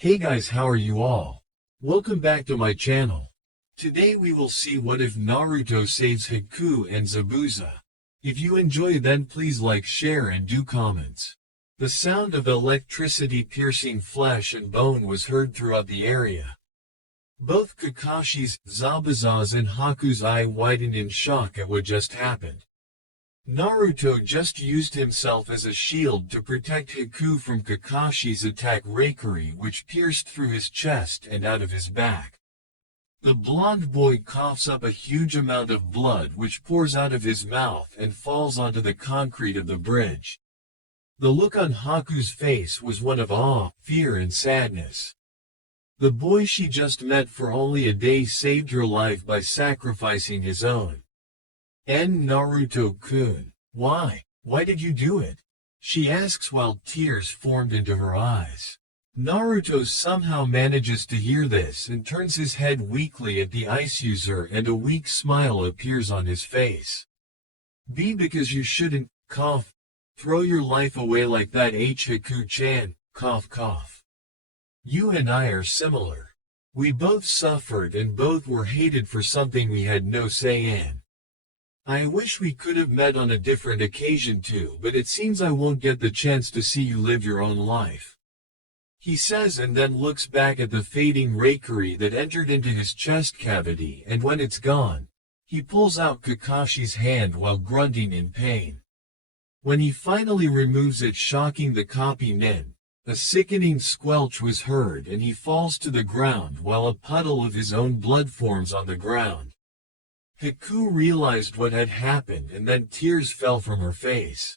Hey guys, how are you all? Welcome back to my channel. Today we will see what if Naruto saves Haku and Zabuza. If you enjoy, then please like, share and do comments. The sound of electricity piercing flesh and bone was heard throughout the area. Both Kakashi's, Zabuza's and Haku's eye widened in shock at what just happened. Naruto just used himself as a shield to protect Haku from Kakashi's attack Reikari, which pierced through his chest and out of his back. The blonde boy coughs up a huge amount of blood which pours out of his mouth and falls onto the concrete of the bridge. The look on Haku's face was one of awe, fear and sadness. The boy she just met for only a day saved her life by sacrificing his own. Naruto-kun, why did you do it? She asks while tears formed into her eyes. Naruto somehow manages to hear this and turns his head weakly at the ice user, and a weak smile appears on his face. Because you shouldn't, cough, throw your life away like that. Haku-chan, cough cough. You and I are similar. We both suffered and both were hated for something we had no say in. I wish we could have met on a different occasion too, but it seems I won't get the chance to see you live your own life. He says, and then looks back at the fading Reikari that entered into his chest cavity, and when it's gone, he pulls out Kakashi's hand while grunting in pain. When he finally removes it, shocking the copy nin, a sickening squelch was heard and he falls to the ground while a puddle of his own blood forms on the ground. Haku realized what had happened and then tears fell from her face.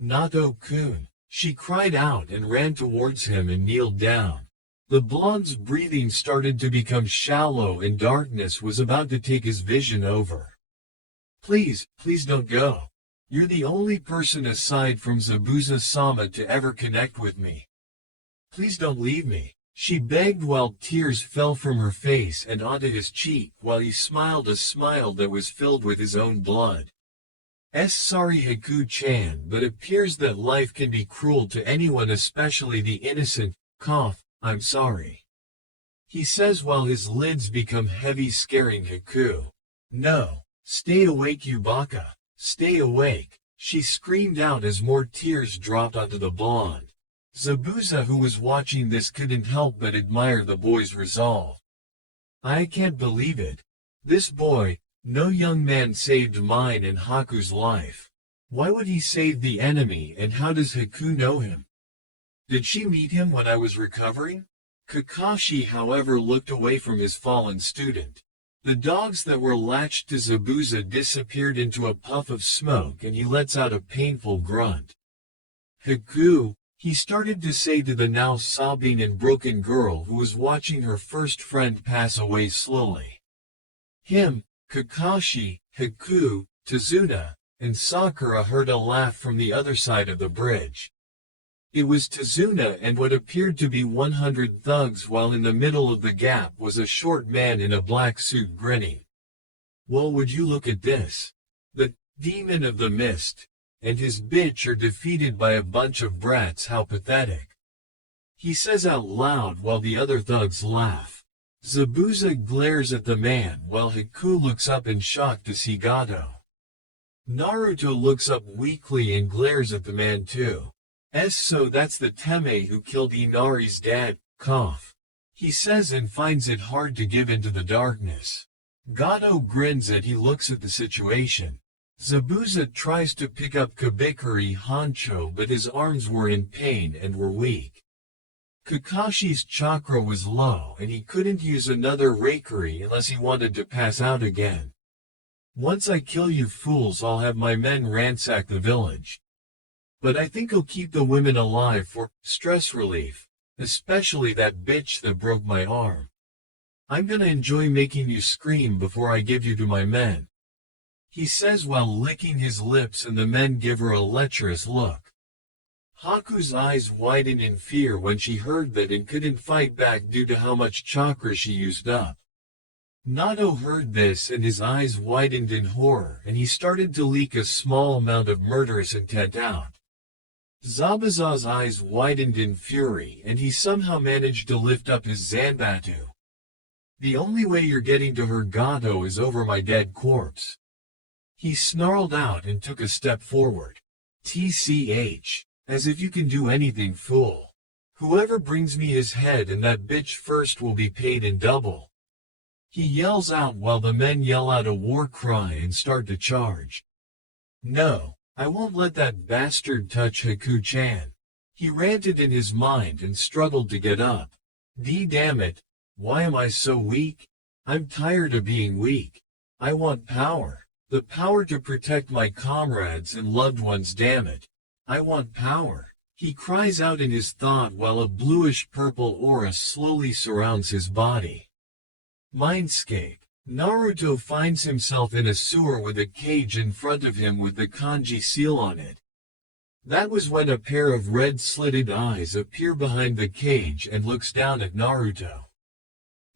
Nato-kun, she cried out and ran towards him and kneeled down. The blonde's breathing started to become shallow and darkness was about to take his vision over. Please don't go. You're the only person aside from Zabuza-sama to ever connect with me. Please don't leave me. She begged while tears fell from her face and onto his cheek while he smiled a smile that was filled with his own blood. Sorry Haku-chan, but appears that life can be cruel to anyone, especially the innocent, cough, I'm sorry. He says while his lids become heavy, scaring Haku. No, stay awake you baka, stay awake, she screamed out as more tears dropped onto the blonde. Zabuza, who was watching this, couldn't help but admire the boy's resolve. I can't believe it. This boy, no young man, saved mine and Haku's life. Why would he save the enemy, and how does Haku know him? Did she meet him when I was recovering? Kakashi, however, looked away from his fallen student. The dogs that were latched to Zabuza disappeared into a puff of smoke and he lets out a painful grunt. Haku, he started to say to the now sobbing and broken girl who was watching her first friend pass away slowly. Him, Kakashi, Haku, Tazuna, and Sakura heard a laugh from the other side of the bridge. It was Tazuna and what appeared to be 100 thugs, while in the middle of the gap was a short man in a black suit grinning. Well, would you look at this? The demon of the mist and his bitch are defeated by a bunch of brats. How pathetic. He says out loud while the other thugs laugh. Zabuza glares at the man while Haku looks up in shock to see Gato. Naruto looks up weakly and glares at the man too. So that's the Teme who killed Inari's dad, cough. He says and finds it hard to give into the darkness. Gato grins as he looks at the situation. Zabuza tries to pick up Kabikari Honcho, but his arms were in pain and were weak. Kakashi's chakra was low and he couldn't use another Reikari unless he wanted to pass out again. Once I kill you fools, I'll have my men ransack the village. But I think I'll keep the women alive for stress relief, especially that bitch that broke my arm. I'm gonna enjoy making you scream before I give you to my men. He says while licking his lips, and the men give her a lecherous look. Haku's eyes widened in fear when she heard that and couldn't fight back due to how much chakra she used up. Nato heard this and his eyes widened in horror and he started to leak a small amount of murderous intent out. Zabuza's eyes widened in fury and he somehow managed to lift up his Zanbatu. The only way you're getting to her Gato is over my dead corpse. He snarled out and took a step forward. TCH, as if you can do anything, fool. Whoever brings me his head and that bitch first will be paid in double. He yells out while the men yell out a war cry and start to charge. No, I won't let that bastard touch Haku-chan. He ranted in his mind and struggled to get up. Damn it, why am I so weak? I'm tired of being weak. I want power. The power to protect my comrades and loved ones, damn it. I want power. He cries out in his thought while a bluish-purple aura slowly surrounds his body. Mindscape. Naruto finds himself in a sewer with a cage in front of him with the kanji seal on it. That was when a pair of red-slitted eyes appear behind the cage and looks down at Naruto.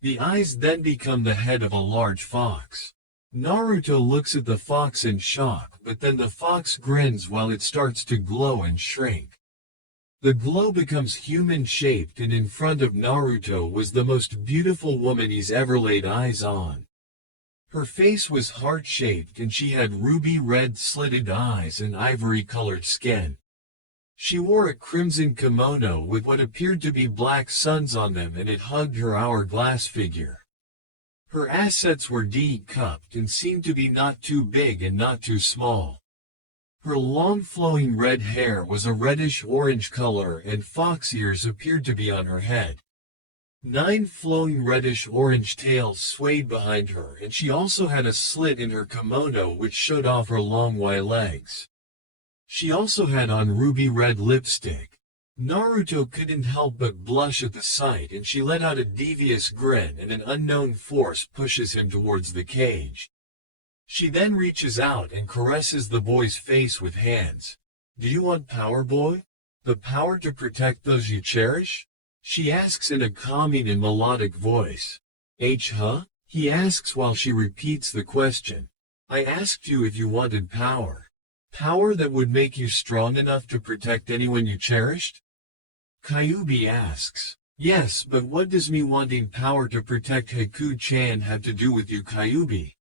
The eyes then become the head of a large fox. Naruto looks at the fox in shock, but then the fox grins while it starts to glow and shrink. The glow becomes human-shaped and in front of Naruto was the most beautiful woman he's ever laid eyes on. Her face was heart-shaped and she had ruby red slitted eyes and ivory-colored skin. She wore a crimson kimono with what appeared to be black suns on them and it hugged her hourglass figure. Her assets were D-cupped and seemed to be not too big and not too small. Her long flowing red hair was a reddish-orange color and fox ears appeared to be on her head. 9 flowing reddish-orange tails swayed behind her and she also had a slit in her kimono which showed off her long white legs. She also had on ruby red lipstick. Naruto couldn't help but blush at the sight and she let out a devious grin and an unknown force pushes him towards the cage. She then reaches out and caresses the boy's face with hands. Do you want power, boy? The power to protect those you cherish? She asks in a calming and melodic voice. Huh? He asks while she repeats the question. I asked you if you wanted power. Power that would make you strong enough to protect anyone you cherished? Kyuubi asks. Yes, but what does me wanting power to protect Haku-chan have to do with you, Kyuubi?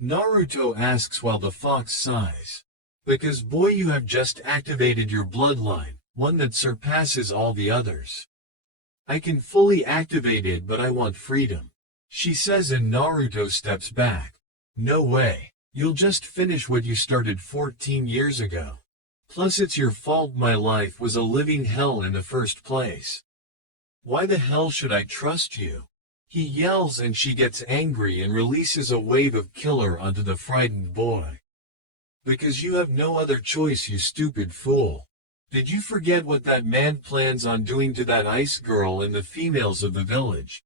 Naruto asks while the fox sighs. Because boy, you have just activated your bloodline, one that surpasses all the others. I can fully activate it, but I want freedom. She says and Naruto steps back. No way. You'll just finish what you started 14 years ago. Plus it's your fault my life was a living hell in the first place. Why the hell should I trust you? He yells and she gets angry and releases a wave of killer onto the frightened boy. Because you have no other choice, you stupid fool. Did you forget what that man plans on doing to that ice girl and the females of the village?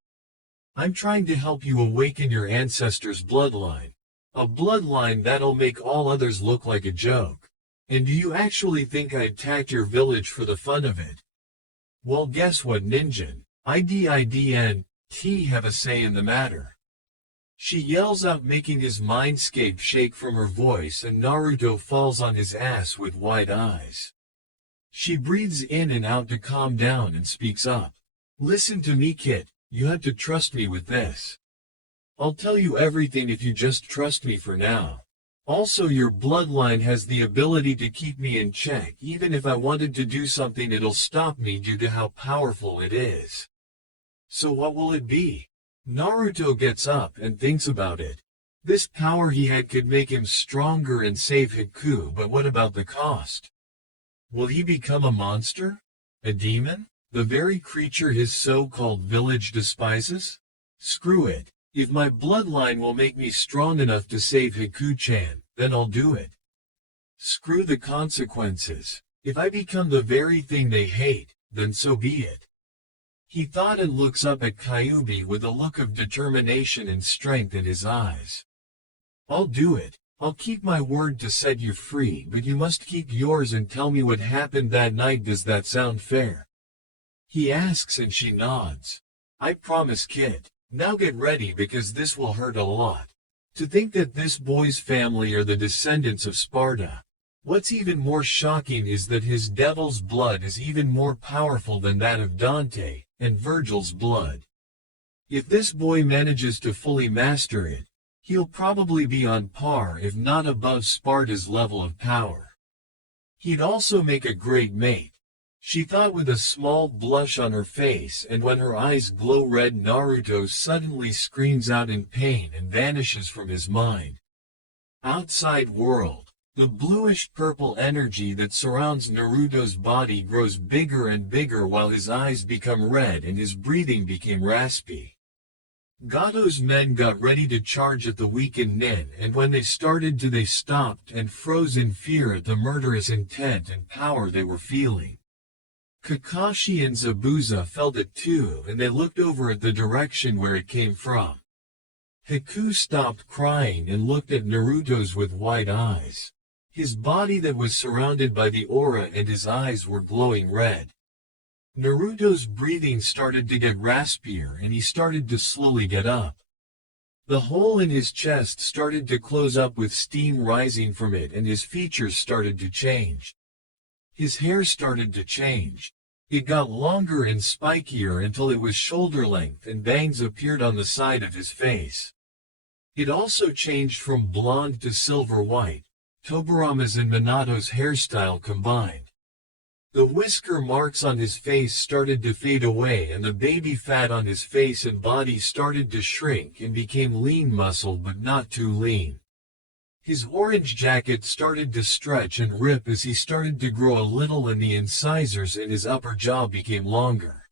I'm trying to help you awaken your ancestors' bloodline. A bloodline that'll make all others look like a joke. And do you actually think I attacked your village for the fun of it? Well, guess what, Ninjin? T have a say in the matter. She yells out, making his mindscape shake from her voice, and Naruto falls on his ass with wide eyes. She breathes in and out to calm down and speaks up. Listen to me, kid. You have to trust me with this. I'll tell you everything if you just trust me for now. Also, your bloodline has the ability to keep me in check. Even if I wanted to do something, it'll stop me due to how powerful it is. So what will it be? Naruto gets up and thinks about it. This power he had could make him stronger and save Haku, but what about the cost? Will he become a monster? A demon? The very creature his so-called village despises? Screw it. If my bloodline will make me strong enough to save Haku-chan, then I'll do it. Screw the consequences. If I become the very thing they hate, then so be it. He thought and looks up at Kyuubi with a look of determination and strength in his eyes. I'll do it. I'll keep my word to set you free, but you must keep yours and tell me what happened that night. Does that sound fair? He asks and she nods. I promise, kid. Now get ready because this will hurt a lot. To think that this boy's family are the descendants of Sparta. What's even more shocking is that his devil's blood is even more powerful than that of Dante and Virgil's blood. If this boy manages to fully master it, he'll probably be on par if not above Sparta's level of power. He'd also make a great mate, she thought with a small blush on her face, and when her eyes glow red, Naruto suddenly screams out in pain and vanishes from his mind. Outside world, the bluish-purple energy that surrounds Naruto's body grows bigger and bigger while his eyes become red and his breathing became raspy. Gato's men got ready to charge at the weakened Nin, and when they started to, they stopped and froze in fear at the murderous intent and power they were feeling. Kakashi and Zabuza felt it too, and they looked over at the direction where it came from. Haku stopped crying and looked at Naruto's with wide eyes. His body that was surrounded by the aura and his eyes were glowing red. Naruto's breathing started to get raspier and he started to slowly get up. The hole in his chest started to close up with steam rising from it, and his features started to change. His hair started to change. It got longer and spikier until it was shoulder length, and bangs appeared on the side of his face. It also changed from blonde to silver white, Tobirama's and Minato's hairstyle combined. The whisker marks on his face started to fade away, and the baby fat on his face and body started to shrink and became lean muscle, but not too lean. His orange jacket started to stretch and rip as he started to grow a little, and the incisors in his upper jaw became longer.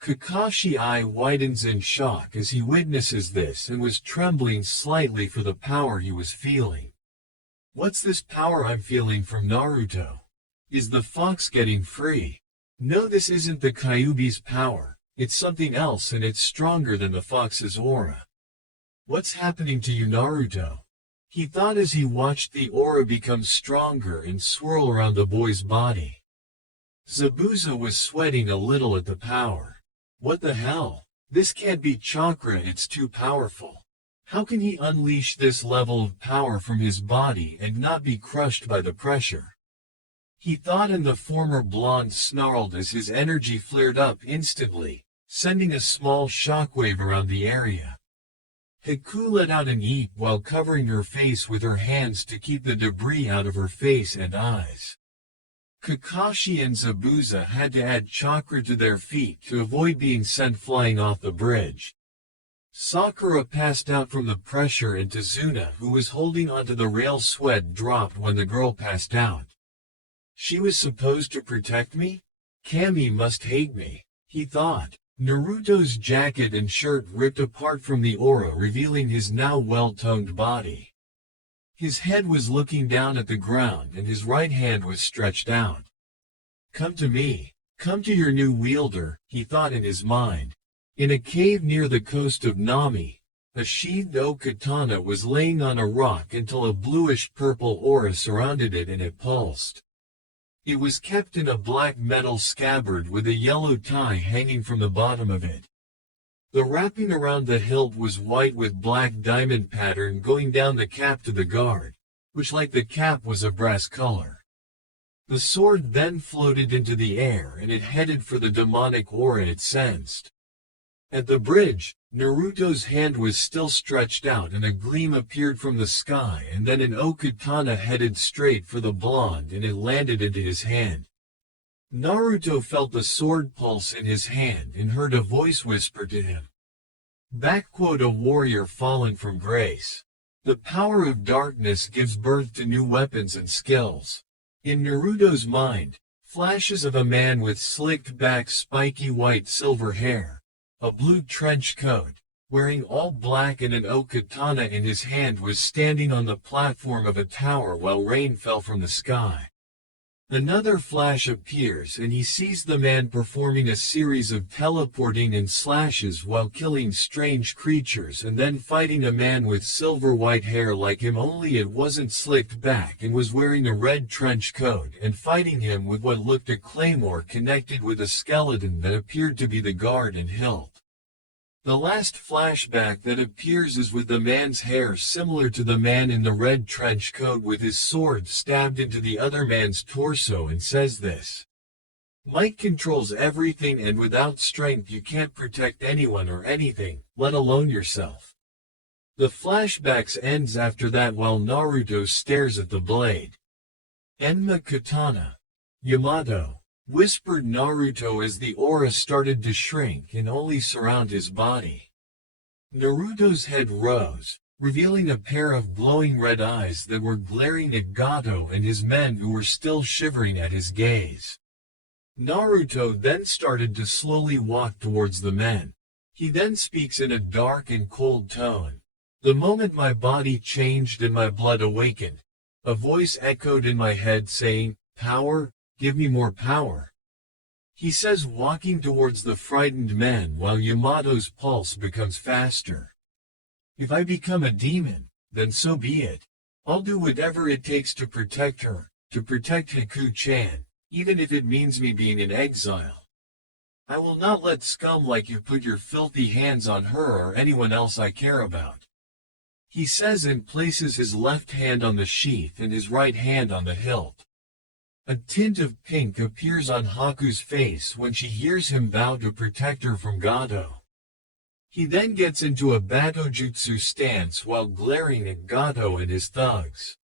Kakashi's eye widens in shock as he witnesses this and was trembling slightly for the power he was feeling. What's this power I'm feeling from Naruto? Is the fox getting free? No, this isn't the Kyuubi's power. It's something else, and it's stronger than the fox's aura. What's happening to you, Naruto? He thought as he watched the aura become stronger and swirl around the boy's body. Zabuza was sweating a little at the power. What the hell? This can't be chakra, it's too powerful. How can he unleash this level of power from his body and not be crushed by the pressure? He thought, and the former blonde snarled as his energy flared up instantly, sending a small shockwave around the area. Haku let out an eep while covering her face with her hands to keep the debris out of her face and eyes. Kakashi and Zabuza had to add chakra to their feet to avoid being sent flying off the bridge. Sakura passed out from the pressure, and Tazuna, who was holding onto the rail, sweat dropped when the girl passed out. She was supposed to protect me? Kami must hate me, he thought. Naruto's jacket and shirt ripped apart from the aura, revealing his now well-toned body. His head was looking down at the ground and his right hand was stretched out. Come to me. Come to your new wielder, he thought in his mind. In a cave near the coast of Nami, a sheathed oak katana was laying on a rock until a bluish-purple aura surrounded it and it pulsed. It was kept in a black metal scabbard with a yellow tie hanging from the bottom of it. The wrapping around the hilt was white with black diamond pattern going down the cap to the guard, which like the cap was a brass color. The sword then floated into the air and it headed for the demonic aura it sensed. At the bridge, Naruto's hand was still stretched out and a gleam appeared from the sky, and then an oak katana headed straight for the blonde and it landed into his hand. Naruto felt the sword pulse in his hand and heard a voice whisper to him. A warrior fallen from grace. The power of darkness gives birth to new weapons and skills. In Naruto's mind, flashes of a man with slicked back spiky white silver hair, a blue trench coat, wearing all black and an oak katana in his hand was standing on the platform of a tower while rain fell from the sky. Another flash appears and he sees the man performing a series of teleporting and slashes while killing strange creatures and then fighting a man with silver white hair like him, only it wasn't slicked back and was wearing a red trench coat, and fighting him with what looked a claymore connected with a skeleton that appeared to be the guard and hilt. The last flashback that appears is with the man's hair similar to the man in the red trench coat with his sword stabbed into the other man's torso and says this. Might controls everything and without strength you can't protect anyone or anything, let alone yourself. The flashbacks ends after that while Naruto stares at the blade. Enma katana. Yamato, whispered Naruto as the aura started to shrink and only surround his body. Naruto's head rose, revealing a pair of glowing red eyes that were glaring at Gato and his men who were still shivering at his gaze. Naruto then started to slowly walk towards the men. He then speaks in a dark and cold tone. The moment my body changed and my blood awakened, a voice echoed in my head saying, "Power, give me more power." He says walking towards the frightened men while Yamato's pulse becomes faster. If I become a demon, then so be it. I'll do whatever it takes to protect her, to protect Haku-chan, even if it means me being in exile. I will not let scum like you put your filthy hands on her or anyone else I care about. He says and places his left hand on the sheath and his right hand on the hilt. A tint of pink appears on Haku's face when she hears him vow to protect her from Gato. He then gets into a Batojutsu stance while glaring at Gato and his thugs.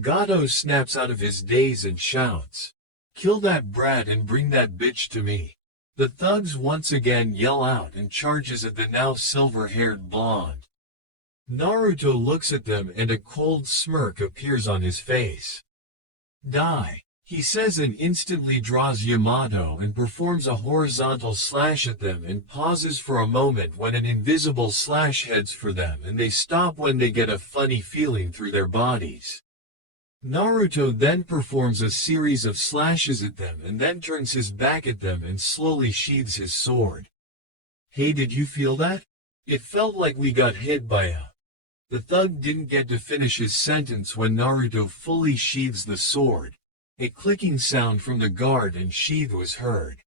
Gato snaps out of his daze and shouts, "Kill that brat and bring that bitch to me." The thugs once again yell out and charges at the now silver-haired blonde. Naruto looks at them and a cold smirk appears on his face. "Die," he says and instantly draws Yamato and performs a horizontal slash at them and pauses for a moment when an invisible slash heads for them and they stop when they get a funny feeling through their bodies. Naruto then performs a series of slashes at them and then turns his back at them and slowly sheathes his sword. "Hey, did you feel that? It felt like we got hit by a..." The thug didn't get to finish his sentence when Naruto fully sheathes the sword. A clicking sound from the guard and sheath was heard.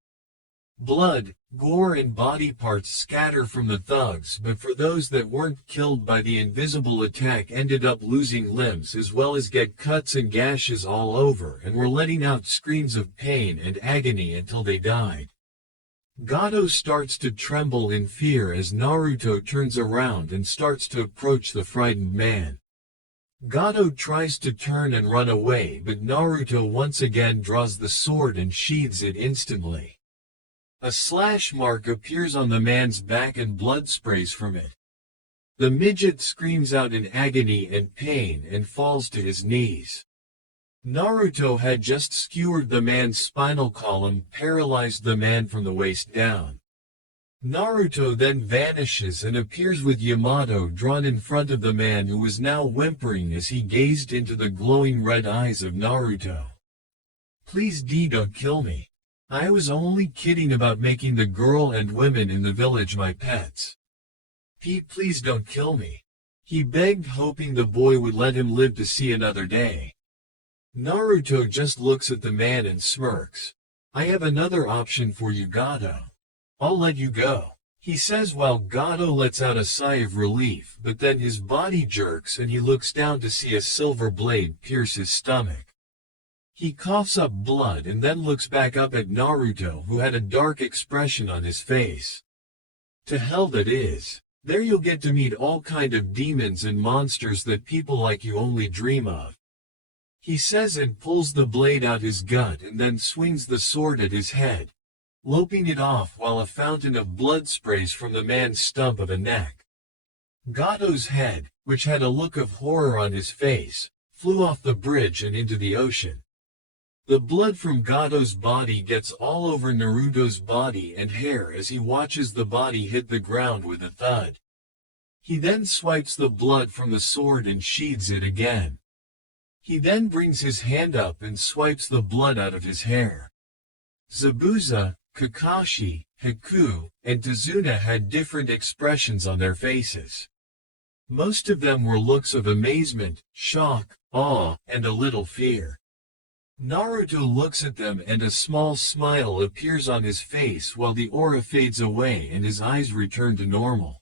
Blood, gore and body parts scatter from the thugs, but for those that weren't killed by the invisible attack ended up losing limbs as well as get cuts and gashes all over and were letting out screams of pain and agony until they died. Gato starts to tremble in fear as Naruto turns around and starts to approach the frightened man. Gato tries to turn and run away, but Naruto once again draws the sword and sheathes it instantly. A slash mark appears on the man's back and blood sprays from it. The midget screams out in agony and pain and falls to his knees. Naruto had just skewered the man's spinal column, paralyzed the man from the waist down. Naruto then vanishes and appears with Yamato drawn in front of the man who was now whimpering as he gazed into the glowing red eyes of Naruto. "Please don't kill me. I was only kidding about making the girl and women in the village my pets. Please don't kill me," he begged, hoping the boy would let him live to see another day. Naruto just looks at the man and smirks. "I have another option for you, Gato. I'll let you go," he says while Gato lets out a sigh of relief, but then his body jerks and he looks down to see a silver blade pierce his stomach. He coughs up blood and then looks back up at Naruto, who had a dark expression on his face. "To hell that is. There you'll get to meet all kind of demons and monsters that people like you only dream of," he says and pulls the blade out his gut and then swings the sword at his head, lopping it off while a fountain of blood sprays from the man's stump of a neck. Gato's head, which had a look of horror on his face, flew off the bridge and into the ocean. The blood from Gato's body gets all over Naruto's body and hair as he watches the body hit the ground with a thud. He then swipes the blood from the sword and sheathes it again. He then brings his hand up and swipes the blood out of his hair. Zabuza, Kakashi, Haku, and Tazuna had different expressions on their faces. Most of them were looks of amazement, shock, awe, and a little fear. Naruto looks at them and a small smile appears on his face while the aura fades away and his eyes return to normal.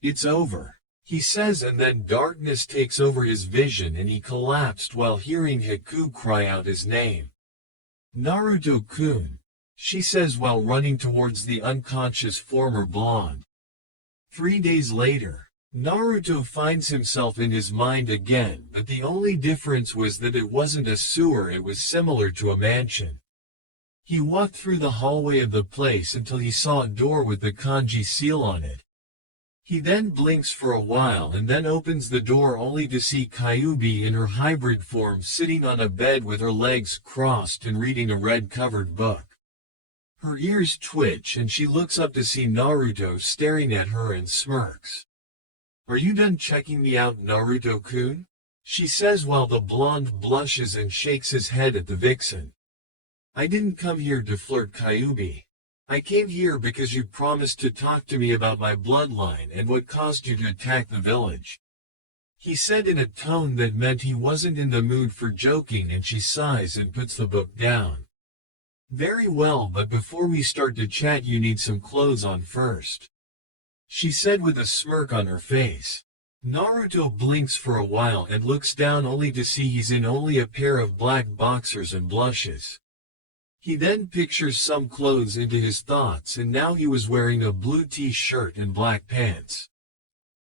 "It's over," he says, and then darkness takes over his vision and he collapsed while hearing Haku cry out his name. "Naruto-kun," she says while running towards the unconscious former blonde. 3 days later, Naruto finds himself in his mind again, but the only difference was that it wasn't a sewer, it was similar to a mansion. He walked through the hallway of the place until he saw a door with the kanji seal on it. He then blinks for a while and then opens the door only to see Kyuubi in her hybrid form sitting on a bed with her legs crossed and reading a red-covered book. Her ears twitch and she looks up to see Naruto staring at her and smirks. "Are you done checking me out, Naruto-kun?" she says while the blonde blushes and shakes his head at the vixen. "I didn't come here to flirt, Kyuubi. I came here because you promised to talk to me about my bloodline and what caused you to attack the village," he said in a tone that meant he wasn't in the mood for joking, and she sighs and puts the book down. "Very well, but before we start to chat you need some clothes on first," she said with a smirk on her face. Naruto blinks for a while and looks down only to see he's in only a pair of black boxers and blushes. He then pictures some clothes into his thoughts and now he was wearing a blue t-shirt and black pants.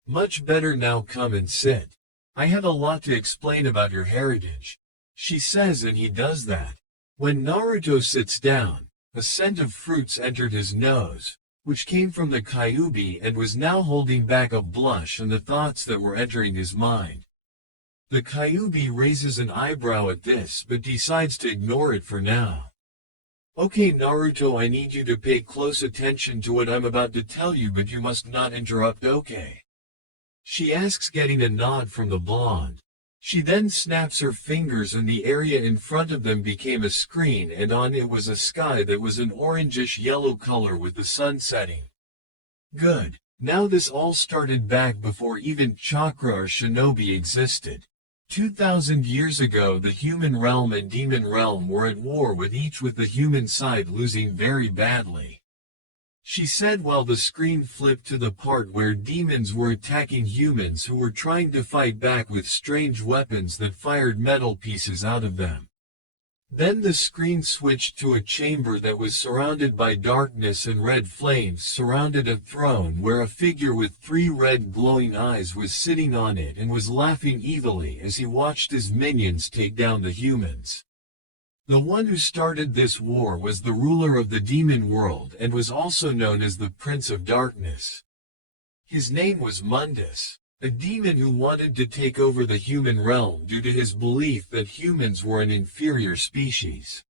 "Much better, now come and sit. I have a lot to explain about your heritage," she says, and he does that. When Naruto sits down, a scent of fruits entered his nose, which came from the Kyuubi and was now holding back a blush and the thoughts that were entering his mind. The Kyuubi raises an eyebrow at this but decides to ignore it for now. "Okay, Naruto, I need you to pay close attention to what I'm about to tell you, but you must not interrupt, okay?" she asks, getting a nod from the blonde. She then snaps her fingers and the area in front of them became a screen, and on it was a sky that was an orangish yellow color with the sun setting. Good. Now this all started back before even chakra or shinobi existed. 2,000 years ago the human realm and demon realm were at war, with each with the human side losing very badly, she said while the screen flipped to the part where demons were attacking humans who were trying to fight back with strange weapons that fired metal pieces out of them. Then the screen switched to a chamber that was surrounded by darkness and red flames surrounded a throne where a figure with 3 red glowing eyes was sitting on it and was laughing evilly as he watched his minions take down the humans. The one who started this war was the ruler of the demon world and was also known as the Prince of Darkness. His name was Mundus, a demon who wanted to take over the human realm due to his belief that humans were an inferior species.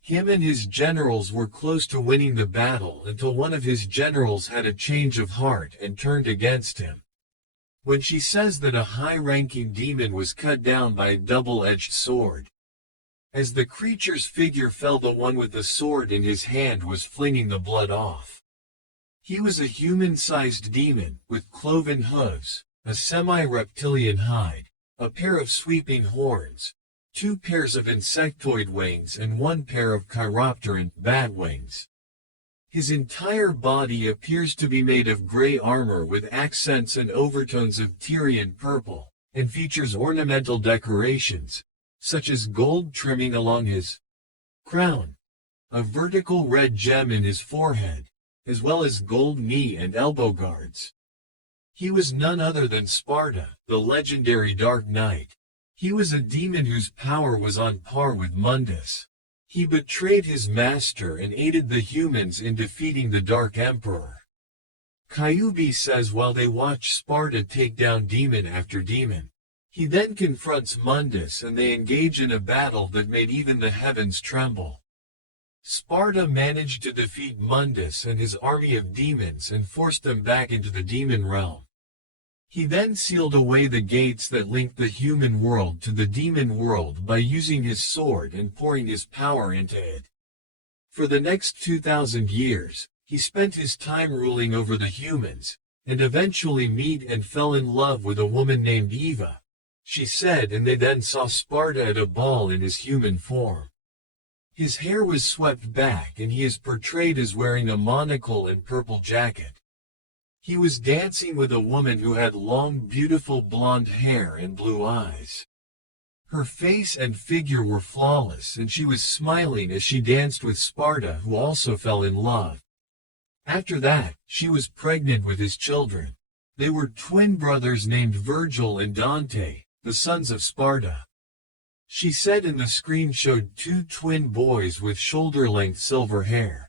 Him and his generals were close to winning the battle until one of his generals had a change of heart and turned against him. When she says that a high-ranking demon was cut down by a double-edged sword. As the creature's figure fell, the one with the sword in his hand was flinging the blood off. He was a human-sized demon, with cloven hooves, a semi-reptilian hide, a pair of sweeping horns, 2 pairs of insectoid wings and 1 pair of chiropteran bat wings. His entire body appears to be made of gray armor with accents and overtones of Tyrian purple, and features ornamental decorations, such as gold trimming along his crown, a vertical red gem in his forehead, as well as gold knee and elbow guards. He was none other than Sparta, the legendary Dark Knight. He was a demon whose power was on par with Mundus. He betrayed his master and aided the humans in defeating the Dark Emperor. Kyuubi says while they watch Sparta take down demon after demon. He then confronts Mundus and they engage in a battle that made even the heavens tremble. Sparta managed to defeat Mundus and his army of demons and forced them back into the demon realm. He then sealed away the gates that linked the human world to the demon world by using his sword and pouring his power into it. For the next 2,000 years, he spent his time ruling over the humans, and eventually met and fell in love with a woman named Eva. she said, and they then saw Sparta at a ball in his human form. His hair was swept back and he is portrayed as wearing a monocle and purple jacket. He was dancing with a woman who had long beautiful blonde hair and blue eyes. Her face and figure were flawless and she was smiling as she danced with Sparta, who also fell in love. After that, she was pregnant with his children. They were twin brothers named Virgil and Dante, the sons of Sparta. She said, and the screen showed two twin boys with shoulder-length silver hair.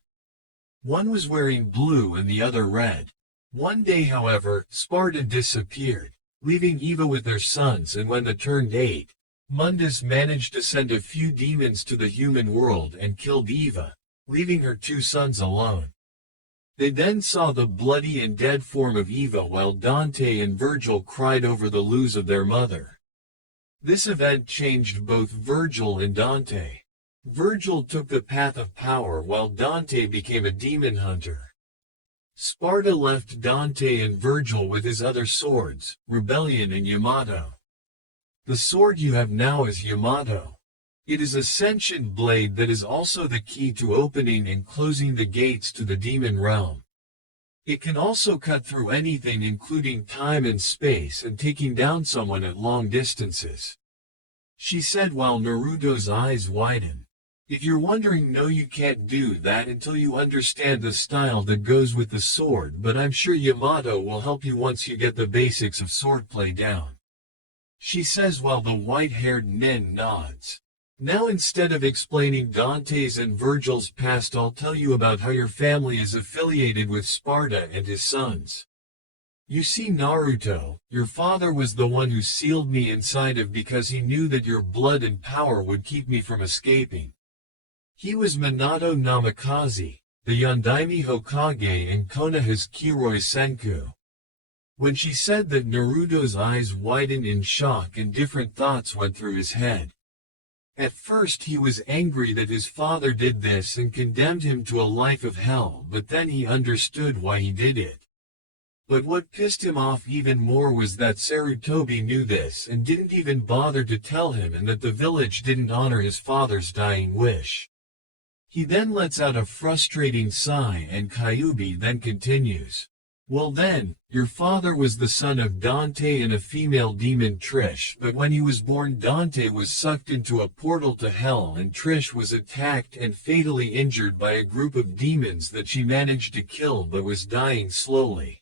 One was wearing blue and the other red. One day, however, Sparta disappeared, leaving Eva with their sons, and when they turned 8, Mundus managed to send a few demons to the human world and killed Eva, leaving her 2 sons alone. They then saw the bloody and dead form of Eva while Dante and Virgil cried over the lose of their mother. This event changed both Virgil and Dante. Virgil took the path of power while Dante became a demon hunter. Sparta left Dante and Virgil with his other swords, Rebellion and Yamato. The sword you have now is Yamato. It is a sentient blade that is also the key to opening and closing the gates to the demon realm. It can also cut through anything including time and space and taking down someone at long distances. She said while Naruto's eyes widened. If you're wondering, no, you can't do that until you understand the style that goes with the sword, but I'm sure Yamato will help you once you get the basics of swordplay down. She says while the white-haired nin nods. Now instead of explaining Dante's and Virgil's past, I'll tell you about how your family is affiliated with Sparta and his sons. You see, Naruto, your father was the one who sealed me inside of because he knew that your blood and power would keep me from escaping. He was Minato Namikaze, the Yondaime Hokage and Konoha's Kiroi Senku. When she said that, Naruto's eyes widened in shock and different thoughts went through his head. At first he was angry that his father did this and condemned him to a life of hell, but then he understood why he did it. But what pissed him off even more was that Sarutobi knew this and didn't even bother to tell him, and that the village didn't honor his father's dying wish. He then lets out a frustrating sigh, and Kyuubi then continues. Well then, your father was the son of Dante and a female demon Trish, but when he was born Dante was sucked into a portal to hell and Trish was attacked and fatally injured by a group of demons that she managed to kill but was dying slowly.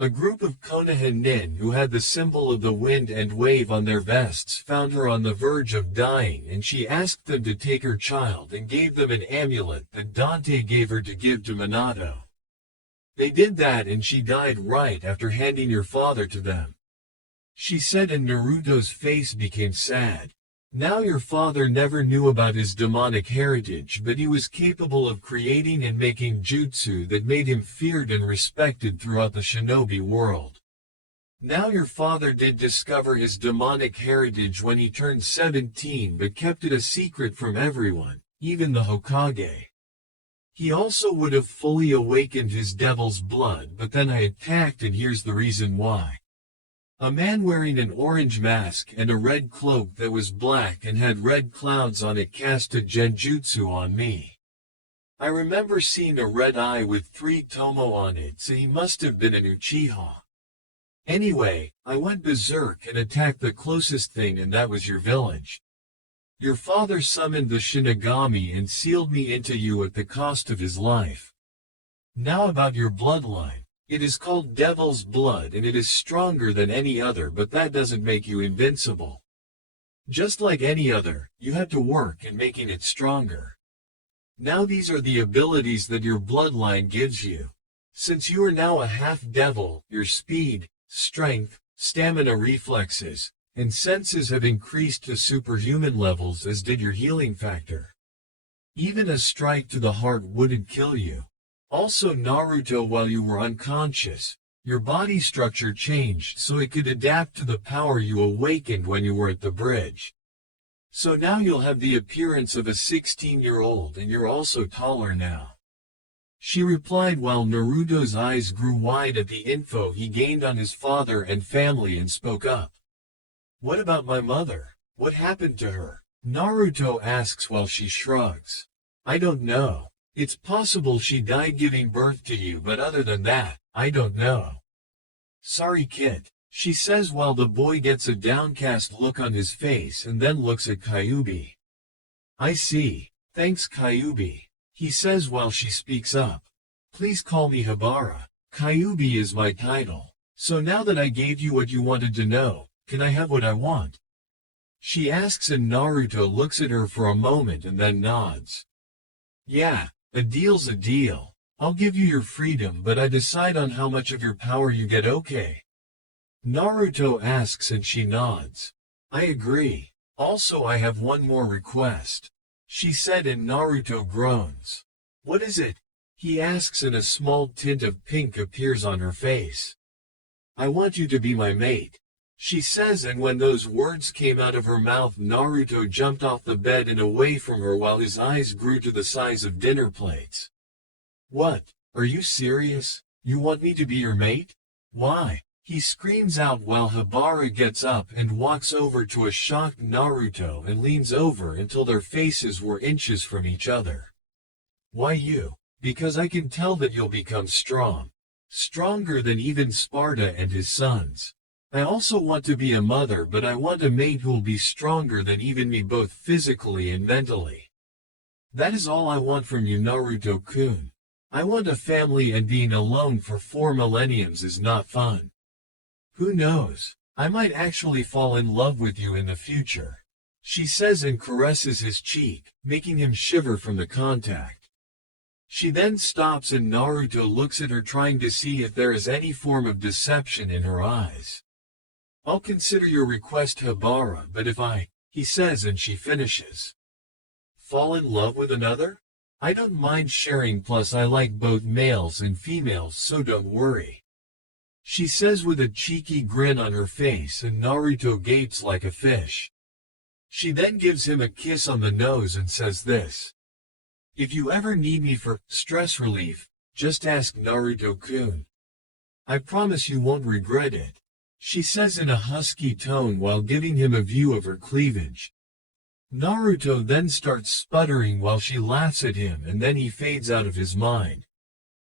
A group of Konoha nin who had the symbol of the wind and wave on their vests found her on the verge of dying, and she asked them to take her child and gave them an amulet that Dante gave her to give to Minato. They did that and she died right after handing your father to them. She said, and Naruto's face became sad. Now your father never knew about his demonic heritage, but he was capable of creating and making jutsu that made him feared and respected throughout the shinobi world. Now your father did discover his demonic heritage when he turned 17 but kept it a secret from everyone, even the Hokage. He also would have fully awakened his devil's blood, but then I attacked, and here's the reason why. A man wearing an orange mask and a red cloak that was black and had red clouds on it cast a genjutsu on me. I remember seeing a red eye with 3 tomo on it, so he must have been an Uchiha. Anyway, I went berserk and attacked the closest thing, and that was your village. Your father summoned the Shinigami and sealed me into you at the cost of his life. Now about your bloodline. It is called Devil's Blood and it is stronger than any other, but that doesn't make you invincible. Just like any other, you have to work in making it stronger. Now these are the abilities that your bloodline gives you. Since you are now a half-devil, your speed, strength, stamina, reflexes, and senses have increased to superhuman levels, as did your healing factor. Even a strike to the heart wouldn't kill you. Also Naruto, while you were unconscious, your body structure changed so it could adapt to the power you awakened when you were at the bridge. So now you'll have the appearance of a 16-year-old and you're also taller now. She replied while Naruto's eyes grew wide at the info he gained on his father and family and spoke up. What about my mother? What happened to her? Naruto asks while she shrugs. I don't know. It's possible she died giving birth to you, but other than that, I don't know. Sorry kid, she says while the boy gets a downcast look on his face and then looks at Kyuubi. I see. Thanks Kyuubi, he says while she speaks up. Please call me Habara. Kyuubi is my title. So now that I gave you what you wanted to know, can I have what I want? She asks and Naruto looks at her for a moment and then nods. Yeah, a deal's a deal. I'll give you your freedom, but I decide on how much of your power you get, okay? Naruto asks and she nods. I agree. Also I have one more request. She said and Naruto groans. What is it? He asks and a small tint of pink appears on her face. I want you to be my mate. She says and when those words came out of her mouth Naruto jumped off the bed and away from her while his eyes grew to the size of dinner plates. What? Are you serious? You want me to be your mate? Why? He screams out while Habara gets up and walks over to a shocked Naruto and leans over until their faces were inches from each other. Why you? Because I can tell that you'll become strong. Stronger than even Sparta and his sons. I also want to be a mother, but I want a mate who'll be stronger than even me both physically and mentally. That is all I want from you Naruto-kun. I want a family and being alone for 4 millenniums is not fun. Who knows? I might actually fall in love with you in the future. She says and caresses his cheek, making him shiver from the contact. She then stops and Naruto looks at her trying to see if there is any form of deception in her eyes. I'll consider your request Habara, but if he says and she finishes. Fall in love with another? I don't mind sharing, plus I like both males and females, so don't worry. She says with a cheeky grin on her face and Naruto gapes like a fish. She then gives him a kiss on the nose and says this. If you ever need me for stress relief, just ask Naruto-kun. I promise you won't regret it. She says in a husky tone while giving him a view of her cleavage. Naruto then starts sputtering while she laughs at him and then he fades out of his mind.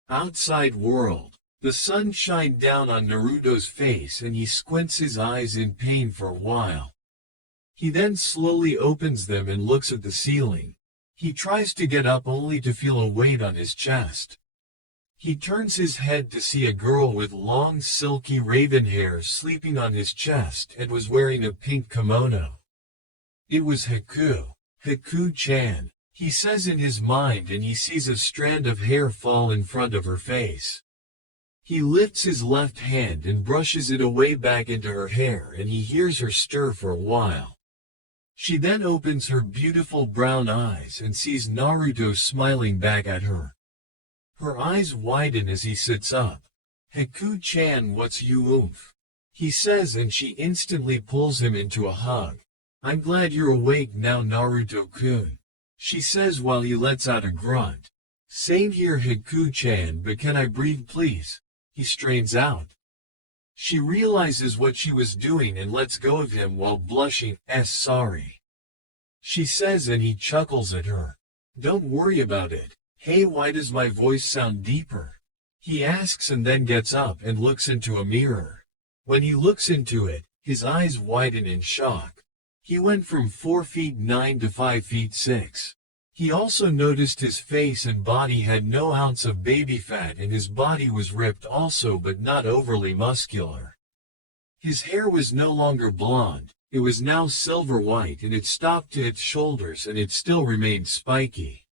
Outside world. The sun shined down on Naruto's face and he squints his eyes in pain for a while. He then slowly opens them and looks at the ceiling. He tries to get up only to feel a weight on his chest. He turns his head to see a girl with long silky raven hair sleeping on his chest and was wearing a pink kimono. It was Haku. Haku-chan, he says in his mind and he sees a strand of hair fall in front of her face. He lifts his left hand and brushes it away back into her hair and he hears her stir for a while. She then opens her beautiful brown eyes and sees Naruto smiling back at her. Her eyes widen as he sits up. Haku-chan, what's you oomph? He says and she instantly pulls him into a hug. I'm glad you're awake now Naruto-kun. She says while he lets out a grunt. Same here Haku-chan, but can I breathe please? He strains out. She realizes what she was doing and lets go of him while blushing, sorry. She says and he chuckles at her. Don't worry about it. Hey, why does my voice sound deeper? He asks and then gets up and looks into a mirror. When he looks into it, his eyes widen in shock. He went from 4 feet 9 to 5 feet 6. He also noticed his face and body had no ounce of baby fat and his body was ripped also but not overly muscular. His hair was no longer blonde, it was now silver white and it stopped to its shoulders and it still remained spiky.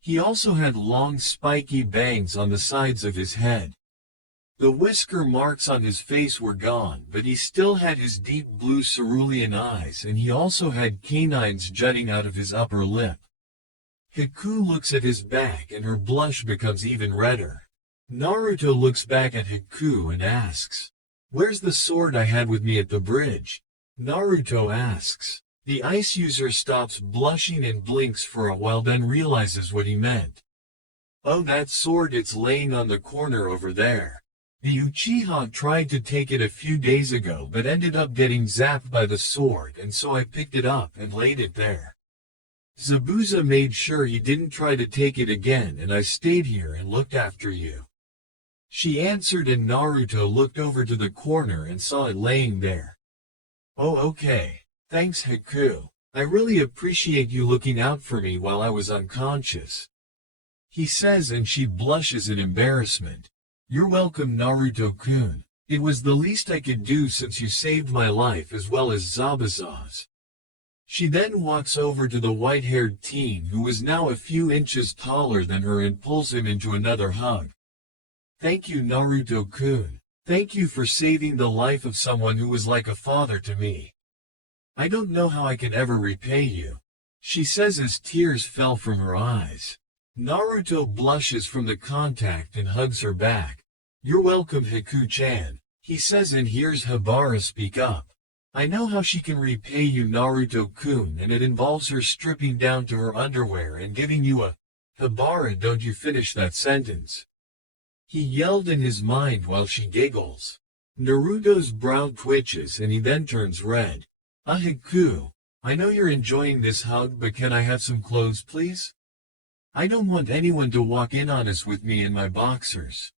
He also had long spiky bangs on the sides of his head. The whisker marks on his face were gone, but he still had his deep blue cerulean eyes and he also had canines jutting out of his upper lip. Haku looks at his back and her blush becomes even redder. Naruto looks back at Haku and asks, "Where's the sword I had with me at the bridge?" Naruto asks. The ice user stops blushing and blinks for a while then realizes what he meant. Oh, that sword, it's laying on the corner over there. The Uchiha tried to take it a few days ago but ended up getting zapped by the sword, and so I picked it up and laid it there. Zabuza made sure he didn't try to take it again, and I stayed here and looked after you." She answered, and Naruto looked over to the corner and saw it laying there. "Oh, okay. Thanks, Haku. I really appreciate you looking out for me while I was unconscious," he says, and she blushes in embarrassment. "You're welcome, Naruto-kun. It was the least I could do since you saved my life as well as Zabuza's." She then walks over to the white-haired teen who was now a few inches taller than her and pulls him into another hug. "Thank you, Naruto-kun. Thank you for saving the life of someone who was like a father to me. I don't know how I can ever repay you," she says as tears fell from her eyes. Naruto blushes from the contact and hugs her back. "You're welcome, Haku-chan," he says, and hears Hibara speak up. "I know how she can repay you, Naruto-kun, and it involves her stripping down to her underwear and giving you a—" "Hibara, don't you finish that sentence," he yelled in his mind while she giggles. Naruto's brow twitches and he then turns red. "Haku, I know you're enjoying this hug, but can I have some clothes, please? I don't want anyone to walk in on us with me in my boxers,"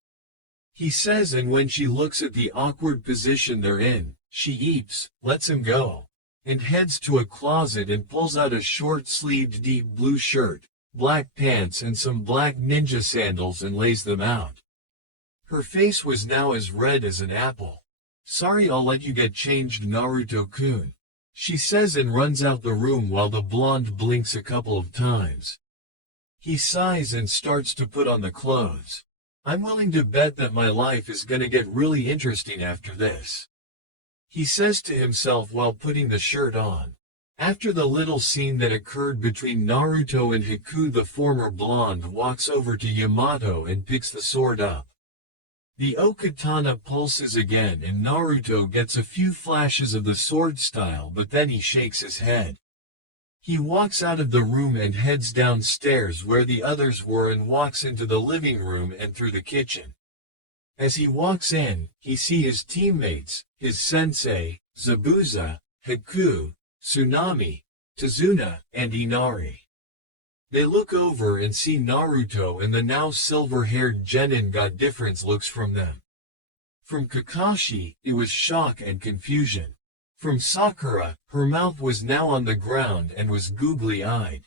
he says, and when she looks at the awkward position they're in, she eeps, lets him go, and heads to a closet and pulls out a short-sleeved deep blue shirt, black pants and some black ninja sandals and lays them out. Her face was now as red as an apple. "Sorry, I'll let you get changed, Naruto-kun," she says, and runs out the room while the blonde blinks a couple of times. He sighs and starts to put on the clothes. "I'm willing to bet that my life is gonna get really interesting after this," he says to himself while putting the shirt on. After the little scene that occurred between Naruto and Haku, the former blonde walks over to Yamato and picks the sword up. The Okatana pulses again and Naruto gets a few flashes of the sword style, but then he shakes his head. He walks out of the room and heads downstairs where the others were and walks into the living room and through the kitchen. As he walks in, he sees his teammates, his sensei, Zabuza, Haku, Tsunami, Tazuna, and Inari. They look over and see Naruto and the now silver-haired genin got different looks from them. From Kakashi, it was shock and confusion. From Sakura, her mouth was now on the ground and was googly-eyed.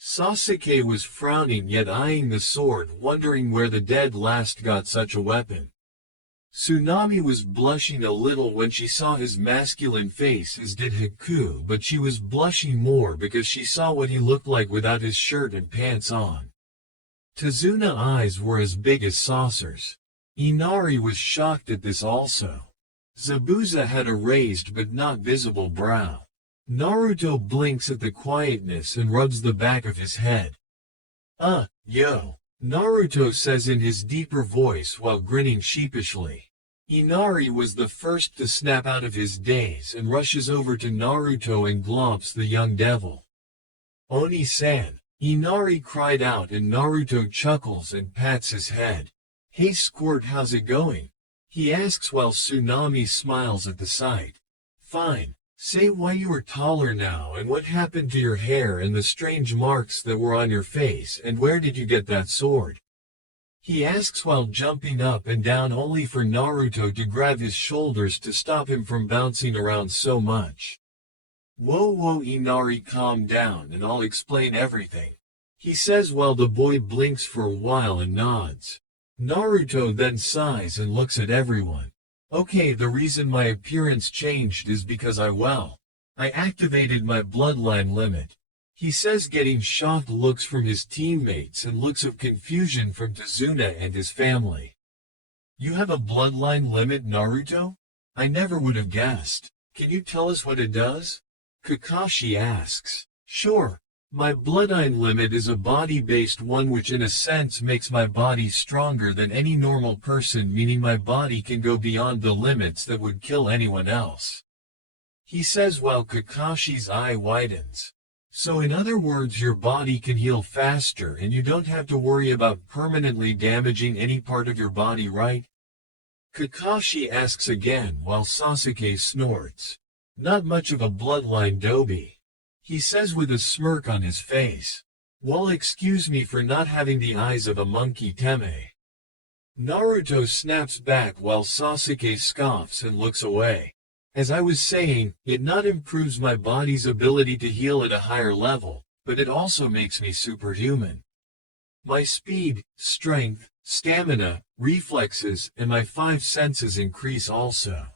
Sasuke was frowning yet eyeing the sword, wondering where the dead last got such a weapon. Tsunami was blushing a little when she saw his masculine face, as did Haku, but she was blushing more because she saw what he looked like without his shirt and pants on. Tazuna's eyes were as big as saucers. Inari was shocked at this also. Zabuza had a raised but not visible brow. Naruto blinks at the quietness and rubs the back of his head. Yo," Naruto says in his deeper voice while grinning sheepishly. Inari was the first to snap out of his daze and rushes over to Naruto and glomps the young devil. "Oni-san," Inari cried out, and Naruto chuckles and pats his head. "Hey Squirt, how's it going?" he asks while Tsunami smiles at the sight. "Fine. Say why you are taller now and what happened to your hair and the strange marks that were on your face, and where did you get that sword?" he asks while jumping up and down, only for Naruto to grab his shoulders to stop him from bouncing around so much. Whoa, Inari, calm down and I'll explain everything," he says while the boy blinks for a while and nods. Naruto then sighs and looks at everyone. "Okay, the reason my appearance changed is because I activated my bloodline limit," he says, getting shocked looks from his teammates and looks of confusion from Tazuna and his family. "You have a bloodline limit, Naruto? I never would have guessed. Can you tell us what it does?" Kakashi asks. "Sure. My bloodline limit is a body-based one which in a sense makes my body stronger than any normal person, meaning my body can go beyond the limits that would kill anyone else," he says while Kakashi's eye widens. "So in other words, your body can heal faster and you don't have to worry about permanently damaging any part of your body, right?" Kakashi asks again while Sasuke snorts. Not much of a bloodline, Dobi. He says with a smirk on his face. Well, excuse me for not having the eyes of a monkey, Teme. Naruto snaps back while Sasuke scoffs and looks away. As I was saying, it not improves my body's ability to heal at a higher level, but it also makes me superhuman. My speed, strength, stamina, reflexes, and my 5 senses increase also.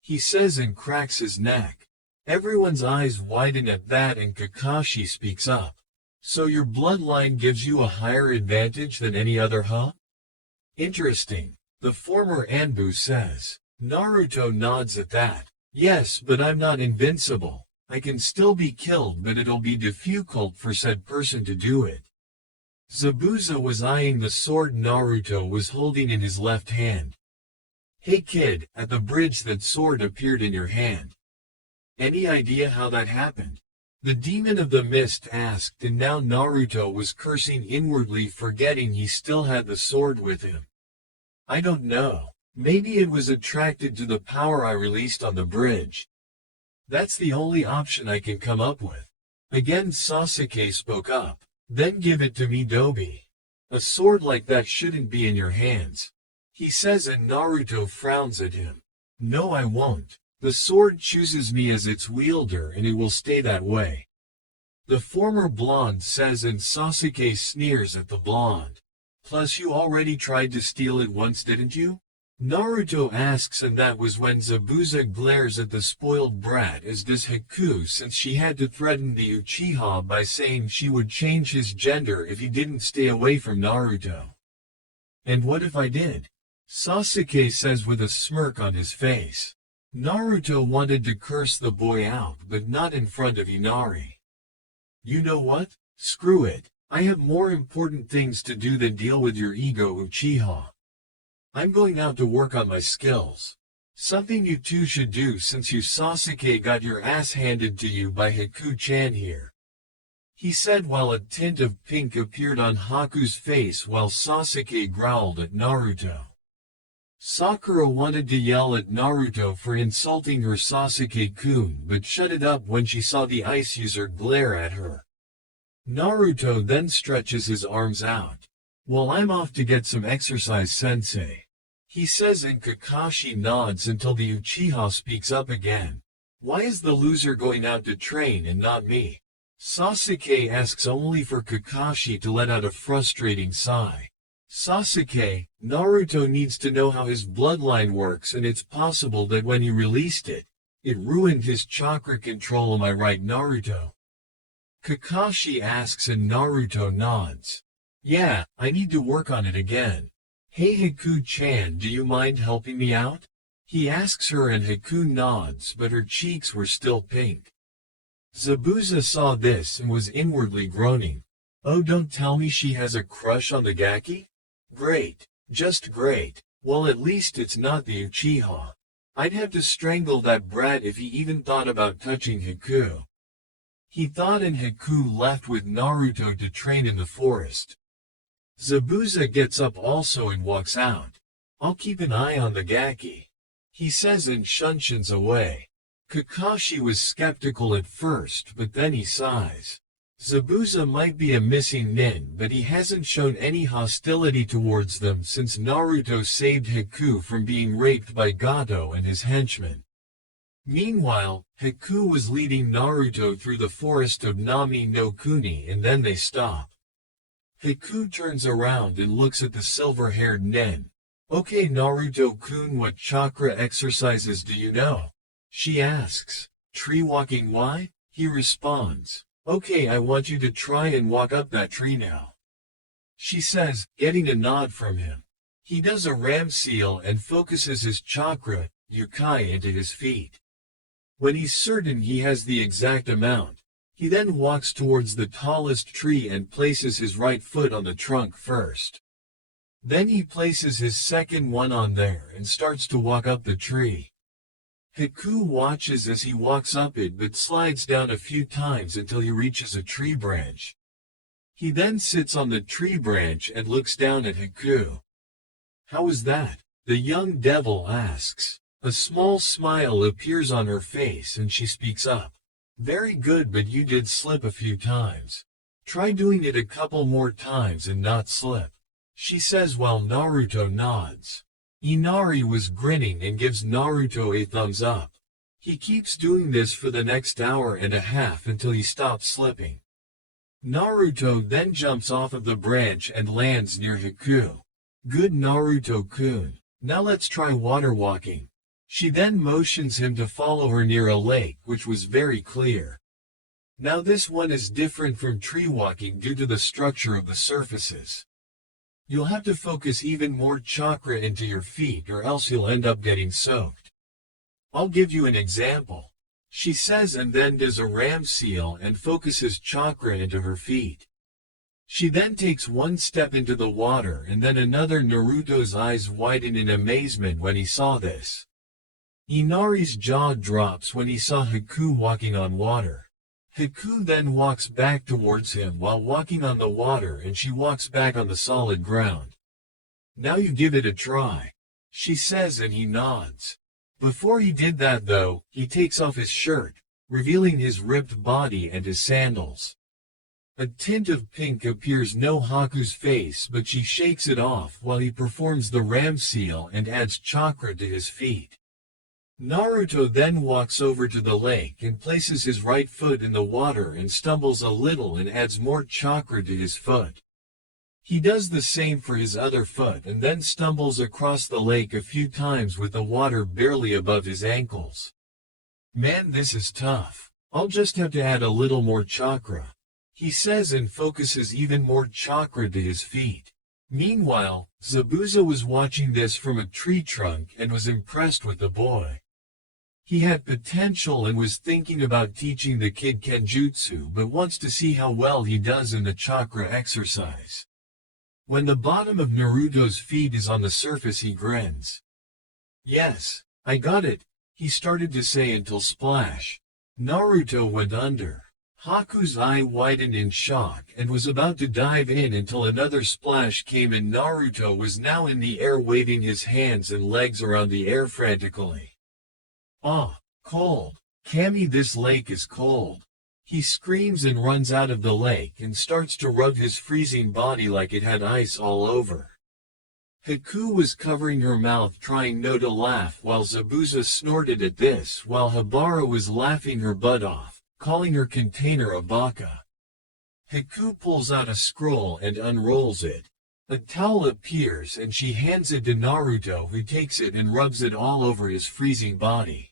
He says and cracks his neck. Everyone's eyes widen at that and Kakashi speaks up. So your bloodline gives you a higher advantage than any other, huh? Interesting, the former Anbu says. Naruto nods at that. Yes, but I'm not invincible. I can still be killed, but it'll be difficult for said person to do it. Zabuza was eyeing the sword Naruto was holding in his left hand. Hey kid, at the bridge that sword appeared in your hand. Any idea how that happened? The demon of the mist asked, and now Naruto was cursing inwardly, forgetting he still had the sword with him. I don't know. Maybe it was attracted to the power I released on the bridge. That's the only option I can come up with. Again Sasuke spoke up. Then give it to me, Dobi. A sword like that shouldn't be in your hands. He says and Naruto frowns at him. No, I won't. The sword chooses me as its wielder and it will stay that way. The former blonde says and Sasuke sneers at the blonde. Plus you already tried to steal it once, didn't you? Naruto asks, and that was when Zabuza glares at the spoiled brat, as does Haku, since she had to threaten the Uchiha by saying she would change his gender if he didn't stay away from Naruto. And what if I did? Sasuke says with a smirk on his face. Naruto wanted to curse the boy out, but not in front of Inari. You know what? Screw it. I have more important things to do than deal with your ego, Uchiha. I'm going out to work on my skills. Something you two should do since you Sasuke got your ass handed to you by Haku-chan here. He said while a tint of pink appeared on Haku's face while Sasuke growled at Naruto. Sakura wanted to yell at Naruto for insulting her Sasuke-kun but shut it up when she saw the ice user glare at her. Naruto then stretches his arms out. Well, I'm off to get some exercise, sensei. He says and Kakashi nods until the Uchiha speaks up again. Why is the loser going out to train and not me? Sasuke asks only for Kakashi to let out a frustrating sigh. Sasuke, Naruto needs to know how his bloodline works, and it's possible that when he released it, it ruined his chakra control, am I right, Naruto? Kakashi asks and Naruto nods. Yeah, I need to work on it again. Hey Haku-chan, do you mind helping me out? He asks her and Haku nods, but her cheeks were still pink. Zabuza saw this and was inwardly groaning. Oh, don't tell me she has a crush on the Gaki? Great. Just great. Well, at least it's not the Uchiha. I'd have to strangle that brat if he even thought about touching Haku. He thought, and Haku left with Naruto to train in the forest. Zabuza gets up also and walks out. I'll keep an eye on the Gaki. He says and shunshuns away. Kakashi was skeptical at first, but then he sighs. Zabuza might be a missing nin, but he hasn't shown any hostility towards them since Naruto saved Haku from being raped by Gato and his henchmen. Meanwhile, Haku was leading Naruto through the forest of Nami no Kuni, and then they stop. Haku turns around and looks at the silver-haired nin. Okay, Naruto-kun, what chakra exercises do you know? She asks. Tree walking, why? He responds. Okay, I want you to try and walk up that tree now. She says, getting a nod from him. He does a ram seal and focuses his chakra, Yukai, into his feet. When he's certain he has the exact amount, he then walks towards the tallest tree and places his right foot on the trunk first. Then he places his second one on there and starts to walk up the tree. Haku watches as he walks up it but slides down a few times until he reaches a tree branch. He then sits on the tree branch and looks down at Haku. How was that? The young devil asks. A small smile appears on her face and she speaks up. Very good, but you did slip a few times. Try doing it a couple more times and not slip, she says while Naruto nods. Inari was grinning and gives Naruto a thumbs up. He keeps doing this for the next hour and a half until he stops slipping. Naruto then jumps off of the branch and lands near Haku. Good Naruto-kun. Now let's try water walking. She then motions him to follow her near a lake which was very clear. Now this one is different from tree walking due to the structure of the surfaces. You'll have to focus even more chakra into your feet or else you'll end up getting soaked. I'll give you an example, she says, and then does a ram seal and focuses chakra into her feet. She then takes one step into the water and then another. Naruto's eyes widen in amazement when he saw this. Inari's jaw drops when he saw Haku walking on water. Haku then walks back towards him while walking on the water and she walks back on the solid ground. Now you give it a try, she says, and he nods. Before he did that though, he takes off his shirt, revealing his ripped body and his sandals. A tint of pink appears no Haku's face, but she shakes it off while he performs the ram seal and adds chakra to his feet. Naruto then walks over to the lake and places his right foot in the water and stumbles a little and adds more chakra to his foot. He does the same for his other foot and then stumbles across the lake a few times with the water barely above his ankles. Man, this is tough. I'll just have to add a little more chakra, he says, and focuses even more chakra to his feet. Meanwhile, Zabuza was watching this from a tree trunk and was impressed with the boy. He had potential and was thinking about teaching the kid Kenjutsu, but wants to see how well he does in the chakra exercise. When the bottom of Naruto's feet is on the surface, he grins. Yes, I got it, he started to say until splash. Naruto went under. Haku's eye widened in shock and was about to dive in until another splash came and Naruto was now in the air waving his hands and legs around the air frantically. Ah, cold. Kami, this lake is cold. He screams and runs out of the lake and starts to rub his freezing body like it had ice all over. Haku was covering her mouth trying not to laugh while Zabuza snorted at this while Habara was laughing her butt off, calling her container a baka. Haku pulls out a scroll and unrolls it. A towel appears and she hands it to Naruto, who takes it and rubs it all over his freezing body.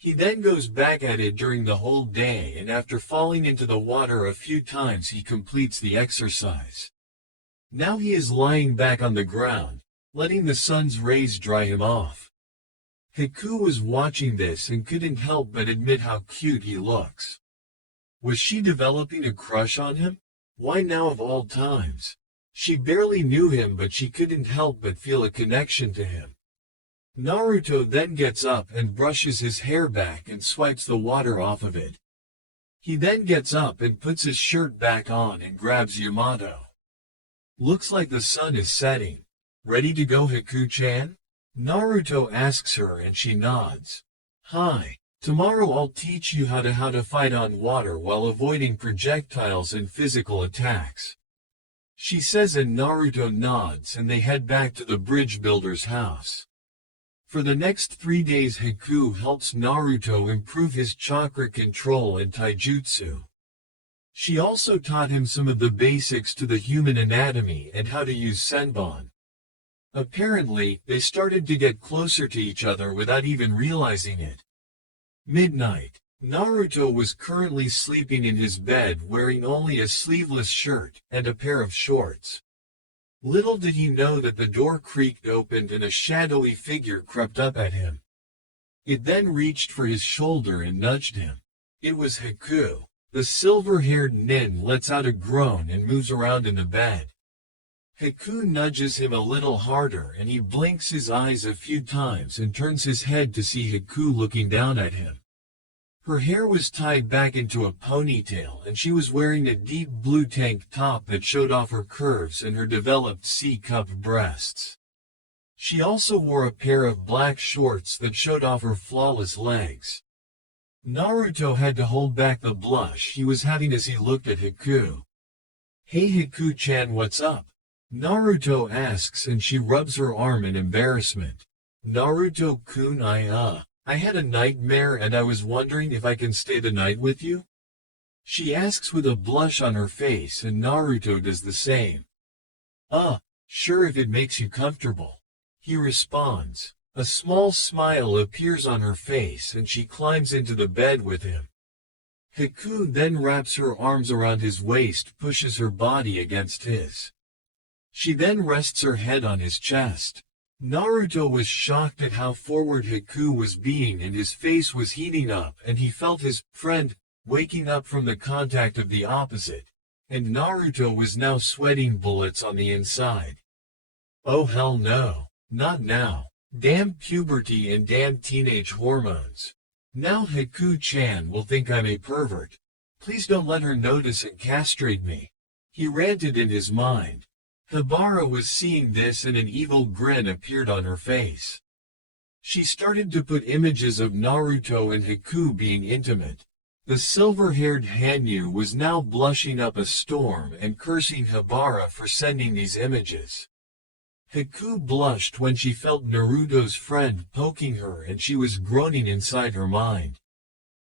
He then goes back at it during the whole day and after falling into the water a few times he completes the exercise. Now he is lying back on the ground, letting the sun's rays dry him off. Haku was watching this and couldn't help but admit how cute he looks. Was she developing a crush on him? Why now of all times? She barely knew him, but she couldn't help but feel a connection to him. Naruto then gets up and brushes his hair back and swipes the water off of it. He then gets up and puts his shirt back on and grabs Yamato. Looks like the sun is setting. Ready to go, Haku-chan? Naruto asks her and she nods. Hi. Tomorrow I'll teach you how to fight on water while avoiding projectiles and physical attacks, she says, and Naruto nods and they head back to the bridge builder's house. For the next 3 days Haku helps Naruto improve his chakra control and taijutsu. She also taught him some of the basics to the human anatomy and how to use senbon. Apparently, they started to get closer to each other without even realizing it. Midnight. Naruto was currently sleeping in his bed wearing only a sleeveless shirt and a pair of shorts. Little did he know that the door creaked open and a shadowy figure crept up at him. It then reached for his shoulder and nudged him. It was Haku. The silver-haired nin lets out a groan and moves around in the bed. Haku nudges him a little harder and he blinks his eyes a few times and turns his head to see Haku looking down at him. Her hair was tied back into a ponytail and she was wearing a deep blue tank top that showed off her curves and her developed C-cup breasts. She also wore a pair of black shorts that showed off her flawless legs. Naruto had to hold back the blush he was having as he looked at Haku. "Hey Haku-chan, what's up?" Naruto asks, and she rubs her arm in embarrassment. "Naruto-kun, I had a nightmare and I was wondering if I can stay the night with you?" She asks with a blush on her face, and Naruto does the same. Sure, if it makes you comfortable," he responds. A small smile appears on her face and she climbs into the bed with him. Haku then wraps her arms around his waist, pushes her body against his. She then rests her head on his chest. Naruto was shocked at how forward Haku was being, and his face was heating up, and he felt his friend waking up from the contact of the opposite, and Naruto was now sweating bullets on the inside. Oh hell no, not now. Damn puberty and damn teenage hormones. Now Haku-chan will think I'm a pervert. Please don't let her notice and castrate me. He ranted in his mind. Hibara was seeing this and an evil grin appeared on her face. She started to put images of Naruto and Haku being intimate. The silver-haired Hanyu was now blushing up a storm and cursing Hibara for sending these images. Haku blushed when she felt Naruto's friend poking her, and she was groaning inside her mind.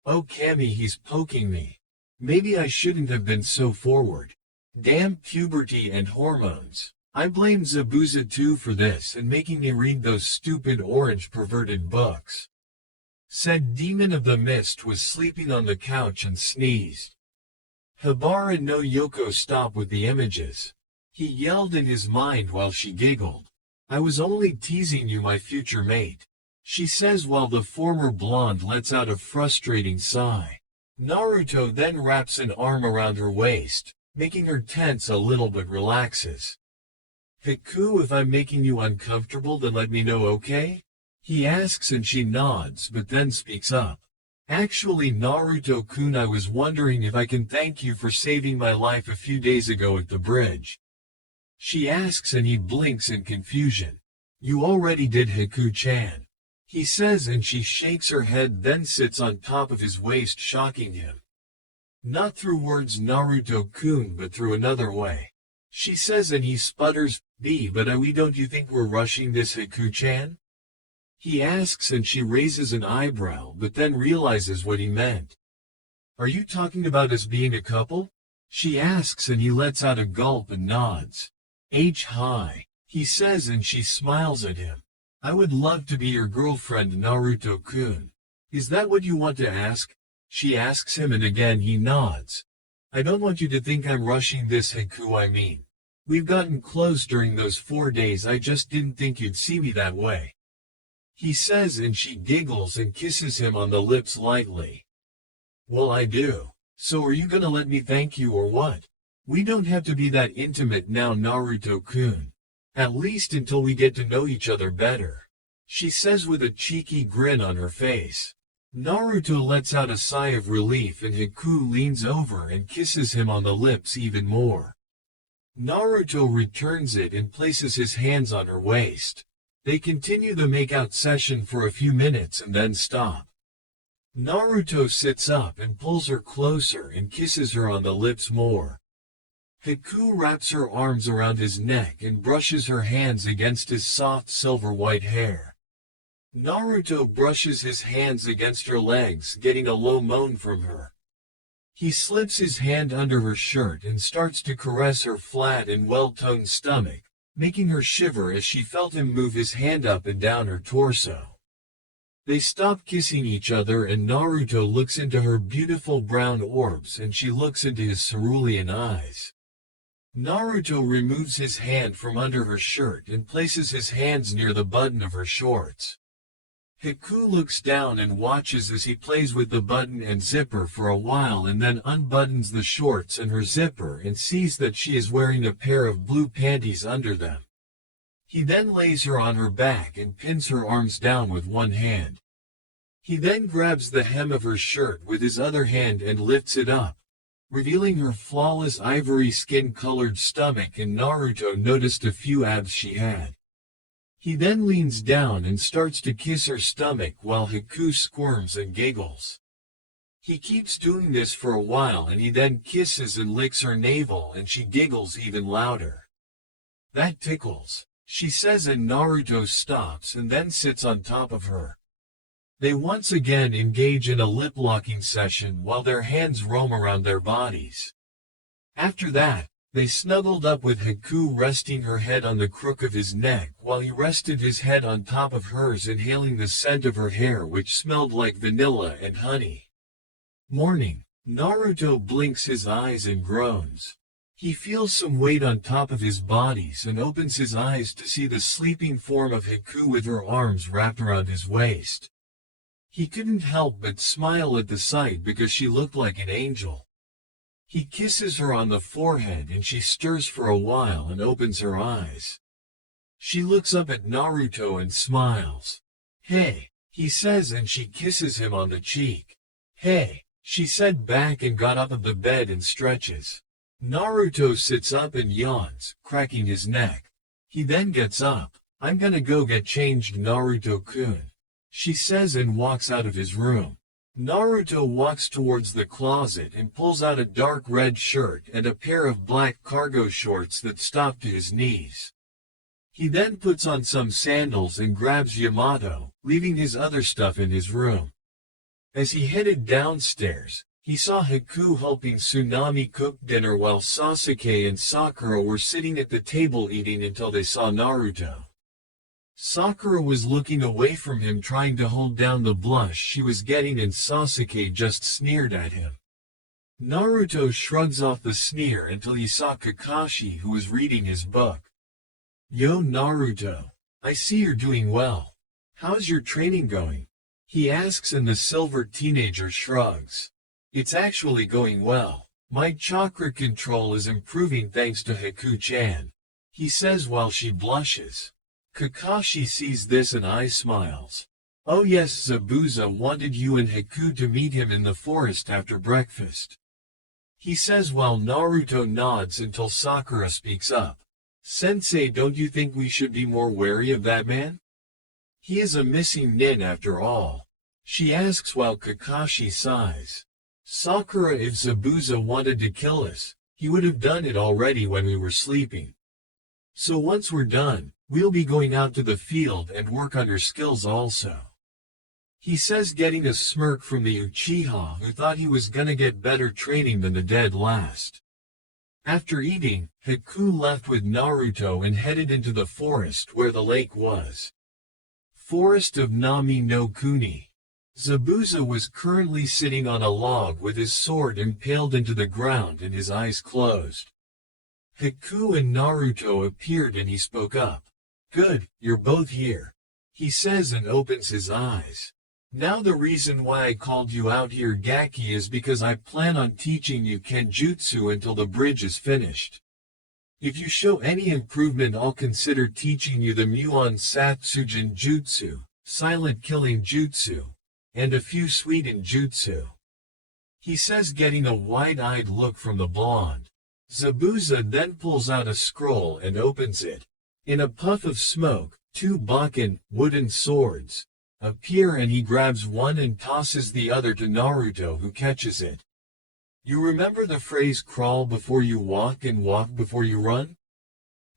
"Oh Kami, he's poking me. Maybe I shouldn't have been so forward. Damn puberty and hormones. I blame Zabuza too for this and making me read those stupid orange perverted books." Said Demon of the Mist was sleeping on the couch and sneezed. Hibara no Yoko stop with the images. He yelled in his mind while she giggled. "I was only teasing you, my future mate," she says while the former blonde lets out a frustrating sigh. Naruto then wraps an arm around her waist, making her tense a little but relaxes. "Haku, if I'm making you uncomfortable then let me know, okay?" he asks, and she nods but then speaks up. "Actually Naruto-kun, I was wondering if I can thank you for saving my life a few days ago at the bridge." She asks, and he blinks in confusion. "You already did, Haku-chan," he says, and she shakes her head then sits on top of his waist, shocking him. "Not through words Naruto-kun, but through another way," she says, and he sputters, but don't you think we're rushing this, Haku-chan?" He asks, and she raises an eyebrow but then realizes what he meant. "Are you talking about us being a couple?" she asks, and he lets out a gulp and nods. "Hi," he says, and she smiles at him. "I would love to be your girlfriend, Naruto-kun. Is that what you want to ask?" she asks him, and again he nods. "I don't want you to think I'm rushing this, Haku, I mean. We've gotten close during those 4 days, I just didn't think you'd see me that way," he says, and she giggles and kisses him on the lips lightly. "Well, I do. So are you gonna let me thank you or what? We don't have to be that intimate now, Naruto-kun. At least until we get to know each other better," she says with a cheeky grin on her face. Naruto lets out a sigh of relief, and Haku leans over and kisses him on the lips even more. Naruto returns it and places his hands on her waist. They continue the make-out session for a few minutes and then stop. Naruto sits up and pulls her closer and kisses her on the lips more. Haku wraps her arms around his neck and brushes her hands against his soft silver-white hair. Naruto brushes his hands against her legs, getting a low moan from her. He slips his hand under her shirt and starts to caress her flat and well-toned stomach, making her shiver as she felt him move his hand up and down her torso. They stop kissing each other, and Naruto looks into her beautiful brown orbs and she looks into his cerulean eyes. Naruto removes his hand from under her shirt and places his hands near the button of her shorts. Haku looks down and watches as he plays with the button and zipper for a while and then unbuttons the shorts and her zipper and sees that she is wearing a pair of blue panties under them. He then lays her on her back and pins her arms down with one hand. He then grabs the hem of her shirt with his other hand and lifts it up, revealing her flawless ivory skin-colored stomach, and Naruto noticed a few abs she had. He then leans down and starts to kiss her stomach while Haku squirms and giggles. He keeps doing this for a while and he then kisses and licks her navel and she giggles even louder. "That tickles," she says, and Naruto stops and then sits on top of her. They once again engage in a lip-locking session while their hands roam around their bodies. After that, they snuggled up with Haku resting her head on the crook of his neck while he rested his head on top of hers, inhaling the scent of her hair which smelled like vanilla and honey. Morning. Naruto blinks his eyes and groans. He feels some weight on top of his bodies and opens his eyes to see the sleeping form of Haku with her arms wrapped around his waist. He couldn't help but smile at the sight because she looked like an angel. He kisses her on the forehead and she stirs for a while and opens her eyes. She looks up at Naruto and smiles. "Hey," he says, and she kisses him on the cheek. "Hey," she said back and got up of the bed and stretches. Naruto sits up and yawns, cracking his neck. He then gets up. "I'm gonna go get changed, Naruto-kun," she says, and walks out of his room. Naruto walks towards the closet and pulls out a dark red shirt and a pair of black cargo shorts that stop to his knees. He then puts on some sandals and grabs Yamato, leaving his other stuff in his room. As he headed downstairs, he saw Haku helping Tsunami cook dinner while Sasuke and Sakura were sitting at the table eating until they saw Naruto. Sakura was looking away from him, trying to hold down the blush she was getting, and Sasuke just sneered at him. Naruto shrugs off the sneer until he saw Kakashi, who was reading his book. "Yo Naruto, I see you're doing well. How's your training going?" he asks, and the silver teenager shrugs. "It's actually going well. My chakra control is improving thanks to Haku-chan," he says while she blushes. Kakashi sees this and smiles. "Oh yes, Zabuza wanted you and Haku to meet him in the forest after breakfast," he says while Naruto nods until Sakura speaks up. "Sensei, don't you think we should be more wary of that man? He is a missing nin after all," she asks while Kakashi sighs. "Sakura, if Zabuza wanted to kill us, he would have done it already when we were sleeping. So once we're done, we'll be going out to the field and work on your skills also," he says, getting a smirk from the Uchiha, who thought he was gonna get better training than the dead last. After eating, Haku left with Naruto and headed into the forest where the lake was. Forest of Nami no Kuni. Zabuza was currently sitting on a log with his sword impaled into the ground and his eyes closed. Haku and Naruto appeared and he spoke up. "Good, you're both here," he says, and opens his eyes. "Now the reason why I called you out here, Gaki, is because I plan on teaching you Kenjutsu until the bridge is finished. If you show any improvement, I'll consider teaching you the Muon Satsujin Jutsu, silent killing jutsu, and a few sweetened jutsu," he says, getting a wide-eyed look from the blonde. Zabuza then pulls out a scroll and opens it. In a puff of smoke, two Bakken, wooden swords, appear, and he grabs one and tosses the other to Naruto, who catches it. "You remember the phrase crawl before you walk and walk before you run?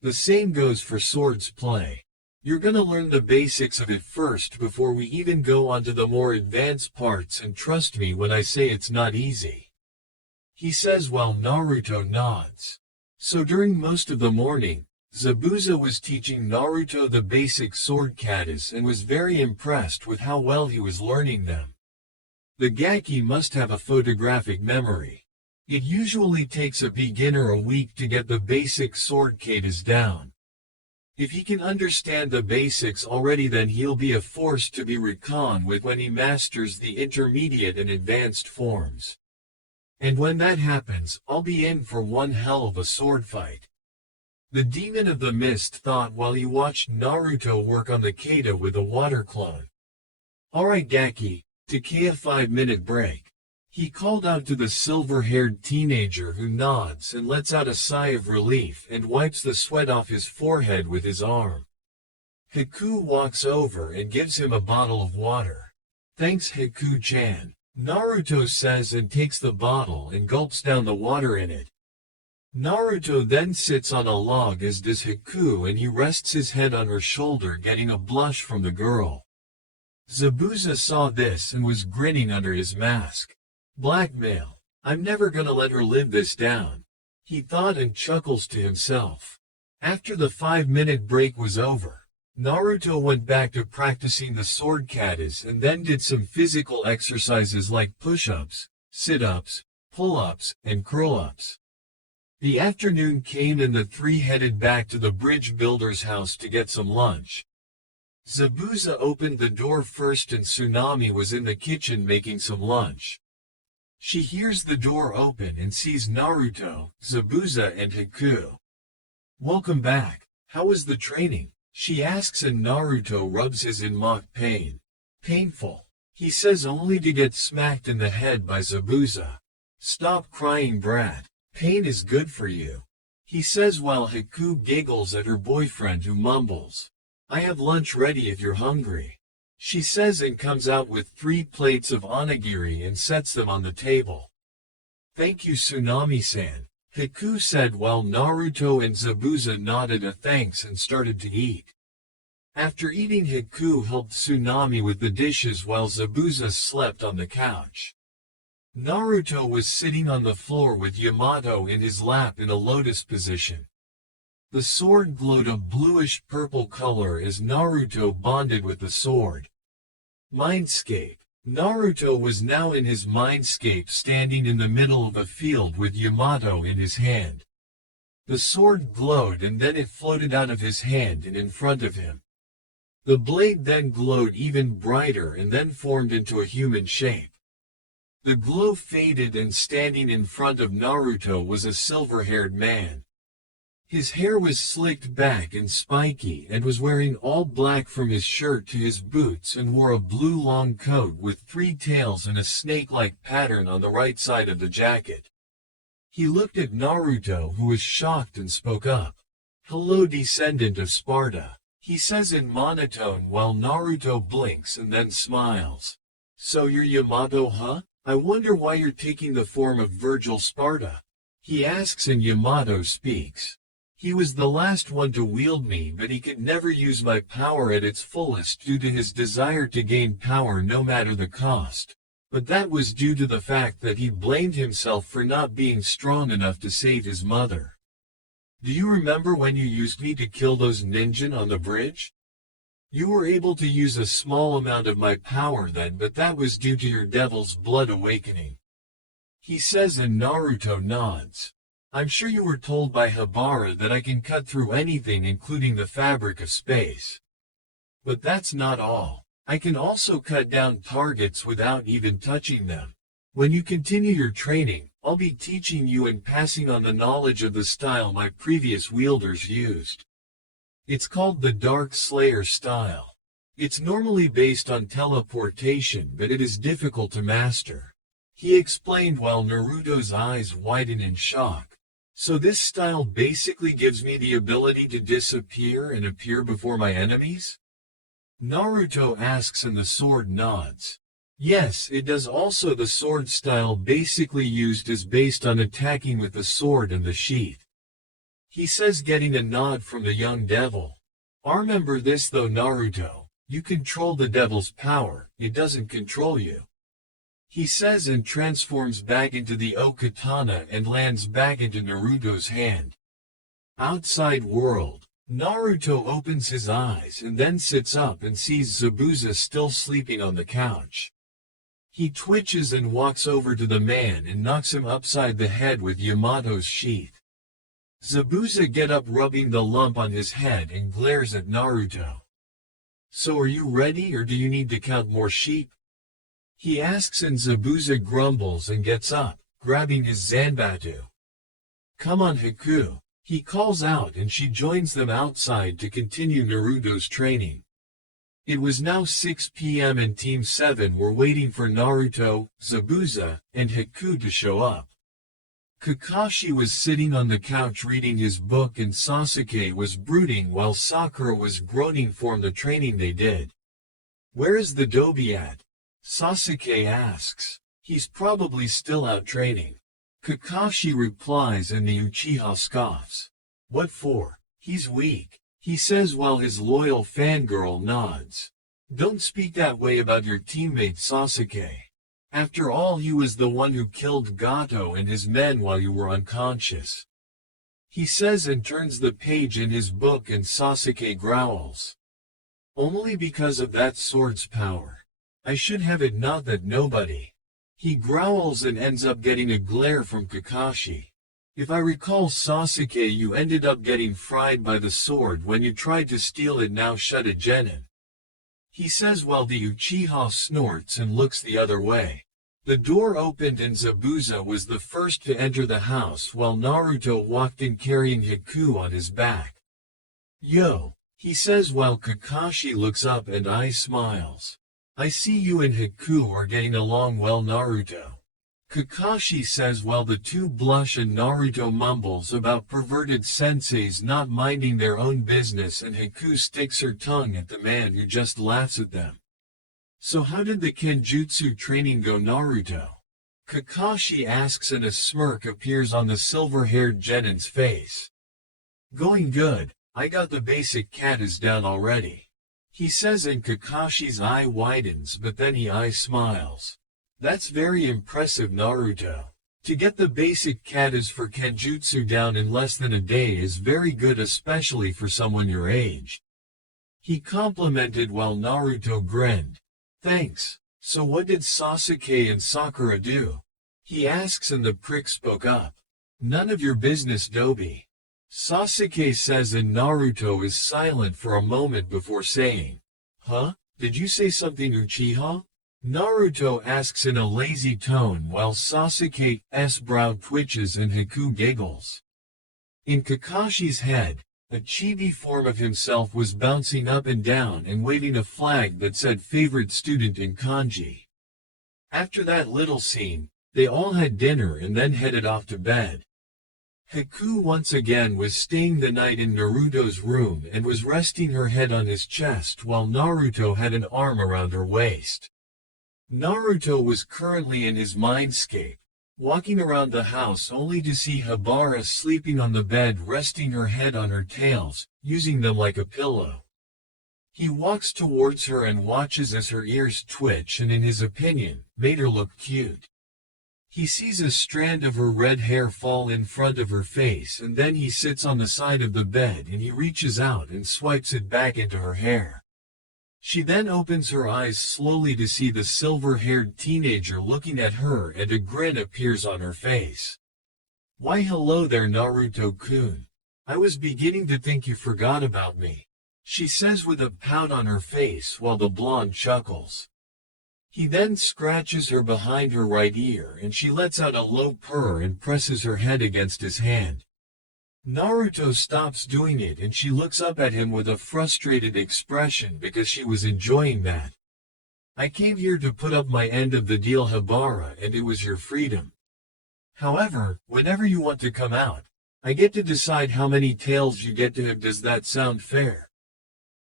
The same goes for swords play. You're gonna learn the basics of it first before we even go on to the more advanced parts, and trust me when I say it's not easy," he says while Naruto nods. So during most of the morning, Zabuza was teaching Naruto the basic sword katas and was very impressed with how well he was learning them. The Gaki must have a photographic memory. It usually takes a beginner a week to get the basic sword katas down. If he can understand the basics already, then he'll be a force to be reckoned with when he masters the intermediate and advanced forms. And when that happens, I'll be in for one hell of a sword fight. The Demon of the Mist thought while he watched Naruto work on the kata with the water clone. "Alright Gaki, take a 5-minute break," he called out to the silver-haired teenager, who nods and lets out a sigh of relief and wipes the sweat off his forehead with his arm. Haku walks over and gives him a bottle of water. Thanks Haku-chan, Naruto says and takes the bottle and gulps down the water in it. Naruto then sits on a log as does Haku and he rests his head on her shoulder getting a blush from the girl. Zabuza saw this and was grinning under his mask. Blackmail. I'm never gonna let her live this down, he thought and chuckles to himself. After the 5-minute break was over, Naruto went back to practicing the sword katas and then did some physical exercises like push-ups, sit-ups, pull-ups, and curl-ups. The afternoon came and the three headed back to the bridge builder's house to get some lunch. Zabuza opened the door first and Tsunami was in the kitchen making some lunch. She hears the door open and sees Naruto, Zabuza and Haku. Welcome back. How was the training? She asks and Naruto rubs his in mock pain. Painful. He says only to get smacked in the head by Zabuza. Stop crying, brat. Pain is good for you, he says while Haku giggles at her boyfriend who mumbles. I have lunch ready if you're hungry, she says and comes out with 3 plates of onigiri and sets them on the table. Thank you Tsunami-san, Haku said while Naruto and Zabuza nodded a thanks and started to eat. After eating, Haku helped Tsunami with the dishes while Zabuza slept on the couch. Naruto was sitting on the floor with Yamato in his lap in a lotus position. The sword glowed a bluish-purple color as Naruto bonded with the sword. Mindscape. Naruto was now in his mindscape standing in the middle of a field with Yamato in his hand. The sword glowed and then it floated out of his hand and in front of him. The blade then glowed even brighter and then formed into a human shape. The glow faded and standing in front of Naruto was a silver-haired man. His hair was slicked back and spiky and was wearing all black from his shirt to his boots and wore a blue long coat with 3 tails and a snake-like pattern on the right side of the jacket. He looked at Naruto who was shocked and spoke up. Hello descendant of Sparta, he says in monotone while Naruto blinks and then smiles. So you're Yamato, huh? I wonder why you're taking the form of Virgil Sparta, he asks and Yamato speaks. He was the last one to wield me but he could never use my power at its fullest due to his desire to gain power no matter the cost. But that was due to the fact that he blamed himself for not being strong enough to save his mother. Do you remember when you used me to kill those ninja on the bridge? You were able to use a small amount of my power then but that was due to your devil's blood awakening, he says and Naruto nods. I'm sure you were told by Habara that I can cut through anything including the fabric of space. But that's not all. I can also cut down targets without even touching them. When you continue your training, I'll be teaching you and passing on the knowledge of the style my previous wielders used. It's called the Dark Slayer style. It's normally based on teleportation but it is difficult to master, he explained while Naruto's eyes widen in shock. So this style basically gives me the ability to disappear and appear before my enemies? Naruto asks and the sword nods. Yes, it does. Also the sword style basically used is based on attacking with the sword and the sheath, he says getting a nod from the young devil. I remember this though Naruto, you control the devil's power, it doesn't control you, he says and transforms back into the O-Katana and lands back into Naruto's hand. Outside world. Naruto opens his eyes and then sits up and sees Zabuza still sleeping on the couch. He twitches and walks over to the man and knocks him upside the head with Yamato's sheath. Zabuza gets up rubbing the lump on his head and glares at Naruto. So are you ready or do you need to count more sheep? He asks and Zabuza grumbles and gets up, grabbing his Zanbatsu. Come on Haku, he calls out and she joins them outside to continue Naruto's training. It was now 6 p.m. and Team 7 were waiting for Naruto, Zabuza, and Haku to show up. Kakashi was sitting on the couch reading his book and Sasuke was brooding while Sakura was groaning from the training they did. "Where is the Dobi at?" Sasuke asks. "He's probably still out training." Kakashi replies and the Uchiha scoffs. "What for? He's weak," he says while his loyal fangirl nods. "Don't speak that way about your teammate Sasuke. After all, he was the one who killed Gato and his men while you were unconscious," he says and turns the page in his book and Sasuke growls. "Only because of that sword's power. I should have it, not that nobody." He growls and ends up getting a glare from Kakashi. "If I recall, Sasuke, you ended up getting fried by the sword when you tried to steal it. Now shut it, Genin," he says while the Uchiha snorts and looks the other way. The door opened and Zabuza was the first to enter the house while Naruto walked in carrying Haku on his back. "Yo," he says while Kakashi looks up and smiles. "I see you and Haku are getting along well, Naruto," Kakashi says while the two blush and Naruto mumbles about perverted senseis not minding their own business and Haku sticks her tongue at the man who just laughs at them. "So how did the Kenjutsu training go, Naruto?" Kakashi asks and a smirk appears on the silver-haired Genin's face. "Going good, I got the basic katas down already," he says and Kakashi's eye widens but then he smiles. "That's very impressive, Naruto. To get the basic katas for Kenjutsu down in less than a day is very good, especially for someone your age," he complimented while Naruto grinned. "Thanks. So what did Sasuke and Sakura do?" he asks and the prick spoke up. "None of your business, Dobi," Sasuke says and Naruto is silent for a moment before saying, "Huh? Did you say something, Uchiha?" Naruto asks in a lazy tone while Sasuke's brow twitches and Haku giggles. In Kakashi's head, a chibi form of himself was bouncing up and down and waving a flag that said favorite student in kanji. After that little scene, they all had dinner and then headed off to bed. Haku once again was staying the night in Naruto's room and was resting her head on his chest while Naruto had an arm around her waist. Naruto was currently in his mindscape, walking around the house only to see Habara sleeping on the bed resting her head on her tails, using them like a pillow. He walks towards her and watches as her ears twitch and in his opinion, made her look cute. He sees a strand of her red hair fall in front of her face and then he sits on the side of the bed and he reaches out and swipes it back into her hair. She then opens her eyes slowly to see the silver-haired teenager looking at her and a grin appears on her face. "Why hello there, Naruto-kun. I was beginning to think you forgot about me," she says with a pout on her face while the blonde chuckles. He then scratches her behind her right ear and she lets out a low purr and presses her head against his hand. Naruto stops doing it and she looks up at him with a frustrated expression because she was enjoying that. "I came here to put up my end of the deal, Habara, and it was your freedom. However, whenever you want to come out, I get to decide how many tails you get to have. Does that sound fair?"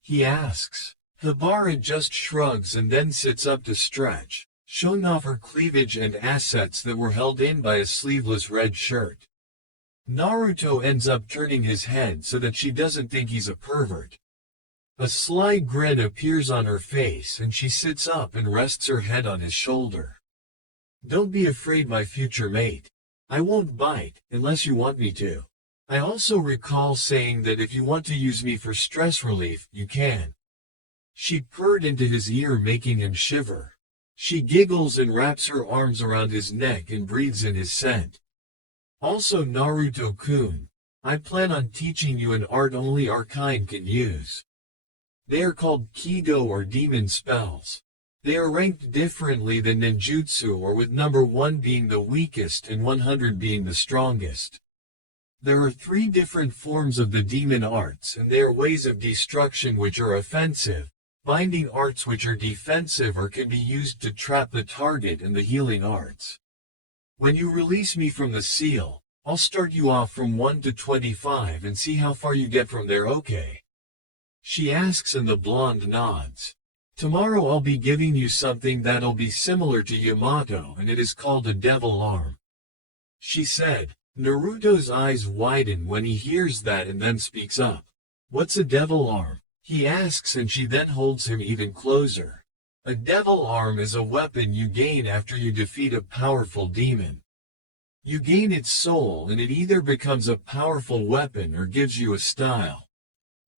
he asks. Habara just shrugs and then sits up to stretch, showing off her cleavage and assets that were held in by a sleeveless red shirt. Naruto ends up turning his head so that she doesn't think he's a pervert. A sly grin appears on her face and she sits up and rests her head on his shoulder. "Don't be afraid, my future mate. I won't bite, unless you want me to. I also recall saying that if you want to use me for stress relief, you can." She purred into his ear, making him shiver. She giggles and wraps her arms around his neck and breathes in his scent. "Also, Naruto-kun, I plan on teaching you an art only our kind can use. They are called Kido or demon spells. They are ranked differently than ninjutsu, or with number 1 being the weakest and 100 being the strongest. There are 3 different forms of the demon arts and they are ways of destruction which are offensive, binding arts which are defensive or can be used to trap the target, and the healing arts. When you release me from the seal, I'll start you off from 1 to 25 and see how far you get from there, okay? She asks and the blonde nods. Tomorrow I'll be giving you something that'll be similar to Yamato and it is called a devil arm. She said. Naruto's eyes widen when he hears that and then speaks up. What's a devil arm? He asks and she then holds him even closer. A devil arm is a weapon you gain after you defeat a powerful demon. You gain its soul and it either becomes a powerful weapon or gives you a style.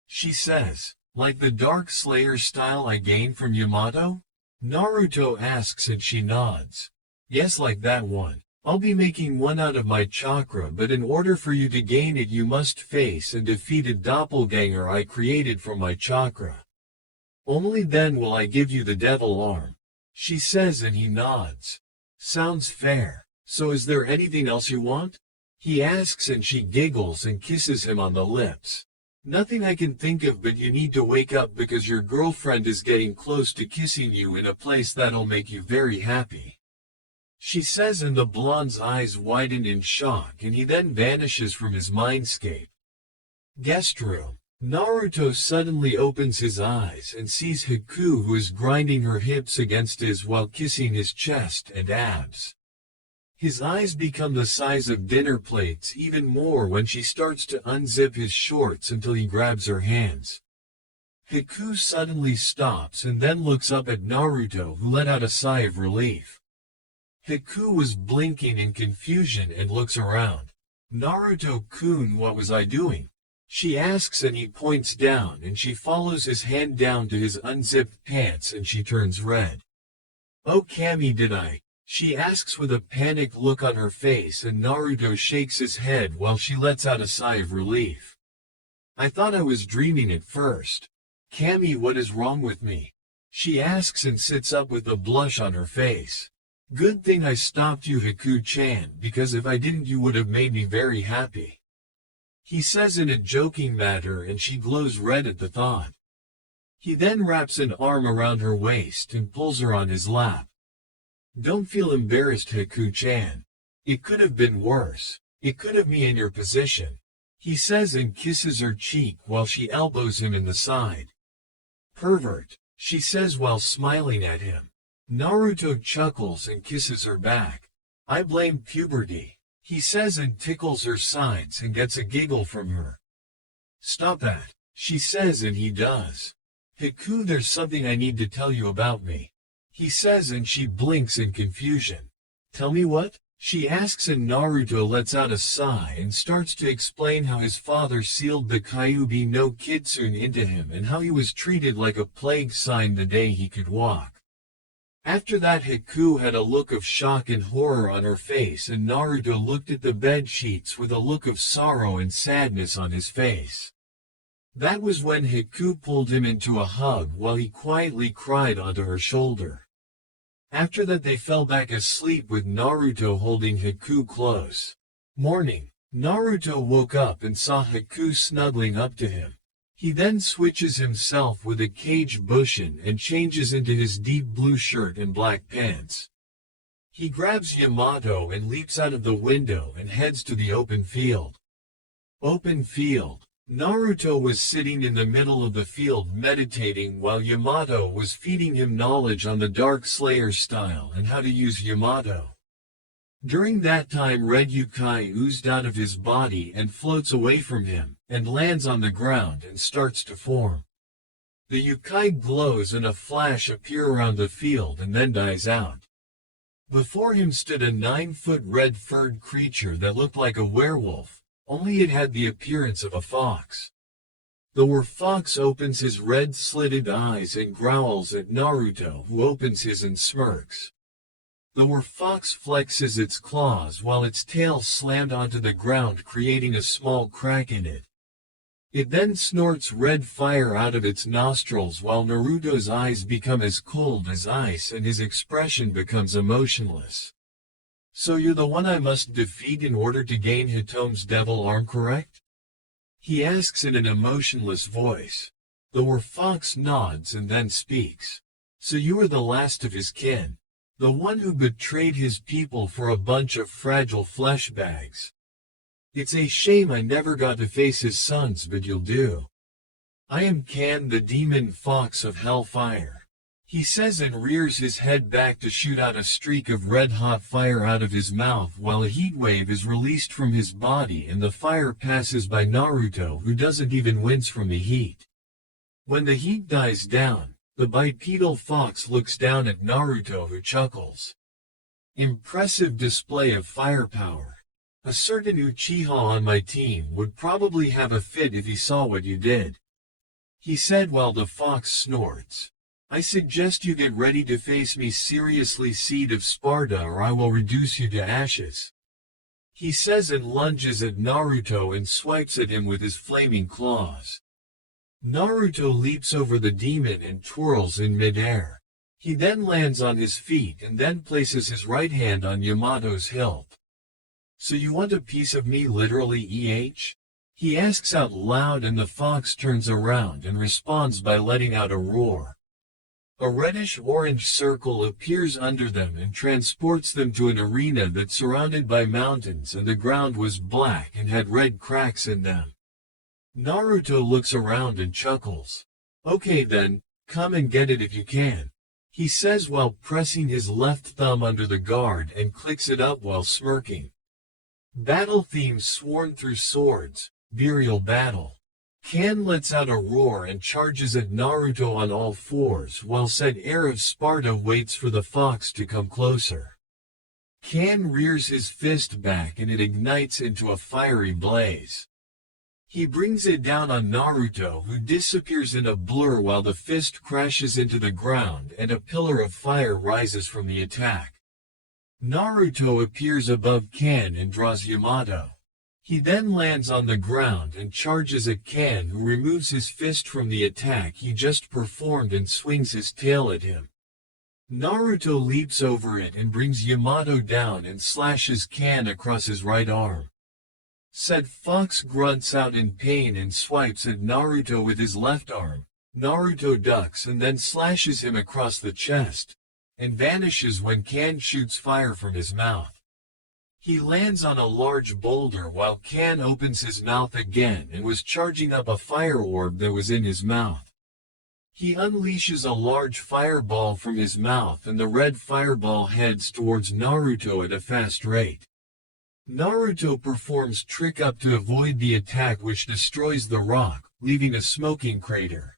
She says, like the Dark Slayer style I gained from Yamato? Naruto asks and she nods. Yes, like that one. I'll be making one out of my chakra, but in order for you to gain it you must face and defeat a doppelganger I created from my chakra. Only then will I give you the devil arm. She says and he nods. Sounds fair. So is there anything else you want? He asks and she giggles and kisses him on the lips. Nothing I can think of, but you need to wake up because your girlfriend is getting close to kissing you in a place that'll make you very happy. She says and the blonde's eyes widen in shock and he then vanishes from his mindscape. Guest room. Naruto suddenly opens his eyes and sees Haku, who is grinding her hips against his while kissing his chest and abs. His eyes become the size of dinner plates, even more when she starts to unzip his shorts until he grabs her hands. Haku suddenly stops and then looks up at Naruto, who let out a sigh of relief. Haku was blinking in confusion and looks around. Naruto-kun, what was I doing? She asks and he points down and she follows his hand down to his unzipped pants and she turns red. Oh Kami, did I? She asks with a panicked look on her face and Naruto shakes his head while she lets out a sigh of relief. I thought I was dreaming at first. Kami, what is wrong with me? She asks and sits up with a blush on her face. Good thing I stopped you, Haku-chan, because if I didn't you would have made me very happy. He says in a joking manner and she glows red at the thought. He then wraps an arm around her waist and pulls her on his lap. Don't feel embarrassed, Haku-chan. It could have been worse. It could have me in your position. He says and kisses her cheek while she elbows him in the side. Pervert, she says while smiling at him. Naruto chuckles and kisses her back. I blame puberty, he says and tickles her sides and gets a giggle from her. Stop that, she says and he does. Haku, there's something I need to tell you about me. He says and she blinks in confusion. Tell me what? She asks and Naruto lets out a sigh and starts to explain how his father sealed the Kyuubi no Kitsune into him and how he was treated like a plague sign the day he could walk. After that, Haku had a look of shock and horror on her face and Naruto looked at the bed sheets with a look of sorrow and sadness on his face. That was when Haku pulled him into a hug while he quietly cried onto her shoulder. After that they fell back asleep with Naruto holding Haku close. Morning. Naruto woke up and saw Haku snuggling up to him. He then switches himself with a cage bushin and changes into his deep blue shirt and black pants. He grabs Yamato and leaps out of the window and heads to the open field. Open field. Naruto was sitting in the middle of the field meditating while Yamato was feeding him knowledge on the Dark Slayer style and how to use Yamato. During that time red yukai oozed out of his body and floats away from him, and lands on the ground and starts to form. The yukai glows and a flash appears around the field and then dies out. Before him stood a 9-foot red-furred creature that looked like a werewolf, only it had the appearance of a fox. The fox opens his red-slitted eyes and growls at Naruto, who opens his and smirks. The fox flexes its claws while its tail slammed onto the ground, creating a small crack in it. It then snorts red fire out of its nostrils while Naruto's eyes become as cold as ice and his expression becomes emotionless. So you're the one I must defeat in order to gain Hitome's devil arm, correct? He asks in an emotionless voice. The fox nods and then speaks. So you are the last of his kin. The one who betrayed his people for a bunch of fragile flesh bags. It's a shame I never got to face his sons, but you'll do. I am Kan, the demon fox of hellfire. He says and rears his head back to shoot out a streak of red-hot fire out of his mouth while a heat wave is released from his body and the fire passes by Naruto, who doesn't even wince from the heat. When the heat dies down, the bipedal fox looks down at Naruto, who chuckles. Impressive display of firepower. A certain Uchiha on my team would probably have a fit if he saw what you did. He said while the fox snorts. I suggest you get ready to face me seriously, Seed of Sparta, or I will reduce you to ashes. He says and lunges at Naruto and swipes at him with his flaming claws. Naruto leaps over the demon and twirls in midair. He then lands on his feet and then places his right hand on Yamato's hilt. So you want a piece of me, literally, He asks out loud, and the fox turns around and responds by letting out a roar. A reddish-orange circle appears under them and transports them to an arena that's surrounded by mountains, and the ground was black and had red cracks in them. Naruto looks around and chuckles. Okay then, come and get it if you can, he says while pressing his left thumb under the guard and clicks it up while smirking. Battle theme sworn through swords, burial battle. Kan lets out a roar and charges at Naruto on all fours while said heir of Sparta waits for the fox to come closer. Kan rears his fist back and it ignites into a fiery blaze. He brings it down on Naruto, who disappears in a blur while the fist crashes into the ground and a pillar of fire rises from the attack. Naruto appears above Kan and draws Yamato. He then lands on the ground and charges at Kan, who removes his fist from the attack he just performed and swings his tail at him. Naruto leaps over it and brings Yamato down and slashes Kan across his right arm. Said fox grunts out in pain and swipes at Naruto with his left arm. Naruto ducks and then slashes him across the chest, and vanishes when Kan shoots fire from his mouth. He lands on a large boulder while Kan opens his mouth again and was charging up a fire orb that was in his mouth. He unleashes a large fireball from his mouth and the red fireball heads towards Naruto at a fast rate. Naruto performs trick up to avoid the attack, which destroys the rock, leaving a smoking crater.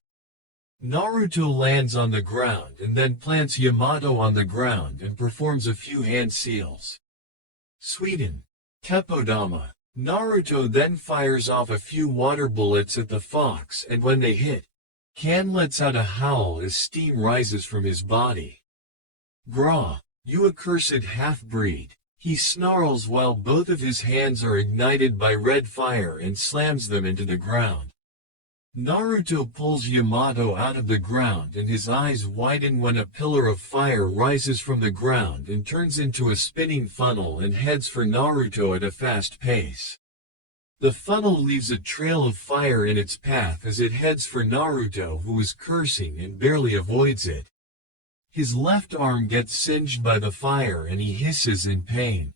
Naruto lands on the ground and then plants Yamato on the ground and performs a few hand seals. Sweden. Teppodama. Naruto then fires off a few water bullets at the fox, and when they hit, Kan lets out a howl as steam rises from his body. Grah, you accursed half-breed, he snarls while both of his hands are ignited by red fire and slams them into the ground. Naruto pulls Yamato out of the ground and his eyes widen when a pillar of fire rises from the ground and turns into a spinning funnel and heads for Naruto at a fast pace. The funnel leaves a trail of fire in its path as it heads for Naruto, who is cursing and barely avoids it. His left arm gets singed by the fire and he hisses in pain.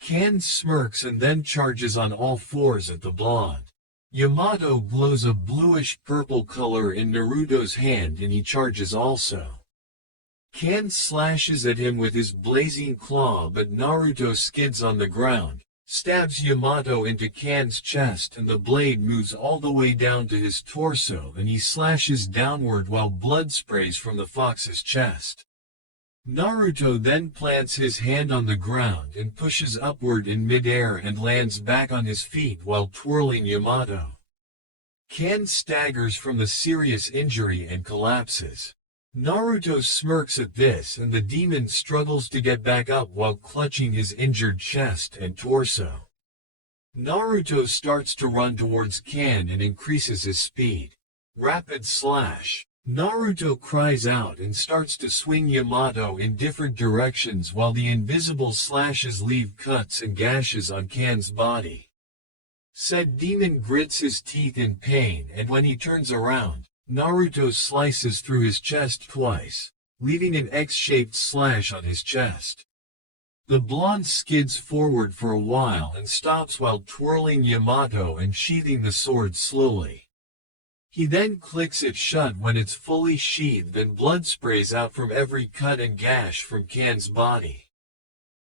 Kan smirks and then charges on all fours at the blonde. Yamato glows a bluish-purple color in Naruto's hand and he charges also. Kan slashes at him with his blazing claw, but Naruto skids on the ground, stabs Yamato into Kan's chest, and the blade moves all the way down to his torso and he slashes downward while blood sprays from the fox's chest. Naruto then plants his hand on the ground and pushes upward in midair and lands back on his feet while twirling Yamato. Kan staggers from the serious injury and collapses. Naruto smirks at this and the demon struggles to get back up while clutching his injured chest and torso. Naruto starts to run towards Kan and increases his speed. Rapid slash. Naruto cries out and starts to swing Yamato in different directions while the invisible slashes leave cuts and gashes on Kan's body. Said demon grits his teeth in pain, and when he turns around, Naruto slices through his chest twice, leaving an X-shaped slash on his chest. The blonde skids forward for a while and stops while twirling Yamato and sheathing the sword slowly. He then clicks it shut when it's fully sheathed and blood sprays out from every cut and gash from Kan's body.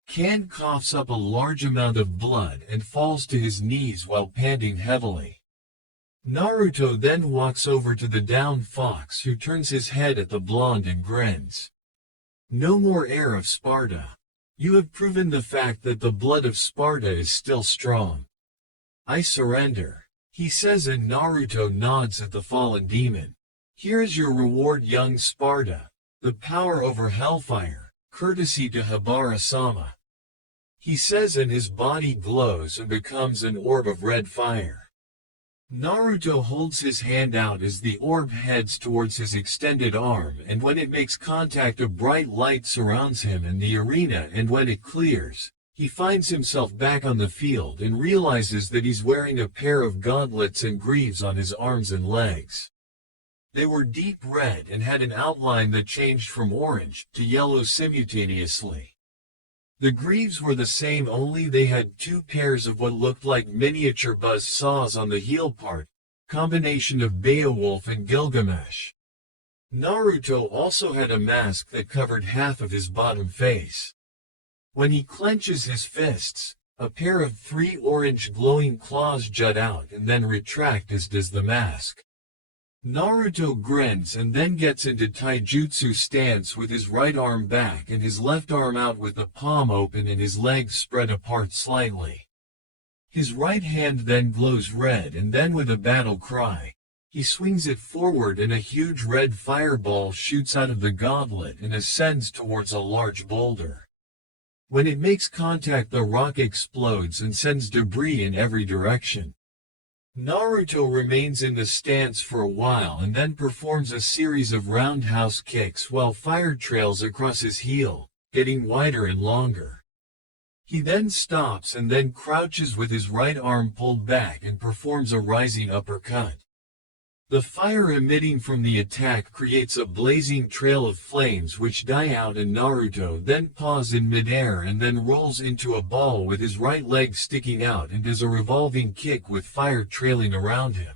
Kan coughs up a large amount of blood and falls to his knees while panting heavily. Naruto then walks over to the downed fox who turns his head at the blonde and grins. No more heir of Sparta. You have proven the fact that the blood of Sparta is still strong. I surrender, he says, and Naruto nods at the fallen demon. Here is your reward, young Sparta, the power over hellfire, courtesy to Habara-sama. He says, and his body glows and becomes an orb of red fire. Naruto holds his hand out as the orb heads towards his extended arm, and when it makes contact a bright light surrounds him in the arena, and when it clears, he finds himself back on the field and realizes that he's wearing a pair of gauntlets and greaves on his arms and legs. They were deep red and had an outline that changed from orange to yellow simultaneously. The greaves were the same, only they had two pairs of what looked like miniature buzz saws on the heel part, combination of Beowulf and Gilgamesh. Naruto also had a mask that covered half of his bottom face. When he clenches his fists, a pair of 3 orange glowing claws jut out and then retract, as does the mask. Naruto grins and then gets into taijutsu stance with his right arm back and his left arm out with the palm open and his legs spread apart slightly. His right hand then glows red, and then with a battle cry, he swings it forward and a huge red fireball shoots out of the gauntlet and ascends towards a large boulder. When it makes contact, the rock explodes and sends debris in every direction. Naruto remains in the stance for a while and then performs a series of roundhouse kicks while fire trails across his heel, getting wider and longer. He then stops and then crouches with his right arm pulled back and performs a rising uppercut. The fire emitting from the attack creates a blazing trail of flames which die out, and Naruto then pauses in midair and then rolls into a ball with his right leg sticking out and does a revolving kick with fire trailing around him.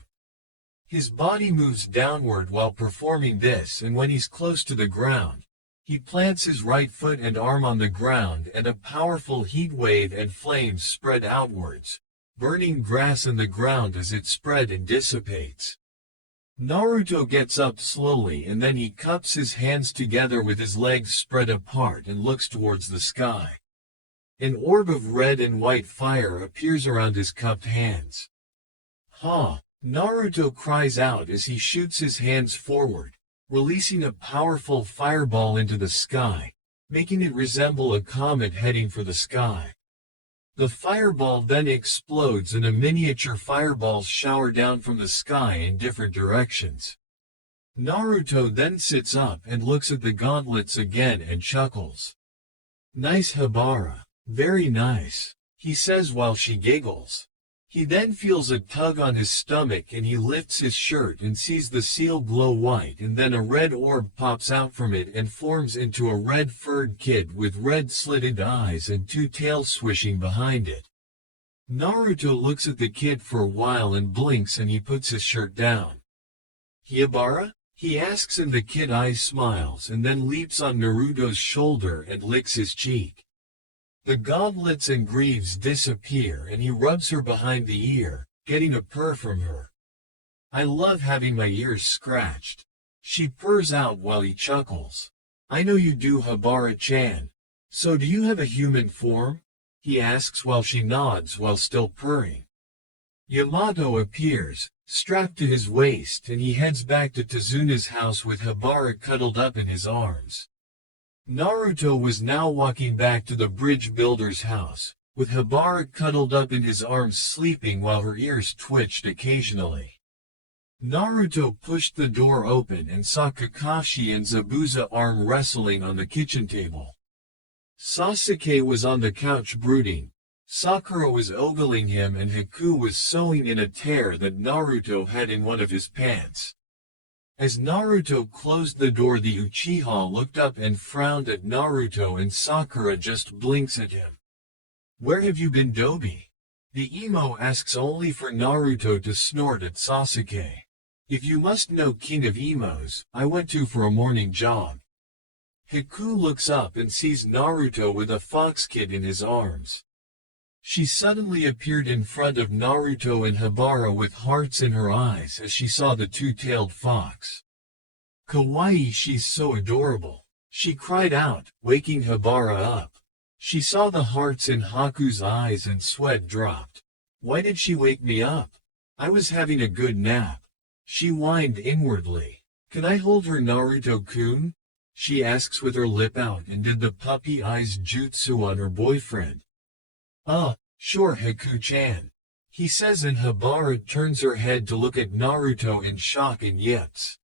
His body moves downward while performing this, and when he's close to the ground, he plants his right foot and arm on the ground, and a powerful heat wave and flames spread outwards, burning grass and the ground as it spread and dissipates. Naruto gets up slowly and then he cups his hands together with his legs spread apart and looks towards the sky. An orb of red and white fire appears around his cupped hands. "Ha!" Naruto cries out as he shoots his hands forward, releasing a powerful fireball into the sky, making it resemble a comet heading for the sky. The fireball then explodes and a miniature fireballs shower down from the sky in different directions. Naruto then sits up and looks at the gauntlets again and chuckles. "Nice Habara, very nice," he says while she giggles. He then feels a tug on his stomach and he lifts his shirt and sees the seal glow white, and then a red orb pops out from it and forms into a red furred kid with red slitted eyes and 2 tails swishing behind it. Naruto looks at the kid for a while and blinks and he puts his shirt down. "Hiabara?" he asks, and the kid eyes smiles and then leaps on Naruto's shoulder and licks his cheek. The gauntlets and greaves disappear and he rubs her behind the ear, getting a purr from her. "I love having my ears scratched," she purrs out while he chuckles. "I know you do, Habara-chan. So do you have a human form?" he asks while she nods while still purring. Yamato appears, strapped to his waist, and he heads back to Tazuna's house with Habara cuddled up in his arms. Naruto was now walking back to the bridge builder's house, with Habara cuddled up in his arms sleeping while her ears twitched occasionally. Naruto pushed the door open and saw Kakashi and Zabuza arm wrestling on the kitchen table. Sasuke was on the couch brooding, Sakura was ogling him, and Haku was sewing in a tear that Naruto had in one of his pants. As Naruto closed the door, the Uchiha looked up and frowned at Naruto, and Sakura just blinks at him. "Where have you been, Dobi?" The emo asks, only for Naruto to snort at Sasuke. "If you must know, king of emos, I went for a morning jog." Haku looks up and sees Naruto with a fox kid in his arms. She suddenly appeared in front of Naruto and Hibara with hearts in her eyes as she saw the two-tailed fox. "Kawaii, she's so adorable," she cried out, waking Hibara up. She saw the hearts in Haku's eyes and sweat dropped. "Why did she wake me up? I was having a good nap," she whined inwardly. "Can I hold her, Naruto-kun?" she asks with her lip out and did the puppy eyes jutsu on her boyfriend. Sure, Haku-chan," he says, and Hibara turns her head to look at Naruto in shock and yips.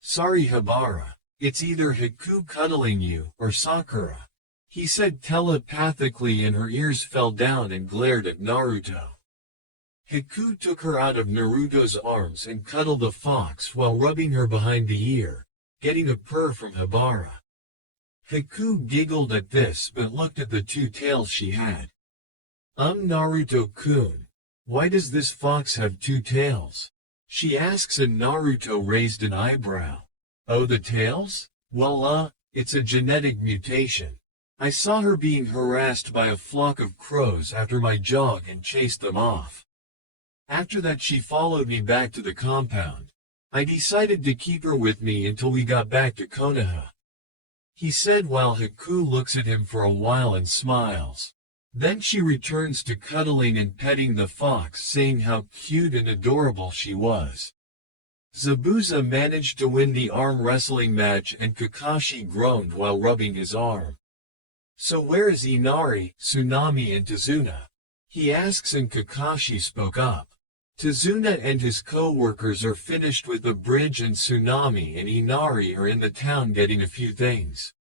"Sorry, Hibara, it's either Haku cuddling you or Sakura," he said telepathically, and her ears fell down and glared at Naruto. Haku took her out of Naruto's arms and cuddled the fox while rubbing her behind the ear, getting a purr from Hibara. Haku giggled at this but looked at the two tails she had. Naruto-kun, why does this fox have two tails?" she asks, and Naruto raised an eyebrow. "Oh, the tails? Well, it's a genetic mutation. I saw her being harassed by a flock of crows after my jog and chased them off. After that she followed me back to the compound. I decided to keep her with me until we got back to Konoha," he said, while Haku looks at him for a while and smiles. Then she returns to cuddling and petting the fox, saying how cute and adorable she was. Zabuza managed to win the arm wrestling match, and Kakashi groaned while rubbing his arm. "So where is Inari, Tsunami, and Tazuna?" he asks, and Kakashi spoke up. "Tazuna and his co-workers are finished with the bridge, and Tsunami and Inari are in the town getting a few things.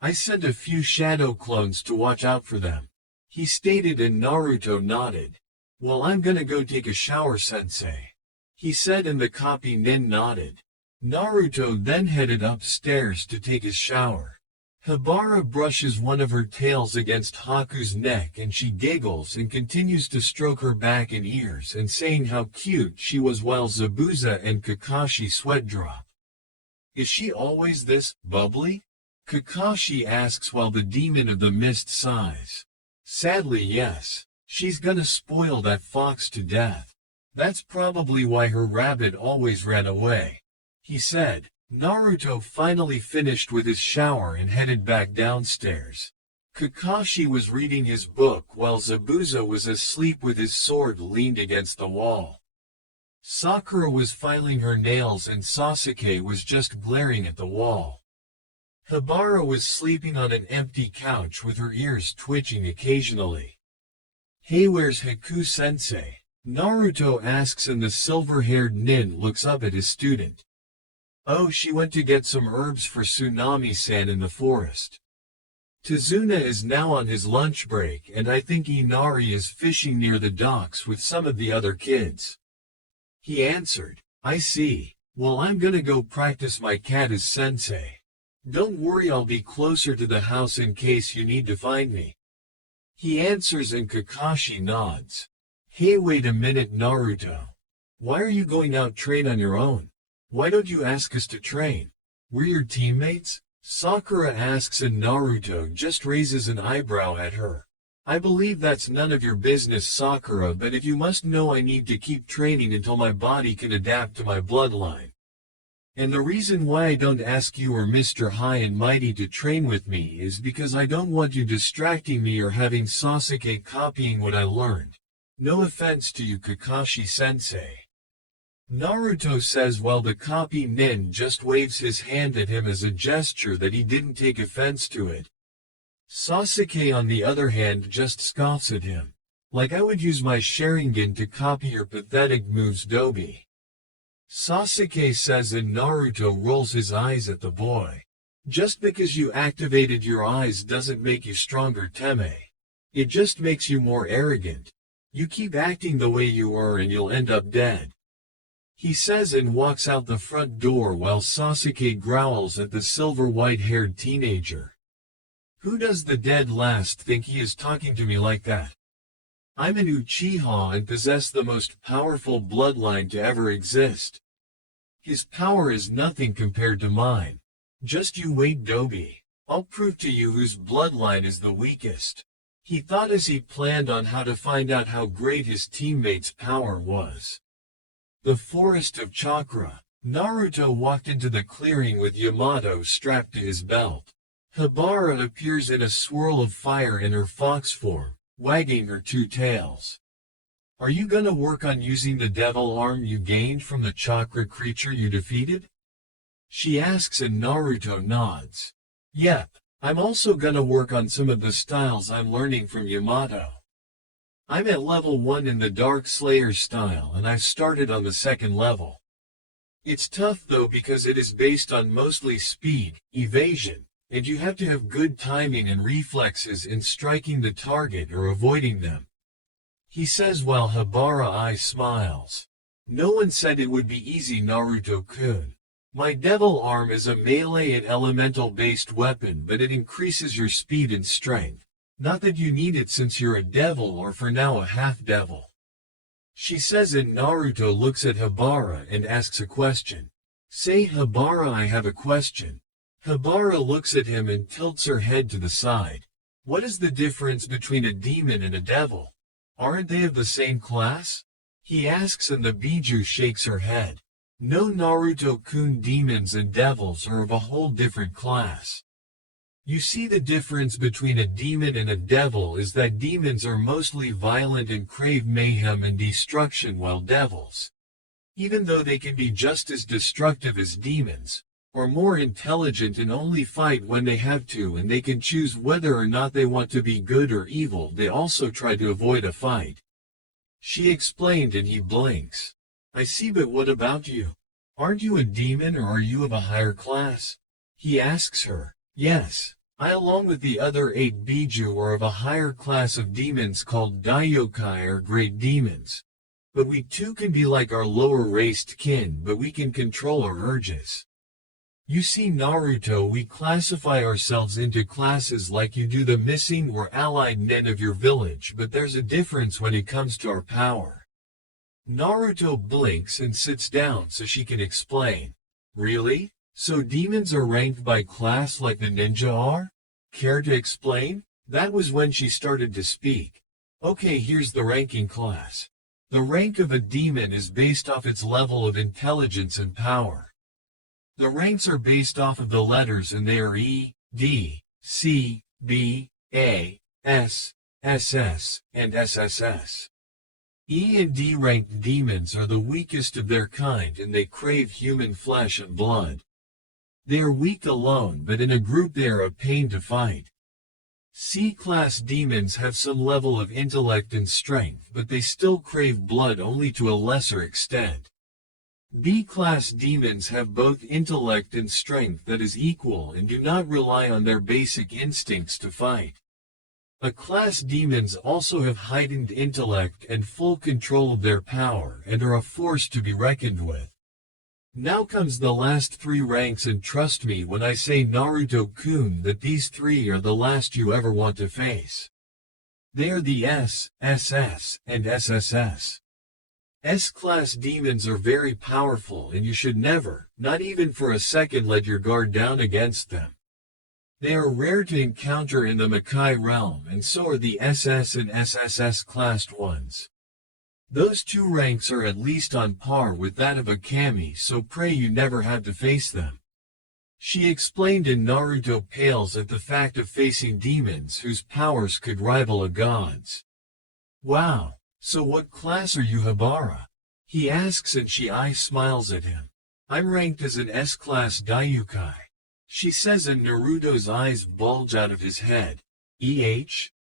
I sent a few shadow clones to watch out for them," he stated, and Naruto nodded. "Well, I'm gonna go take a shower, sensei," he said, and the copy nin nodded. Naruto then headed upstairs to take his shower. Hibara brushes one of her tails against Haku's neck, and she giggles and continues to stroke her back and ears and saying how cute she was, while Zabuza and Kakashi sweat drop. "Is she always this bubbly?" Kakashi asks, while the demon of the mist sighs. "Sadly, yes. She's gonna spoil that fox to death. That's probably why her rabbit always ran away," he said. Naruto finally finished with his shower and headed back downstairs. Kakashi was reading his book while Zabuza was asleep with his sword leaned against the wall. Sakura was filing her nails and Sasuke was just glaring at the wall. Hibara was sleeping on an empty couch with her ears twitching occasionally. "Hey, where's Haku-sensei?" Naruto asks, and the silver-haired nin looks up at his student. "Oh, she went to get some herbs for Tsunami-san in the forest. Tazuna is now on his lunch break, and I think Inari is fishing near the docks with some of the other kids," he answered. "I see. Well, I'm gonna go practice my kata, sensei. Don't worry, I'll be closer to the house in case you need to find me," he answers, and Kakashi nods. "Hey, wait a minute, Naruto. Why are you going out train on your own? Why don't you ask us to train? We're your teammates?" Sakura asks, and Naruto just raises an eyebrow at her. "I believe that's none of your business, Sakura, but if you must know, I need to keep training until my body can adapt to my bloodline. And the reason why I don't ask you or Mr. High and Mighty to train with me is because I don't want you distracting me or having Sasuke copying what I learned. No offense to you, Kakashi-sensei," Naruto says, while the copy nin just waves his hand at him as a gesture that he didn't take offense to it. Sasuke, on the other hand, just scoffs at him. "Like I would use my Sharingan to copy your pathetic moves, Dobi," Sasuke says, and Naruto rolls his eyes at the boy. "Just because you activated your eyes doesn't make you stronger, Teme. It just makes you more arrogant. You keep acting the way you are and you'll end up dead." he says and walks out the front door while Sasuke growls at the silver white-haired teenager. Who does the dead last think he is talking to me like that? I'm an Uchiha and possess the most powerful bloodline to ever exist. His power is nothing compared to mine. Just you wait, Dobi. I'll prove to you whose bloodline is the weakest. He thought as he planned on how to find out how great his teammates' power was. The forest of chakra. Naruto walked into the clearing with Yamato strapped to his belt. Hibara appears in a swirl of fire in her fox form, wagging her two tails. Are you gonna work on using the devil arm you gained from the chakra creature you defeated? She asks and Naruto nods. Yep, I'm also gonna work on some of the styles I'm learning from Yamato. I'm at level 1 in the Dark Slayer style and I've started on the second level. It's tough though because it is based on mostly speed, evasion, and you have to have good timing and reflexes in striking the target or avoiding them. He says while Hibara smiles. No one said it would be easy, Naruto-kun. My devil arm is a melee and elemental-based weapon, but it increases your speed and strength. Not that you need it since you're a devil or for now a half-devil. She says and Naruto looks at Hibara and asks a question. Say Hibara, I have a question. Hibara looks at him and tilts her head to the side. What is the difference between a demon and a devil? Aren't they of the same class? He asks and the Biju shakes her head. No, Naruto-kun, demons and devils are of a whole different class. You see, the difference between a demon and a devil is that demons are mostly violent and crave mayhem and destruction, while devils, even though they can be just as destructive as demons, are more intelligent and only fight when they have to, and they can choose whether or not they want to be good or evil. They also try to avoid a fight. She explained and he blinks. I see, but what about you? Aren't you a demon or are you of a higher class? He asks her. Yes, I along with the other 8 Biju are of a higher class of demons called Daiokai or Great Demons. But we too can be like our lower-raced kin, but we can control our urges. You see, Naruto, we classify ourselves into classes like you do the missing or allied nen of your village, but there's a difference when it comes to our power. Naruto blinks and sits down so she can explain. Really? So demons are ranked by class like the ninja are? Care to explain? That was when she started to speak. Okay, here's the ranking class. The rank of a demon is based off its level of intelligence and power. The ranks are based off of the letters and they are E, D, C, B, A, S, SS, and SSS. E and D ranked demons are the weakest of their kind and they crave human flesh and blood. They are weak alone, but in a group they are a pain to fight. C-class demons have some level of intellect and strength, but they still crave blood only to a lesser extent. B-class demons have both intellect and strength that is equal and do not rely on their basic instincts to fight. A-class demons also have heightened intellect and full control of their power and are a force to be reckoned with. Now comes the last 3 ranks, and trust me when I say, Naruto-kun, that these 3 are the last you ever want to face. They are the S, SS, and SSS. S-class demons are very powerful and you should never, not even for a second, let your guard down against them. They are rare to encounter in the Makai realm, and so are the SS and SSS classed ones. Those 2 ranks are at least on par with that of a kami, so pray you never have to face them. She explained, and Naruto pales at the fact of facing demons whose powers could rival a god's. Wow, so what class are you, Hibara? He asks and she smiles at him. I'm ranked as an S-class Daiyukai. She says and Naruto's eyes bulge out of his head.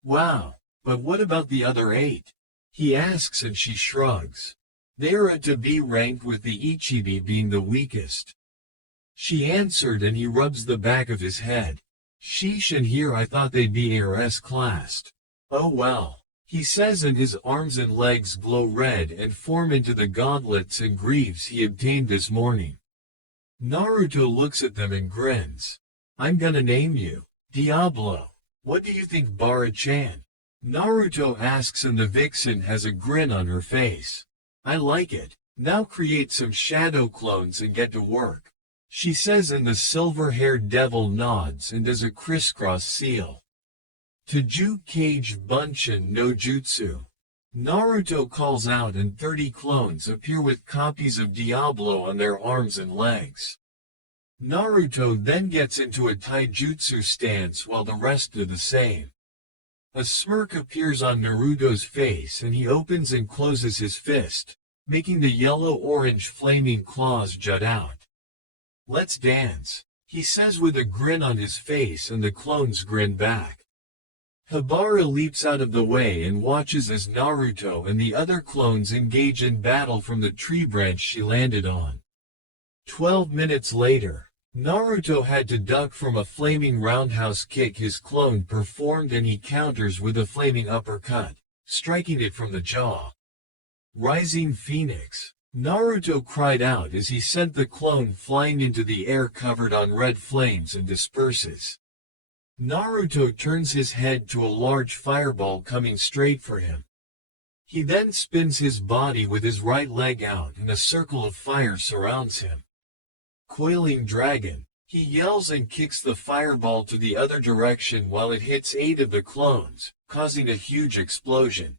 Wow, but what about the other 8? He asks and she shrugs. They are to be ranked with the Ichibi being the weakest. She answered and he rubs the back of his head. Sheesh, and here I thought they'd be ARS classed. Oh well. he says, and his arms and legs glow red and form into the gauntlets and greaves he obtained this morning. Naruto looks at them and grins. I'm gonna name you Diablo. What do you think, Bara-chan? Naruto asks, and the vixen has a grin on her face. I like it. Now create some shadow clones and get to work, she says, and the silver-haired devil nods and does a crisscross seal. Taju Kage Bunshin no Jutsu. Naruto calls out, and 30 clones appear with copies of Diablo on their arms and legs. Naruto then gets into a taijutsu stance while the rest do the same. A smirk appears on Naruto's face and he opens and closes his fist, making the yellow-orange flaming claws jut out. Let's dance, he says with a grin on his face, and the clones grin back. Hibara leaps out of the way and watches as Naruto and the other clones engage in battle from the tree branch she landed on. 12 minutes later, Naruto had to duck from a flaming roundhouse kick his clone performed, and he counters with a flaming uppercut, striking it from the jaw. Rising Phoenix. Naruto cried out as he sent the clone flying into the air covered on red flames and disperses. Naruto turns his head to a large fireball coming straight for him. He then spins his body with his right leg out and a circle of fire surrounds him. Coiling Dragon. He yells and kicks the fireball to the other direction while it hits 8 of the clones, causing a huge explosion.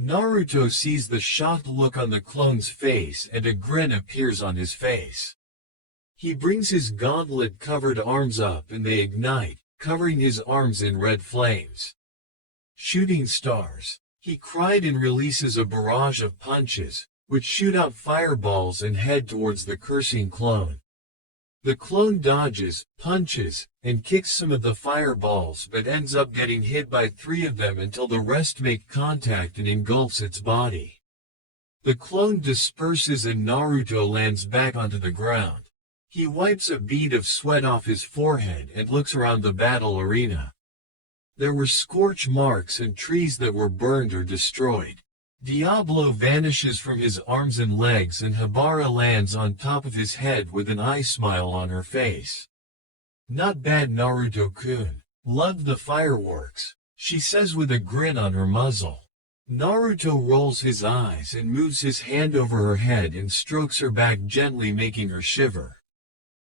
Naruto sees the shocked look on the clone's face and a grin appears on his face. He brings his gauntlet-covered arms up and they ignite, covering his arms in red flames. Shooting stars. He cried and releases a barrage of punches, which shoot out fireballs and head towards the cursing clone. The clone dodges, punches, and kicks some of the fireballs but ends up getting hit by 3 of them until the rest make contact and engulfs its body. The clone disperses and Naruto lands back onto the ground. He wipes a bead of sweat off his forehead and looks around the battle arena. There were scorch marks and trees that were burned or destroyed. Diablo vanishes from his arms and legs and Hibara lands on top of his head with an eye smile on her face. Not bad, Naruto-kun. Loved the fireworks, she says with a grin on her muzzle. Naruto rolls his eyes and moves his hand over her head and strokes her back gently, making her shiver.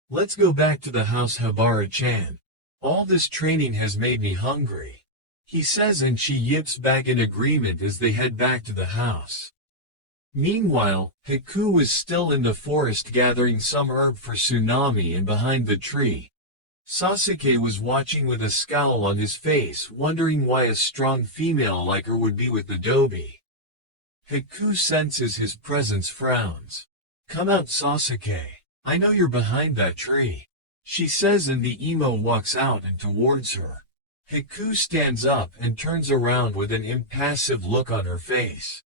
Let's go back to the house, Hibara-chan. All this training has made me hungry, he says, and she yips back in agreement as they head back to the house. Meanwhile, Haku was still in the forest gathering some herb for Tsunami, and behind the tree, Sasuke was watching with a scowl on his face, wondering why a strong female like her would be with the Dobi. Haku senses his presence, frowns. Come out, Sasuke. I know you're behind that tree, she says, and the emo walks out and towards her. Haku stands up and turns around with an impassive look on her face.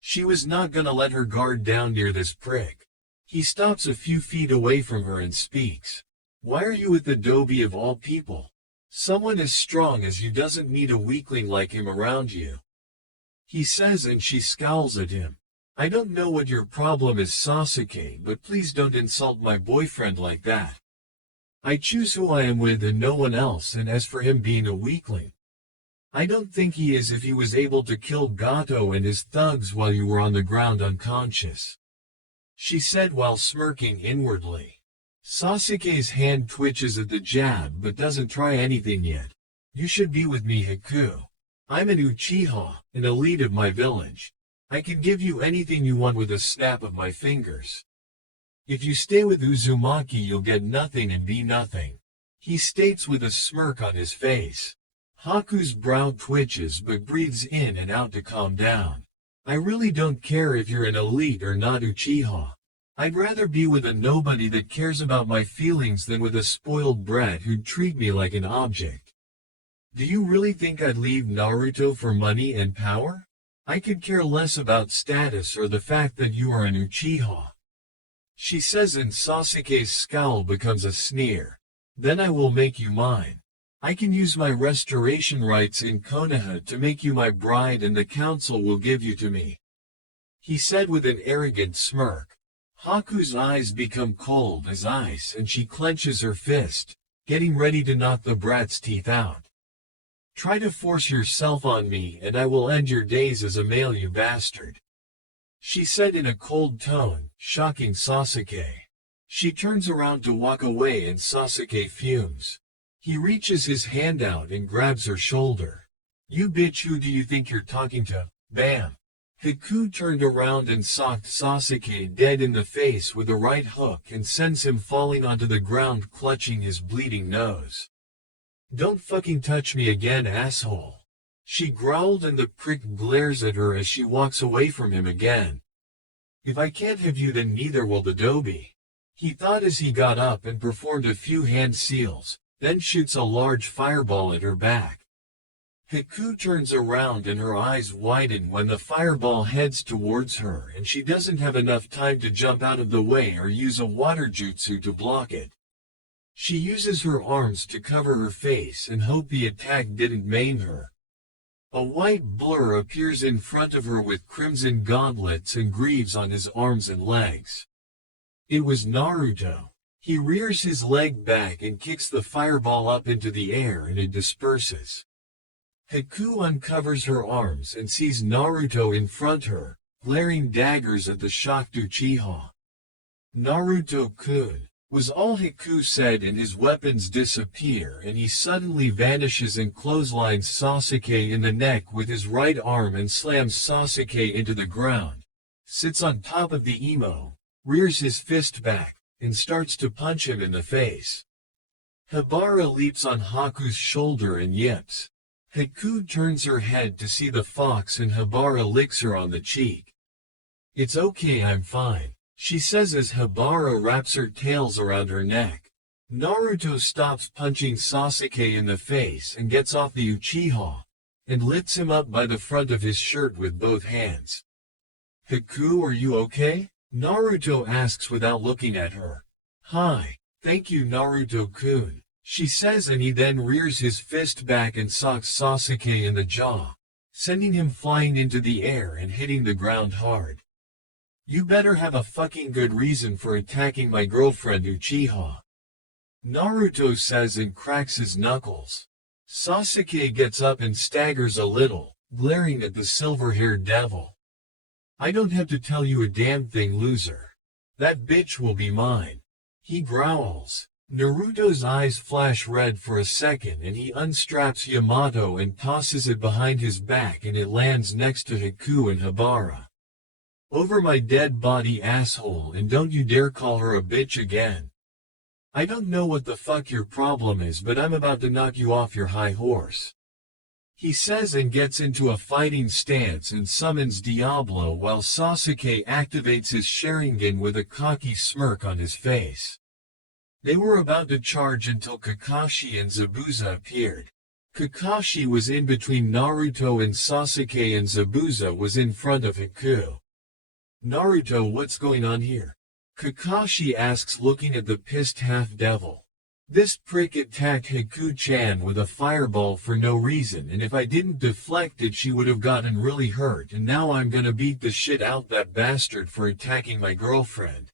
She was not gonna let her guard down near this prick. He stops a few feet away from her and speaks. Why are you with the Dobi of all people? Someone as strong as you doesn't need a weakling like him around you, he says, and she scowls at him. I don't know what your problem is, Sasuke, but please don't insult my boyfriend like that. I choose who I am with and no one else, and as for him being a weakling, I don't think he is if he was able to kill Gato and his thugs while you were on the ground unconscious, she said while smirking inwardly. Sasuke's hand twitches at the jab but doesn't try anything yet. You should be with me, Haku. I'm an Uchiha, an elite of my village. I can give you anything you want with a snap of my fingers. If you stay with Uzumaki you'll get nothing and be nothing, he states with a smirk on his face. Haku's brow twitches but breathes in and out to calm down. I really don't care if you're an elite or not Uchiha. I'd rather be with a nobody that cares about my feelings than with a spoiled brat who'd treat me like an object. Do you really think I'd leave Naruto for money and power? I could care less about status or the fact that you are an Uchiha, she says, and Sasuke's scowl becomes a sneer. Then I will make you mine. I can use my restoration rights in Konoha to make you my bride and the council will give you to me," he said with an arrogant smirk. Haku's eyes become cold as ice and she clenches her fist, getting ready to knock the brat's teeth out. "Try to force yourself on me and I will end your days as a male, you bastard," she said in a cold tone, shocking Sasuke. She turns around to walk away and Sasuke fumes. He reaches his hand out and grabs her shoulder. "You bitch, who do you think you're talking to?" Bam! Haku turned around and socked Sasuke dead in the face with a right hook and sends him falling onto the ground clutching his bleeding nose. "Don't fucking touch me again, asshole," she growled and the prick glares at her as she walks away from him again. "If I can't have you then neither will the Dobi," he thought as he got up and performed a few hand seals, then shoots a large fireball at her back. Haku turns around and her eyes widen when the fireball heads towards her and she doesn't have enough time to jump out of the way or use a water jutsu to block it. She uses her arms to cover her face and hope the attack didn't maim her. A white blur appears in front of her with crimson gauntlets and greaves on his arms and legs. It was Naruto. He rears his leg back and kicks the fireball up into the air and it disperses. Haku uncovers her arms and sees Naruto in front her, glaring daggers at the shocked Uchiha. "Naruto-kun," was all Haku said and his weapons disappear and he suddenly vanishes and clotheslines Sasuke in the neck with his right arm and slams Sasuke into the ground, sits on top of the emo, rears his fist back, and starts to punch him in the face. Habara leaps on Haku's shoulder and yips. Haku turns her head to see the fox and Habara licks her on the cheek. "It's okay, I'm fine," she says as Habara wraps her tails around her neck. Naruto stops punching Sasuke in the face and gets off the Uchiha, and lifts him up by the front of his shirt with both hands. "Haku, are you okay?" Naruto asks without looking at her. "Hi, thank you Naruto-kun," she says and he then rears his fist back and socks Sasuke in the jaw, sending him flying into the air and hitting the ground hard. "You better have a fucking good reason for attacking my girlfriend Uchiha," Naruto says and cracks his knuckles. Sasuke gets up and staggers a little, glaring at the silver-haired devil. "I don't have to tell you a damn thing, loser. That bitch will be mine," he growls. Naruto's eyes flash red for a second and he unstraps Yamato and tosses it behind his back and it lands next to Haku and Habara. "Over my dead body, asshole, and don't you dare call her a bitch again. I don't know what the fuck your problem is but I'm about to knock you off your high horse," he says and gets into a fighting stance and summons Diablo while Sasuke activates his Sharingan with a cocky smirk on his face. They were about to charge until Kakashi and Zabuza appeared. Kakashi was in between Naruto and Sasuke and Zabuza was in front of Haku. "Naruto, what's going on here?" Kakashi asks looking at the pissed half-devil. "This prick attacked Haku-chan with a fireball for no reason and if I didn't deflect it she would have gotten really hurt and now I'm gonna beat the shit out that bastard for attacking my girlfriend,"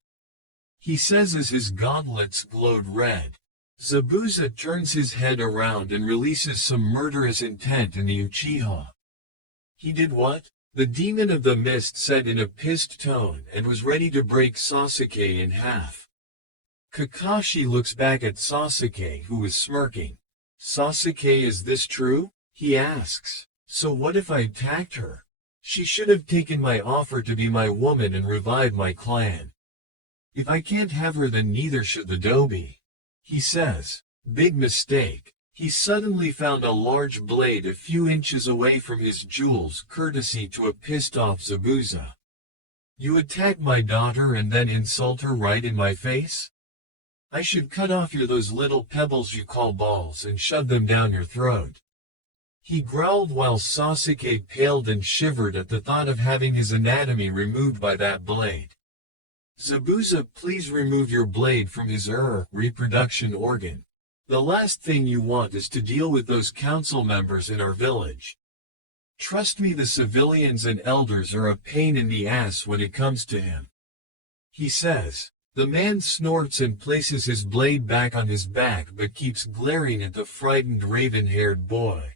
he says as his gauntlets glowed red. Zabuza turns his head around and releases some murderous intent in the Uchiha. "He did what?" the demon of the mist said in a pissed tone and was ready to break Sasuke in half. Kakashi looks back at Sasuke who was smirking. "Sasuke, is this true?" he asks. "So what if I attacked her? She should have taken my offer to be my woman and revived my clan. If I can't have her then neither should the Dobi," he says. Big mistake. He suddenly found a large blade a few inches away from his jewels courtesy to a pissed-off Zabuza. "You attack my daughter and then insult her right in my face? I should cut off those little pebbles you call balls and shove them down your throat," he growled while Sasuke paled and shivered at the thought of having his anatomy removed by that blade. "Zabuza, please remove your blade from his reproduction organ," The last thing you want is to deal with those council members in our village. Trust me, the civilians and elders are a pain in the ass when it comes to him. He says. The man snorts and places his blade back on his back but keeps glaring at the frightened raven-haired boy.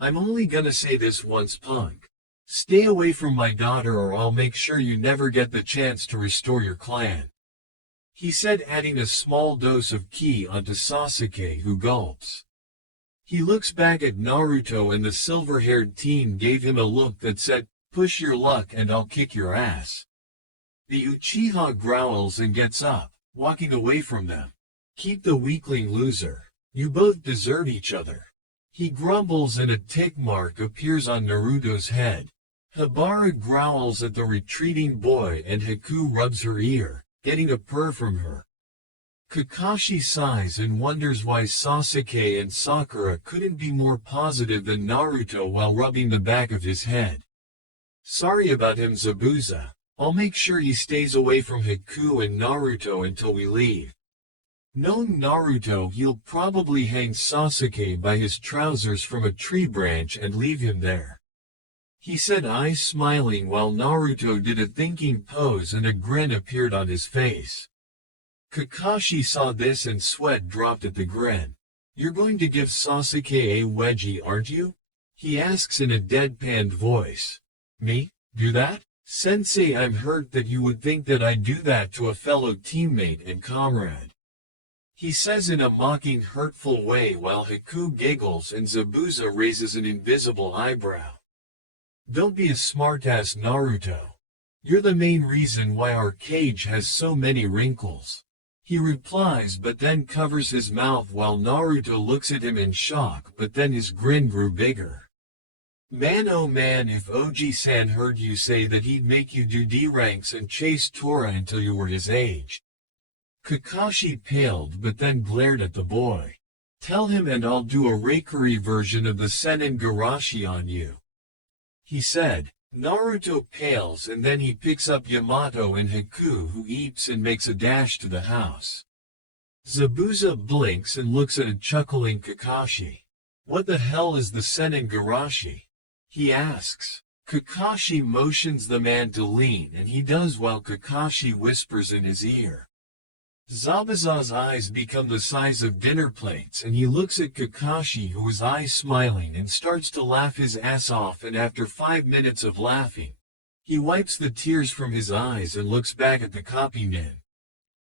I'm only gonna say this once, punk. Stay away from my daughter or I'll make sure you never get the chance to restore your clan. He said, adding a small dose of ki onto Sasuke, who gulps. He looks back at Naruto and the silver-haired teen gave him a look that said, push your luck and I'll kick your ass. The Uchiha growls and gets up, walking away from them. Keep the weakling, loser. You both desert each other. He grumbles and a tick mark appears on Naruto's head. Hibara growls at the retreating boy and Haku rubs her ear, getting a purr from her. Kakashi sighs and wonders why Sasuke and Sakura couldn't be more positive than Naruto while rubbing the back of his head. Sorry about him, Zabuza. I'll make sure he stays away from Haku and Naruto until we leave. Knowing Naruto, he'll probably hang Sasuke by his trousers from a tree branch and leave him there. He said, eyes smiling while Naruto did a thinking pose and a grin appeared on his face. Kakashi saw this and sweat dropped at the grin. You're going to give Sasuke a wedgie, aren't you? He asks in a deadpanned voice. Me? Do that? Sensei, I'm hurt that you would think that I'd do that to a fellow teammate and comrade. He says in a mocking, hurtful way while Haku giggles and Zabuza raises an invisible eyebrow. Don't be a smartass, Naruto. You're the main reason why our cage has so many wrinkles. He replies but then covers his mouth while Naruto looks at him in shock, but then his grin grew bigger. Man, oh man, if Oji-san heard you say that he'd make you do D-ranks and chase Tora until you were his age. Kakashi paled but then glared at the boy. Tell him and I'll do a rakery version of the Senin Garashi on you. He said. Naruto pales and then he picks up Yamato and Haku, who eats and makes a dash to the house. Zabuza blinks and looks at a chuckling Kakashi. What the hell is the Senin Garashi? He asks. Kakashi motions the man to lean and he does while Kakashi whispers in his ear. Zabuza's eyes become the size of dinner plates and he looks at Kakashi, who is eyes smiling and starts to laugh his ass off, and after 5 minutes of laughing, he wipes the tears from his eyes and looks back at the copy nin.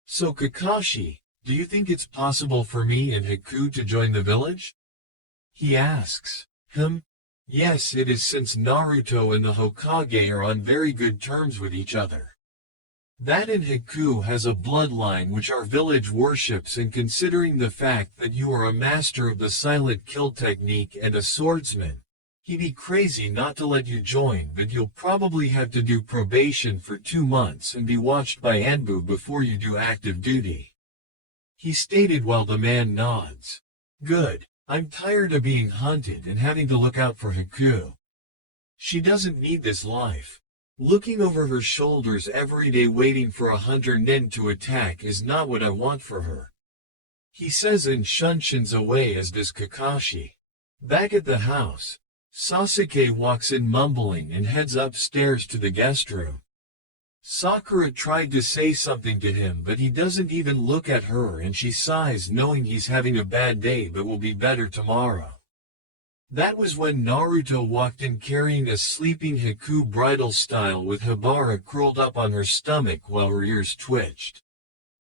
So Kakashi, do you think it's possible for me and Haku to join the village? He asks. Yes, it is, since Naruto and the Hokage are on very good terms with each other. That and Haku has a bloodline which our village worships, and considering the fact that you are a master of the silent kill technique and a swordsman, he'd be crazy not to let you join, but you'll probably have to do probation for 2 months and be watched by Anbu before you do active duty. He stated while the man nods. Good. I'm tired of being hunted and having to look out for Haku. She doesn't need this life. Looking over her shoulders every day waiting for a hunter nin to attack is not what I want for her. He says and shunsins away, as does Kakashi. Back at the house, Sasuke walks in mumbling and heads upstairs to the guest room. Sakura tried to say something to him but he doesn't even look at her and she sighs knowing he's having a bad day but will be better tomorrow. That was when Naruto walked in carrying a sleeping Haku bridal style with Hibara curled up on her stomach while her ears twitched.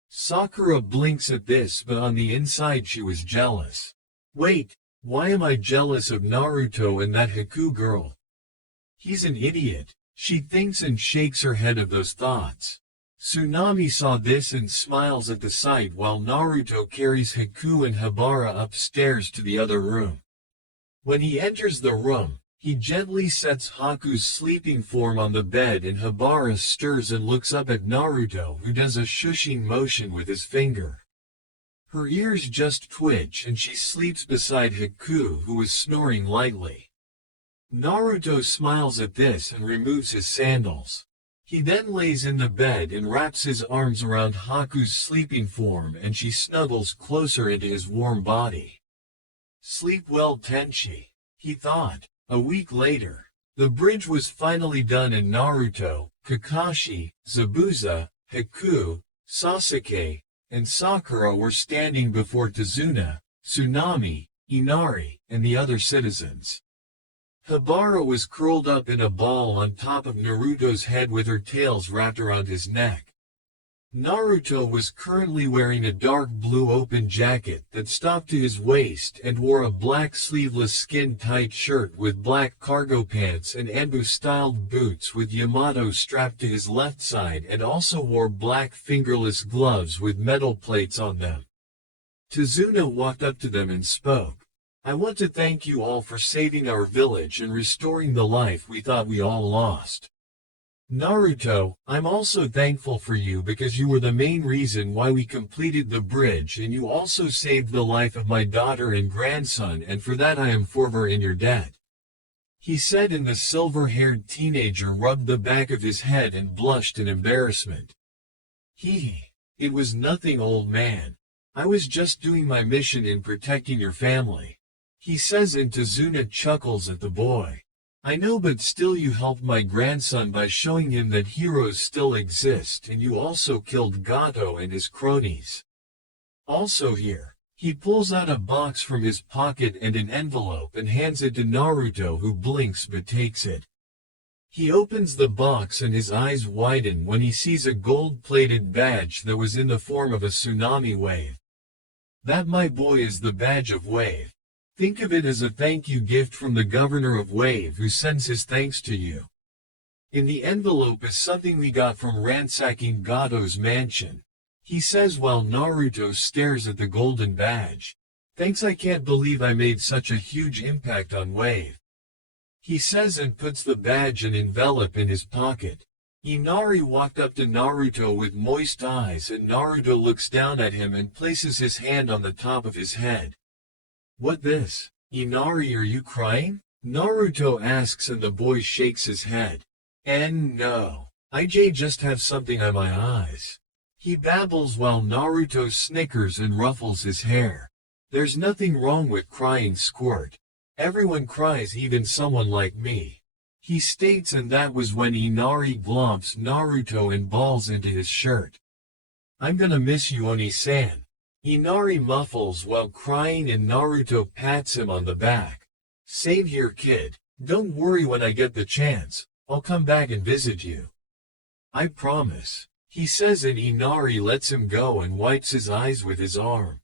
Sakura blinks at this but on the inside she was jealous. Wait, why am I jealous of Naruto and that Haku girl? He's an idiot, she thinks and shakes her head of those thoughts. Tsunami saw this and smiles at the sight while Naruto carries Haku and Hibara upstairs to the other room. When he enters the room, he gently sets Haku's sleeping form on the bed and Hibara stirs and looks up at Naruto, who does a shushing motion with his finger. Her ears just twitch and she sleeps beside Haku, who is snoring lightly. Naruto smiles at this and removes his sandals. He then lays in the bed and wraps his arms around Haku's sleeping form and she snuggles closer into his warm body. Sleep well, Tenchi, he thought. A week later, the bridge was finally done and Naruto, Kakashi, Zabuza, Haku, Sasuke, and Sakura were standing before Tazuna, Tsunami, Inari, and the other citizens. Hibara was curled up in a ball on top of Naruto's head with her tails wrapped around his neck. Naruto was currently wearing a dark blue open jacket that stopped to his waist and wore a black sleeveless skin-tight shirt with black cargo pants and Anbu-styled boots with Yamato strapped to his left side and also wore black fingerless gloves with metal plates on them. Tazuna walked up to them and spoke. I want to thank you all for saving our village and restoring the life we thought we all lost. Naruto, I'm also thankful for you because you were the main reason why we completed the bridge and you also saved the life of my daughter and grandson and for that I am forever in your debt. He said and the silver-haired teenager rubbed the back of his head and blushed in embarrassment. It was nothing, old man. I was just doing my mission in protecting your family. He says and Tazuna chuckles at the boy. I know, but still you helped my grandson by showing him that heroes still exist and you also killed Gato and his cronies. Also here, he pulls out a box from his pocket and an envelope and hands it to Naruto who blinks but takes it. He opens the box and his eyes widen when he sees a gold-plated badge that was in the form of a tsunami wave. That, my boy, is the badge of Wave. Think of it as a thank you gift from the governor of Wave who sends his thanks to you. In the envelope is something we got from ransacking Gato's mansion. He says while Naruto stares at the golden badge. Thanks, I can't believe I made such a huge impact on Wave. He says and puts the badge and envelope in his pocket. Inari walked up to Naruto with moist eyes and Naruto looks down at him and places his hand on the top of his head. What this? Inari, are you crying? Naruto asks and the boy shakes his head. No. I just have something on my eyes. He babbles while Naruto snickers and ruffles his hair. There's nothing wrong with crying, Squirt. Everyone cries, even someone like me. He states, and that was when Inari glomps Naruto and balls into his shirt. I'm gonna miss you, Oni-san. Inari muffles while crying and Naruto pats him on the back. Same here, kid. Don't worry, when I get the chance, I'll come back and visit you. I promise, he says, and Inari lets him go and wipes his eyes with his arm.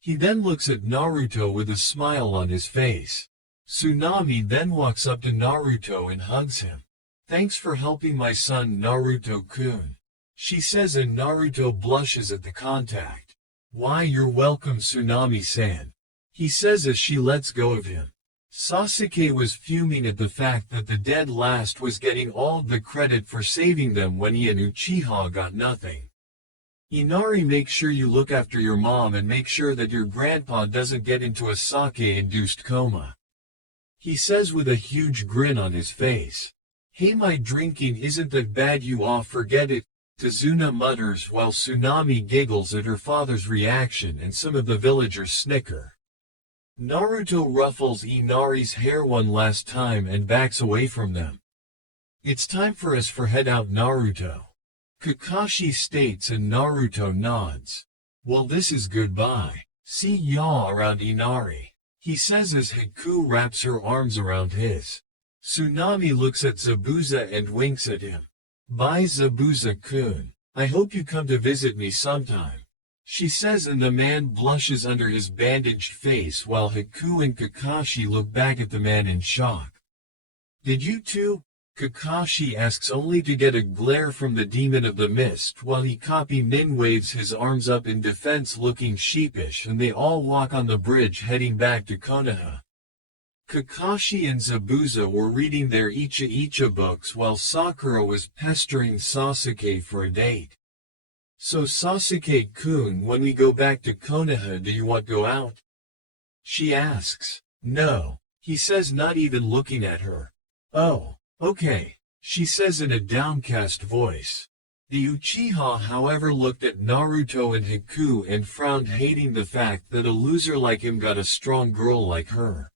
He then looks at Naruto with a smile on his face. Tsunami then walks up to Naruto and hugs him. Thanks for helping my son, Naruto-kun, she says, and Naruto blushes at the contact. Why, you're welcome, Tsunami-san, he says as she lets go of him. Sasuke was fuming at the fact that the dead last was getting all the credit for saving them when he and Uchiha got nothing. Inari, make sure you look after your mom and make sure that your grandpa doesn't get into a sake-induced coma, he says with a huge grin on his face. Hey, my drinking isn't that bad, you off, forget it, Tazuna mutters while Tsunami giggles at her father's reaction and some of the villagers snicker. Naruto ruffles Inari's hair one last time and backs away from them. It's time for us for head out, Naruto, Kakashi states, and Naruto nods. Well, this is goodbye. See ya around, Inari, he says as Haku wraps her arms around his. Tsunami looks at Zabuza and winks at him. Bye, Zabuza-kun. I hope you come to visit me sometime, she says, and the man blushes under his bandaged face while Haku and Kakashi look back at the man in shock. Did you too? Kakashi asks, only to get a glare from the demon of the mist while he Nin waves his arms up in defense looking sheepish, and they all walk on the bridge heading back to Konoha. Kakashi and Zabuza were reading their Icha books while Sakura was pestering Sasuke for a date. So Sasuke-kun, when we go back to Konoha, do you want to go out? She asks. No, he says, not even looking at her. Oh, okay, she says in a downcast voice. The Uchiha however looked at Naruto and Haku and frowned, hating the fact that a loser like him got a strong girl like her.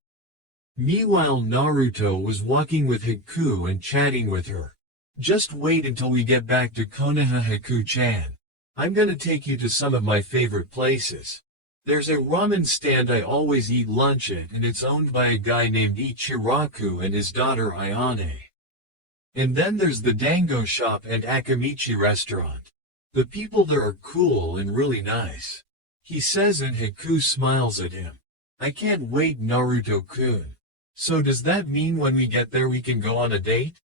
Meanwhile Naruto was walking with Haku and chatting with her. Just wait until we get back to Konoha, Haku-chan. I'm gonna take you to some of my favorite places. There's a ramen stand I always eat lunch at, and it's owned by a guy named Ichiraku and his daughter Ayane. And then there's the Dango shop and Akamichi restaurant. The people there are cool and really nice. He says, and Haku smiles at him. I can't wait, Naruto-kun. So does that mean when we get there we can go on a date?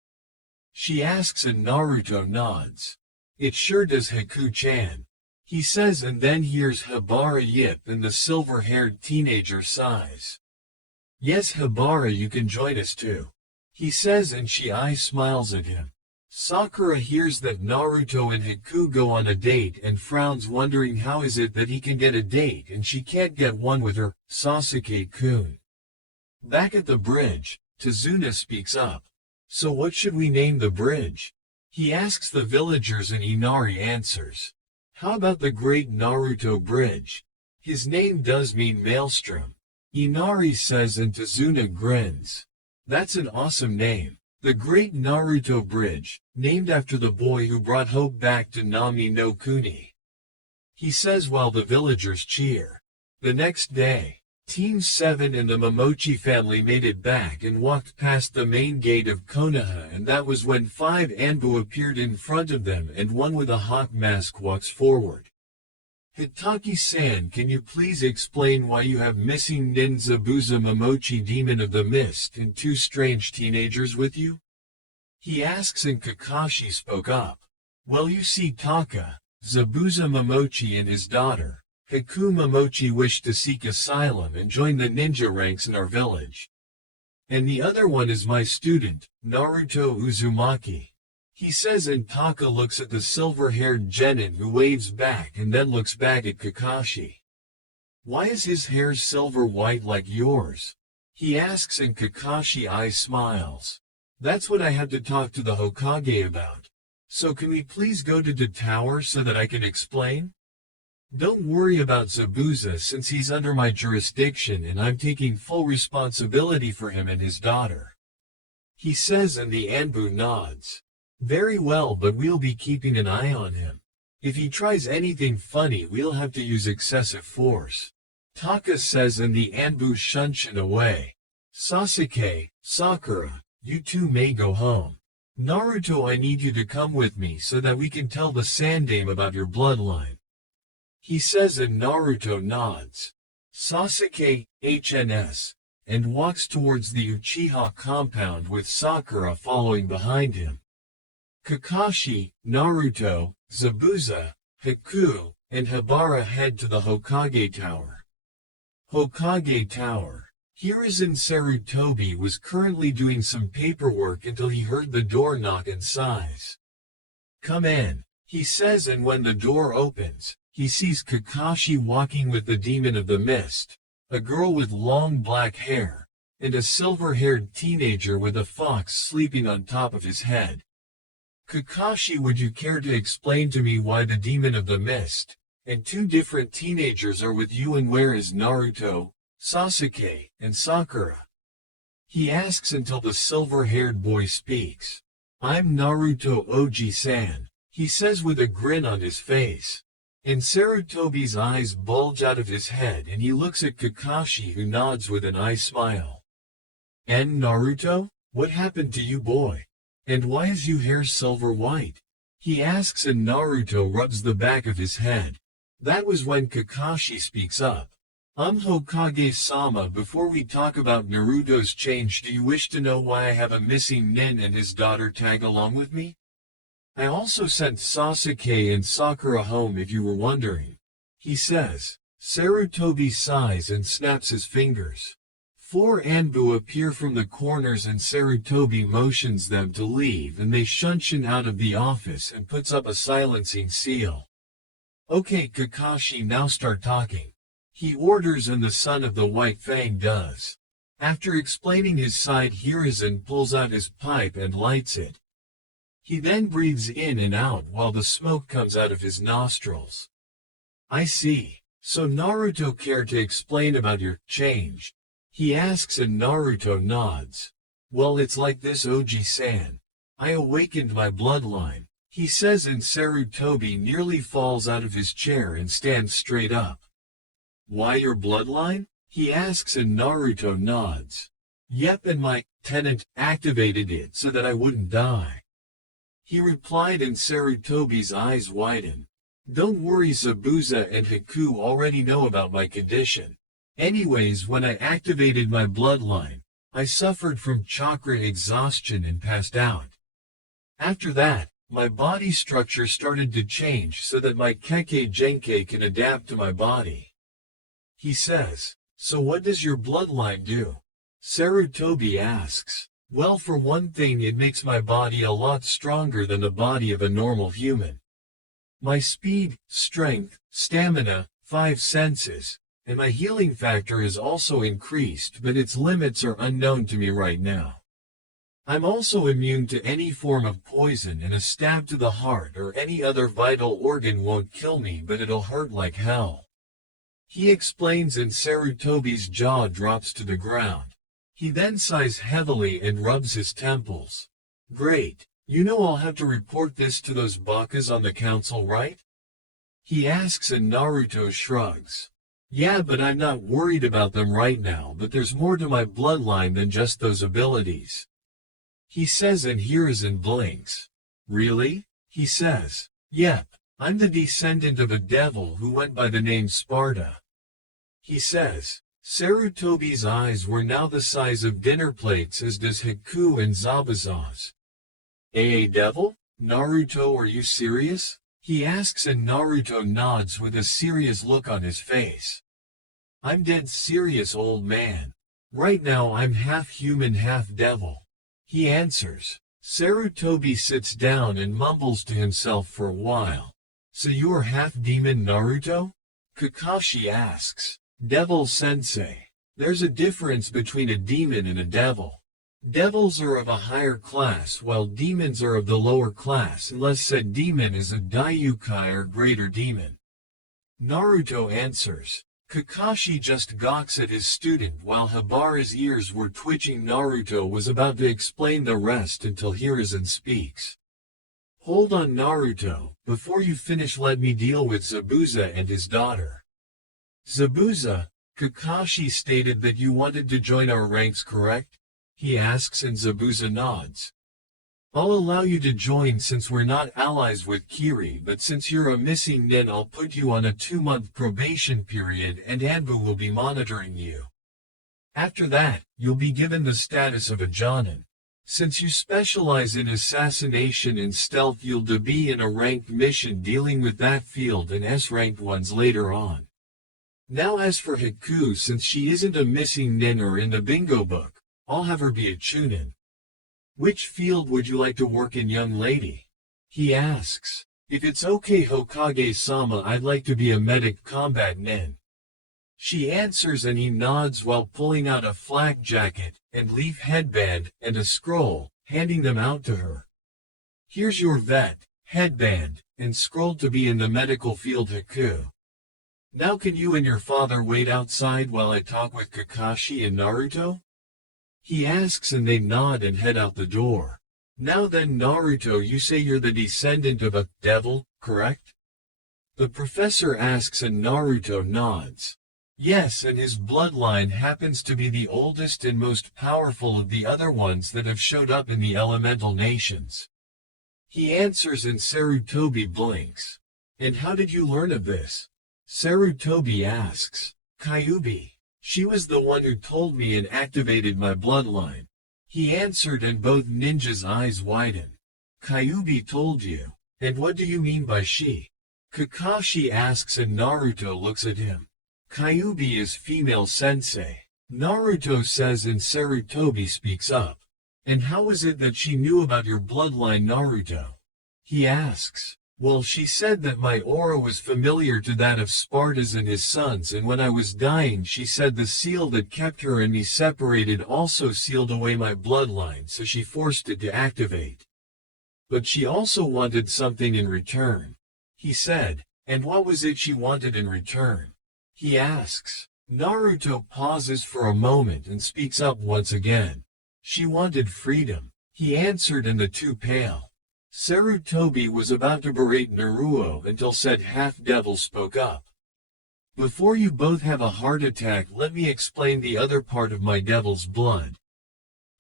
She asks and Naruto nods. It sure does, Haku-chan. He says, and then hears Habara yip and the silver-haired teenager sighs. Yes, Habara, you can join us too. He says, and she smiles at him. Sakura hears that Naruto and Haku go on a date and frowns, wondering how is it that he can get a date and she can't get one with her, Sasuke-kun. Back at the bridge, Tazuna speaks up. So what should we name the bridge? He asks the villagers and Inari answers. How about the Great Naruto Bridge? His name does mean maelstrom. Inari says and Tazuna grins. That's an awesome name. The Great Naruto Bridge, named after the boy who brought hope back to Nami no Kuni. He says while the villagers cheer. The next day, Team 7 and the Momochi family made it back and walked past the main gate of Konoha, and that was when 5 Anbu appeared in front of them and one with a hawk mask walks forward. Hitaki-san, can you please explain why you have missing Nin Zabuza Momochi Demon of the Mist and 2 strange teenagers with you? He asks and Kakashi spoke up. Well, you see, Taka, Zabuza Momochi and his daughter, Haku Momochi, wished to seek asylum and join the ninja ranks in our village. And the other one is my student, Naruto Uzumaki. He says, and Taka looks at the silver-haired genin who waves back and then looks back at Kakashi. Why is his hair silver-white like yours? He asks and Kakashi smiles. That's what I have to talk to the Hokage about. So can we please go to the tower so that I can explain? Don't worry about Zabuza since he's under my jurisdiction and I'm taking full responsibility for him and his daughter. He says, and the Anbu nods. Very well, but we'll be keeping an eye on him. If he tries anything funny, we'll have to use excessive force. Taka says, and the Anbu shunshin away. Sasuke, Sakura, you two may go home. Naruto, I need you to come with me so that we can tell the Sandame about your bloodline. He says, and Naruto nods. Sasuke, HNS, and walks towards the Uchiha compound with Sakura following behind him. Kakashi, Naruto, Zabuza, Haku, and Habara head to the Hokage Tower. Hokage Tower. Hiruzen Sarutobi was currently doing some paperwork until he heard the door knock and sighs. Come in, he says, and when the door opens, he sees Kakashi walking with the Demon of the Mist, a girl with long black hair, and a silver-haired teenager with a fox sleeping on top of his head. Kakashi, would you care to explain to me why the Demon of the Mist and 2 different teenagers are with you, and where is Naruto, Sasuke, and Sakura? He asks until the silver-haired boy speaks. I'm Naruto Oji-san, he says with a grin on his face. And Sarutobi's eyes bulge out of his head and he looks at Kakashi, who nods with an smile. And Naruto, what happened to you, boy? And why is your hair silver white? He asks and Naruto rubs the back of his head. That was when Kakashi speaks up. Hokage-sama, before we talk about Naruto's change, do you wish to know why I have a missing Nin and his daughter tag along with me? I also sent Sasuke and Sakura home, if you were wondering. He says. Sarutobi sighs and snaps his fingers. 4 Anbu appear from the corners and Sarutobi motions them to leave, and they shunshin out of the office and puts up a silencing seal. Okay, Kakashi, now start talking. He orders, and the son of the White Fang does. After explaining his side, Hiruzen pulls out his pipe and lights it. He then breathes in and out while the smoke comes out of his nostrils. I see. So Naruto cared to explain about your change? He asks and Naruto nods. Well, it's like this, Oji-san. I awakened my bloodline, he says, and Sarutobi nearly falls out of his chair and stands straight up. Why your bloodline? He asks and Naruto nods. Yep, and my tenant activated it so that I wouldn't die. He replied and Sarutobi's eyes widen. Don't worry, Zabuza and Haku already know about my condition. Anyways, when I activated my bloodline, I suffered from chakra exhaustion and passed out. After that, my body structure started to change so that my Kekkei Genkai can adapt to my body. He says, so what does your bloodline do? Sarutobi asks. Well, for one thing, it makes my body a lot stronger than the body of a normal human. My speed, strength, stamina, 5 senses, and my healing factor is also increased, but its limits are unknown to me right now. I'm also immune to any form of poison, and a stab to the heart or any other vital organ won't kill me, but it'll hurt like hell. He explains and Sarutobi's jaw drops to the ground. He then sighs heavily and rubs his temples. Great. You know I'll have to report this to those bakas on the council, right? He asks and Naruto shrugs. Yeah, but I'm not worried about them right now, but there's more to my bloodline than just those abilities. He says and hears and blinks. Really? He says. Yep, I'm the descendant of a devil who went by the name Sparta. He says. Sarutobi's eyes were now the size of dinner plates, as does Haku and Zabuza's. A devil? Naruto, are you serious? He asks and Naruto nods with a serious look on his face. I'm dead serious, old man. Right now I'm half human, half devil. He answers. Sarutobi sits down and mumbles to himself for a while. So you are half demon, Naruto? Kakashi asks. Devil sensei. There's a difference between a demon and a devil. Devils are of a higher class while demons are of the lower class unless said demon is a Daiyukai or greater demon. Naruto answers. Kakashi just gawks at his student while Habara's ears were twitching. Naruto was about to explain the rest until Hiruzen speaks. Hold on, Naruto, before you finish let me deal with Zabuza and his daughter. Zabuza, Kakashi stated that you wanted to join our ranks, correct? He asks and Zabuza nods. I'll allow you to join since we're not allies with Kiri, but since you're a missing nin I'll put you on a 2-month probation period and Anbu will be monitoring you. After that, you'll be given the status of a Jonin. Since you specialize in assassination and stealth, you'll be in a ranked mission dealing with that field and S-ranked ones later on. Now as for Haku, since she isn't a missing nin or in the bingo book, I'll have her be a chunin. Which field would you like to work in, young lady? He asks. If it's okay, Hokage-sama, I'd like to be a medic combat nin. She answers and he nods while pulling out a flak jacket and leaf headband and a scroll, handing them out to her. Here's your vet, headband, and scroll to be in the medical field, Haku. Now can you and your father wait outside while I talk with Kakashi and Naruto? He asks and they nod and head out the door. Now then, Naruto, you say you're the descendant of a devil, correct? The professor asks and Naruto nods. Yes, and his bloodline happens to be the oldest and most powerful of the other ones that have showed up in the elemental nations. He answers and Sarutobi blinks. And how did you learn of this? Sarutobi asks. Kyuubi. She was the one who told me and activated my bloodline. He answered and both ninjas' eyes widen. Kyuubi told you. And what do you mean by she? Kakashi asks and Naruto looks at him. Kyuubi is female sensei. Naruto says and Sarutobi speaks up. And how is it that she knew about your bloodline, Naruto? He asks. Well, she said that my aura was familiar to that of Sparta's and his sons, and when I was dying she said the seal that kept her and me separated also sealed away my bloodline, so she forced it to activate. but she also wanted something in return. He said, and what was it she wanted in return? He asks. Naruto pauses for a moment and speaks up once again. She wanted freedom. He answered and the two pale. Sarutobi was about to berate Naruto until said half-devil spoke up. Before you both have a heart attack, let me explain the other part of my devil's blood.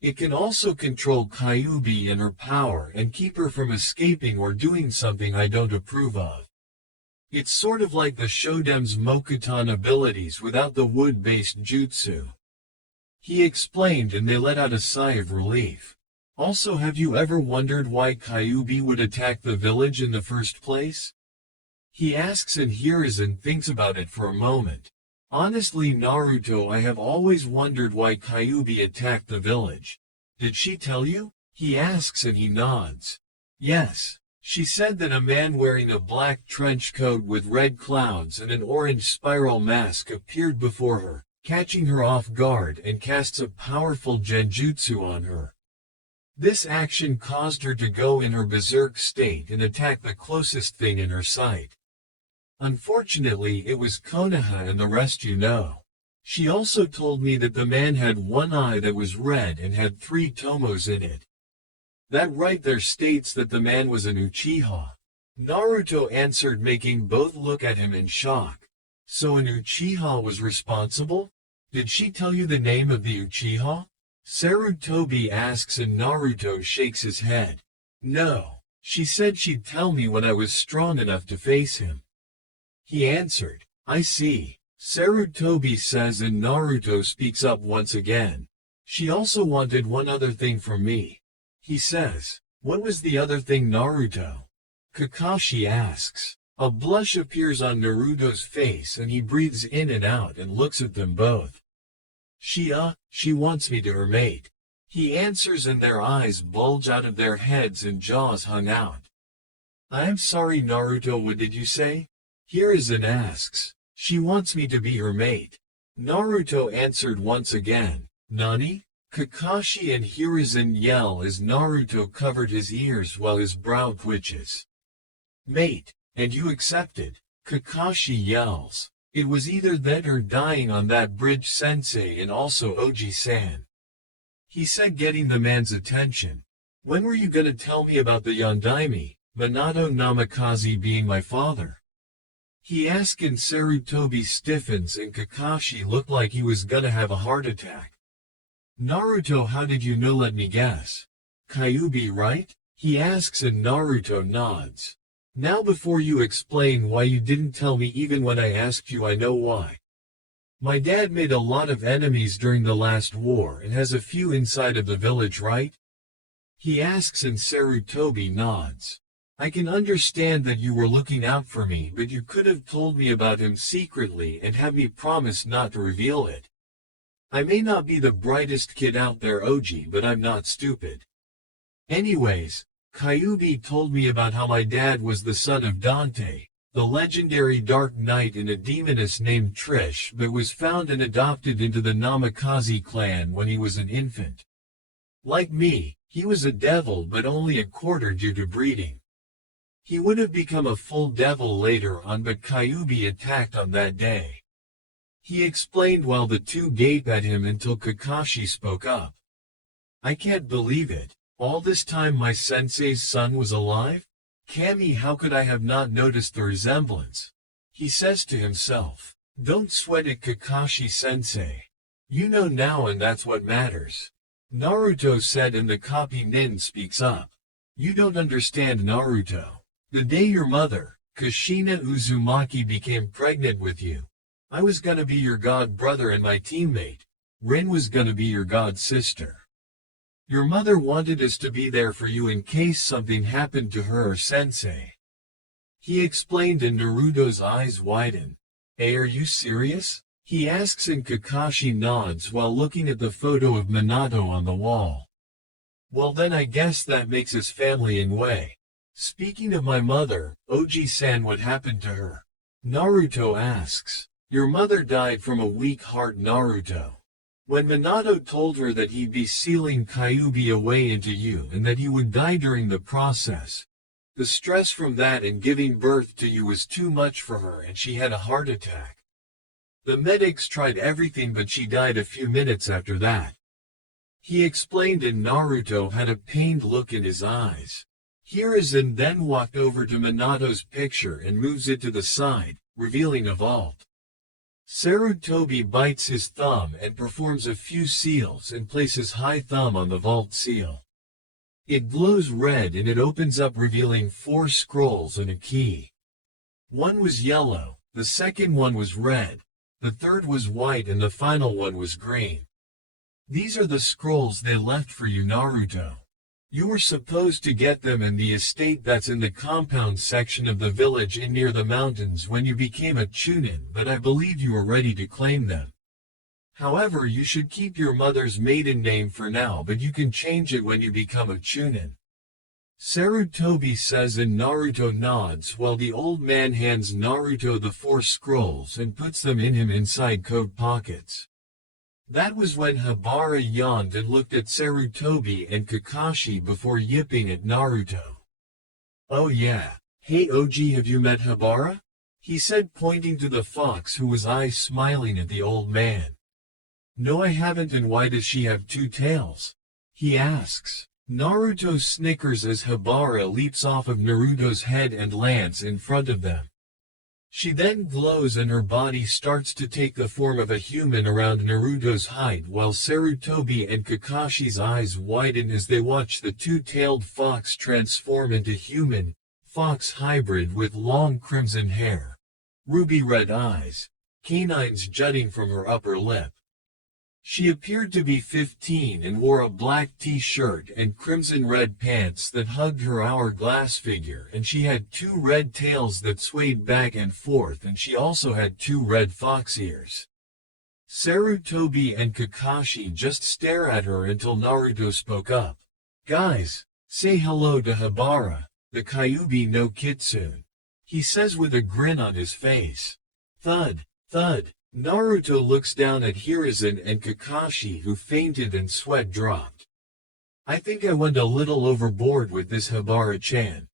It can also control Kyuubi and her power and keep her from escaping or doing something I don't approve of. It's sort of like the Shoden's Mokutan abilities without the wood-based jutsu. He explained and they let out a sigh of relief. Also, have you ever wondered why Kyuubi would attack the village in the first place? He asks and Hiruzen thinks about it for a moment. Honestly, Naruto, I have always wondered why Kyuubi attacked the village. Did she tell you? He asks and he nods. Yes. She said that a man wearing a black trench coat with red clouds and an orange spiral mask appeared before her, catching her off guard and casts a powerful genjutsu on her. This action caused her to go in her berserk state and attack the closest thing in her sight. Unfortunately, it was Konoha and the rest you know. She also told me that the man had one eye that was red and had 3 tomos in it. That right there states that the man was an Uchiha. Naruto answered, making both look at him in shock. So an Uchiha was responsible? Did she tell you the name of the Uchiha? Sarutobi asks and Naruto shakes his head. No. She said she'd tell me when I was strong enough to face him. He answered. I see. Sarutobi says and Naruto speaks up once again. She also wanted one other thing from me. He says. What was the other thing, Naruto? Kakashi asks. A blush appears on Naruto's face and he breathes in and out and looks at them both. She wants me to her mate. He answers and their eyes bulge out of their heads and jaws hung out. I'm sorry, Naruto, what did you say? Hiruzen asks. She wants me to be her mate. Naruto answered once again. Nani? Kakashi and Hiruzen yell as Naruto covered his ears while his brow twitches. Mate, and you accepted? Kakashi yells. It was either that or dying on that bridge, sensei, and also Oji-san. He said, getting the man's attention. When were you gonna tell me about the Yondaime, Minato Namikaze being my father? He asked and Sarutobi stiffens and Kakashi looked like he was gonna have a heart attack. Naruto, how did you know? Let me guess. Kyuubi, right? He asks and Naruto nods. Now before you explain why you didn't tell me even when I asked you, I know why. My dad made a lot of enemies during the last war and has a few inside of the village, right? He asks and Sarutobi nods. I can understand that you were looking out for me, but you could have told me about him secretly and have me promise not to reveal it. I may not be the brightest kid out there, Oji, but I'm not stupid. Anyways, Kyuubi told me about how my dad was the son of Dante, the legendary Dark Knight, and a demoness named Trish, but was found and adopted into the Namikaze clan when he was an infant. Like me, he was a devil but only a quarter due to breeding. He would have become a full devil later on, but Kyuubi attacked on that day. He explained while the two gape at him until Kakashi spoke up. I can't believe it. All this time my sensei's son was alive? Kami, how could I have not noticed the resemblance? He says to himself. Don't sweat it, Kakashi-sensei. You know now and that's what matters. Naruto said and the copy nin speaks up. You don't understand, Naruto. The day your mother, Kushina Uzumaki, became pregnant with you, I was gonna be your god brother and my teammate. Rin was gonna be your god sister. Your mother wanted us to be there for you in case something happened to her or sensei. He explained and Naruto's eyes widen. Hey, are you serious? He asks and Kakashi nods while looking at the photo of Minato on the wall. Well then I guess that makes us family in way. Speaking of my mother, Oji-san, what happened to her? Naruto asks. Your mother died from a weak heart, Naruto. When Minato told her that he'd be sealing Kyuubi away into you and that he would die during the process, the stress from that and giving birth to you was too much for her and she had a heart attack. The medics tried everything but she died a few minutes after that. He explained, and Naruto had a pained look in his eyes. Hiruzen then walked over to Minato's picture and moves it to the side, revealing a vault. Sarutobi bites his thumb and performs a few seals and places high thumb on the vault seal. It glows red and it opens up, revealing 4 scrolls and a key. One was yellow, the second one was red, the third was white, and the final one was green. These are the scrolls they left for you, Naruto. You were supposed to get them in the estate that's in the compound section of the village in near the mountains when you became a Chunin, but I believe you were ready to claim them. However, you should keep your mother's maiden name for now, but you can change it when you become a Chunin. Sarutobi says, and Naruto nods while the old man hands Naruto the 4 scrolls and puts them in him inside coat pockets. That was when Habara yawned and looked at Sarutobi and Kakashi before yipping at Naruto. "Oh yeah, hey OG, have you met Habara?" he said, pointing to the fox who was smiling at the old man. "No, I haven't. And why does she have 2 tails?" he asks. Naruto snickers as Habara leaps off of Naruto's head and lands in front of them. She then glows and her body starts to take the form of a human around Naruto's height, while Sarutobi and Kakashi's eyes widen as they watch the 2-tailed fox transform into human, fox hybrid with long crimson hair, ruby red eyes, canines jutting from her upper lip. She appeared to be 15 and wore a black t-shirt and crimson-red pants that hugged her hourglass figure, and she had 2 red tails that swayed back and forth, and she also had 2 red fox ears. Sarutobi and Kakashi just stare at her until Naruto spoke up. "Guys, say hello to Habara, the Kyuubi no Kitsune," he says with a grin on his face. Thud, thud. Naruto looks down at Hiruzen and Kakashi, who fainted and sweat dropped. "I think I went a little overboard with this Habara-chan,"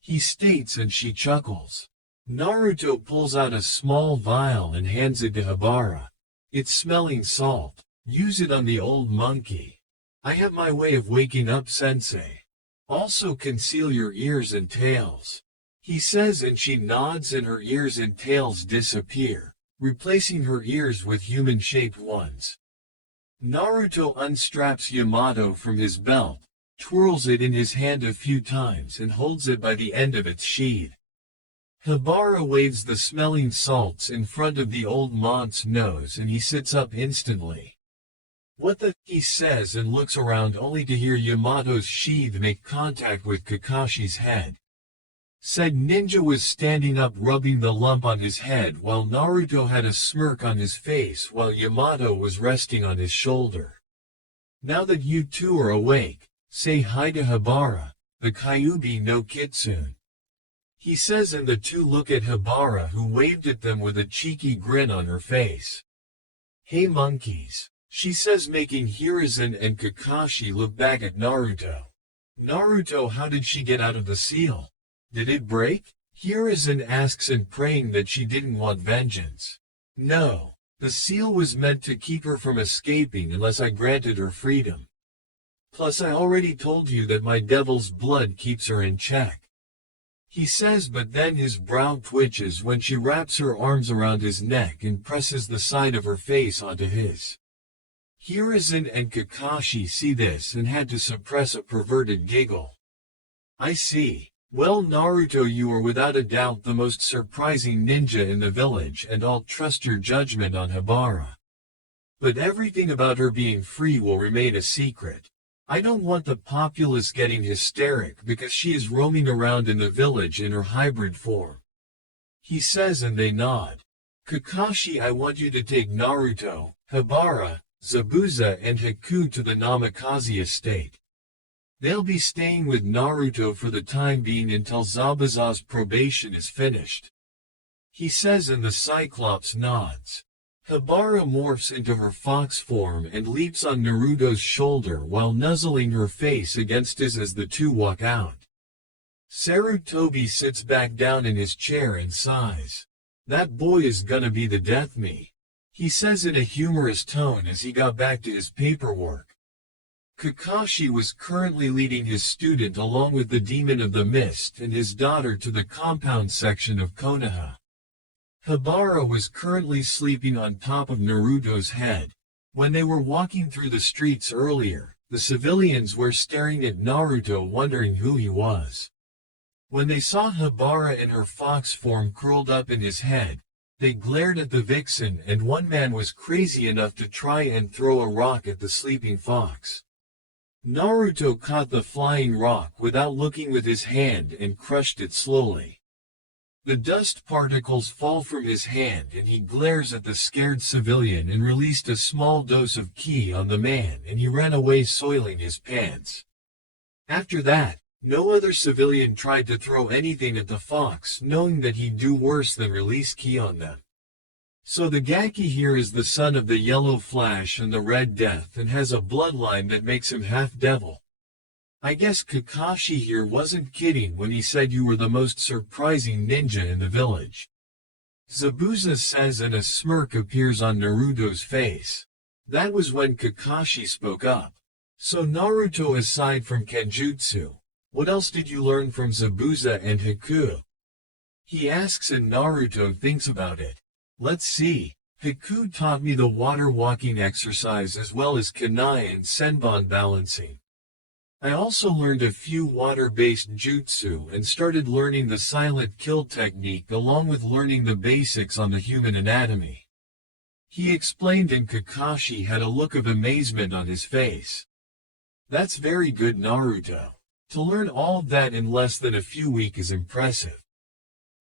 he states, and she chuckles. Naruto pulls out a small vial and hands it to Habara. "It's smelling salt. Use it on the old monkey. I have my way of waking up sensei. Also conceal your ears and tails," he says, and she nods and her ears and tails disappear, replacing her ears with human-shaped ones. Naruto unstraps Yamato from his belt, twirls it in his hand a few times and holds it by the end of its sheath. Habara waves the smelling salts in front of the old mont's nose and he sits up instantly. "What the?" he says, and looks around only to hear Yamato's sheath make contact with Kakashi's head. Said ninja was standing up, rubbing the lump on his head, while Naruto had a smirk on his face while Yamato was resting on his shoulder. "Now that you 2 are awake, say hi to Habara, the Kyuubi no Kitsune," he says, and the 2 look at Habara, who waved at them with a cheeky grin on her face. "Hey monkeys," she says, making Hiruzen and Kakashi look back at Naruto. "Naruto, how did she get out of the seal? Did it break?" Hiruzen asks, and praying that she didn't want vengeance. "No, the seal was meant to keep her from escaping unless I granted her freedom. Plus I already told you that my devil's blood keeps her in check," he says, but then his brow twitches when she wraps her arms around his neck and presses the side of her face onto his. Hiruzen and Kakashi see this and had to suppress a perverted giggle. "I see. Well, Naruto, you are without a doubt the most surprising ninja in the village, and I'll trust your judgment on Habara. But everything about her being free will remain a secret. I don't want the populace getting hysteric because she is roaming around in the village in her hybrid form," he says, and they nod. "Kakashi, I want you to take Naruto, Habara, Zabuza and Haku to the Namikaze estate. They'll be staying with Naruto for the time being until Zabuza's probation is finished," he says, and the Cyclops nods. Hibara morphs into her fox form and leaps on Naruto's shoulder while nuzzling her face against his as the two walk out. Sarutobi sits back down in his chair and sighs. That boy is gonna be the death me, he says in a humorous tone as he got back to his paperwork. Kakashi was currently leading his student along with the Demon of the Mist and his daughter to the compound section of Konoha. Hibara was currently sleeping on top of Naruto's head. When they were walking through the streets earlier, the civilians were staring at Naruto wondering who he was. When they saw Hibara in her fox form curled up in his head, they glared at the vixen and one man was crazy enough to try and throw a rock at the sleeping fox. Naruto caught the flying rock without looking with his hand and crushed it slowly. The dust particles fall from his hand and he glares at the scared civilian and released a small dose of ki on the man and he ran away soiling his pants. After that, no other civilian tried to throw anything at the fox knowing that he'd do worse than release ki on them. So the Gaki here is the son of the Yellow Flash and the Red Death and has a bloodline that makes him half devil. I guess Kakashi here wasn't kidding when he said you were the most surprising ninja in the village. Zabuza says and a smirk appears on Naruto's face. That was when Kakashi spoke up. So Naruto, aside from Kenjutsu, what else did you learn from Zabuza and Haku? He asks and Naruto thinks about it. Let's see. Haku taught me the water walking exercise as well as kanai and senbon balancing. I also learned a few water-based jutsu and started learning the silent kill technique along with learning the basics on the human anatomy. He explained and Kakashi had a look of amazement on his face. That's very good, Naruto. To learn all of that in less than a few weeks is impressive.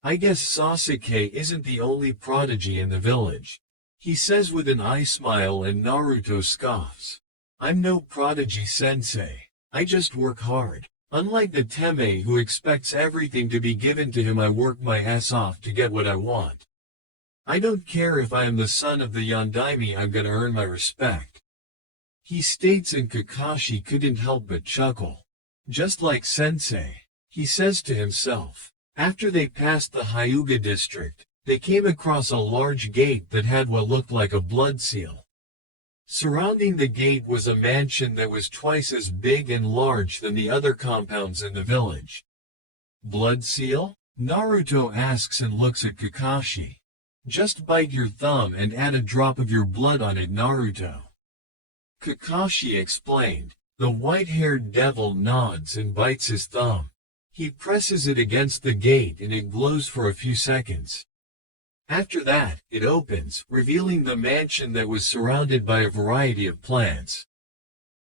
I guess Sasuke isn't the only prodigy in the village. He says with an eye smile and Naruto scoffs. I'm no prodigy, sensei. I just work hard. Unlike the Teme who expects everything to be given to him, I work my ass off to get what I want. I don't care if I am the son of the Yondaime, I'm gonna earn my respect. He states and Kakashi couldn't help but chuckle. Just like sensei, he says to himself. After they passed the Hyuga district, they came across a large gate that had what looked like a blood seal. Surrounding the gate was a mansion that was twice as big and large than the other compounds in the village. Blood seal? Naruto asks and looks at Kakashi. Just bite your thumb and add a drop of your blood on it, Naruto. Kakashi explained. The white-haired devil nods and bites his thumb. He presses it against the gate and it glows for a few seconds. After that, it opens, revealing the mansion that was surrounded by a variety of plants.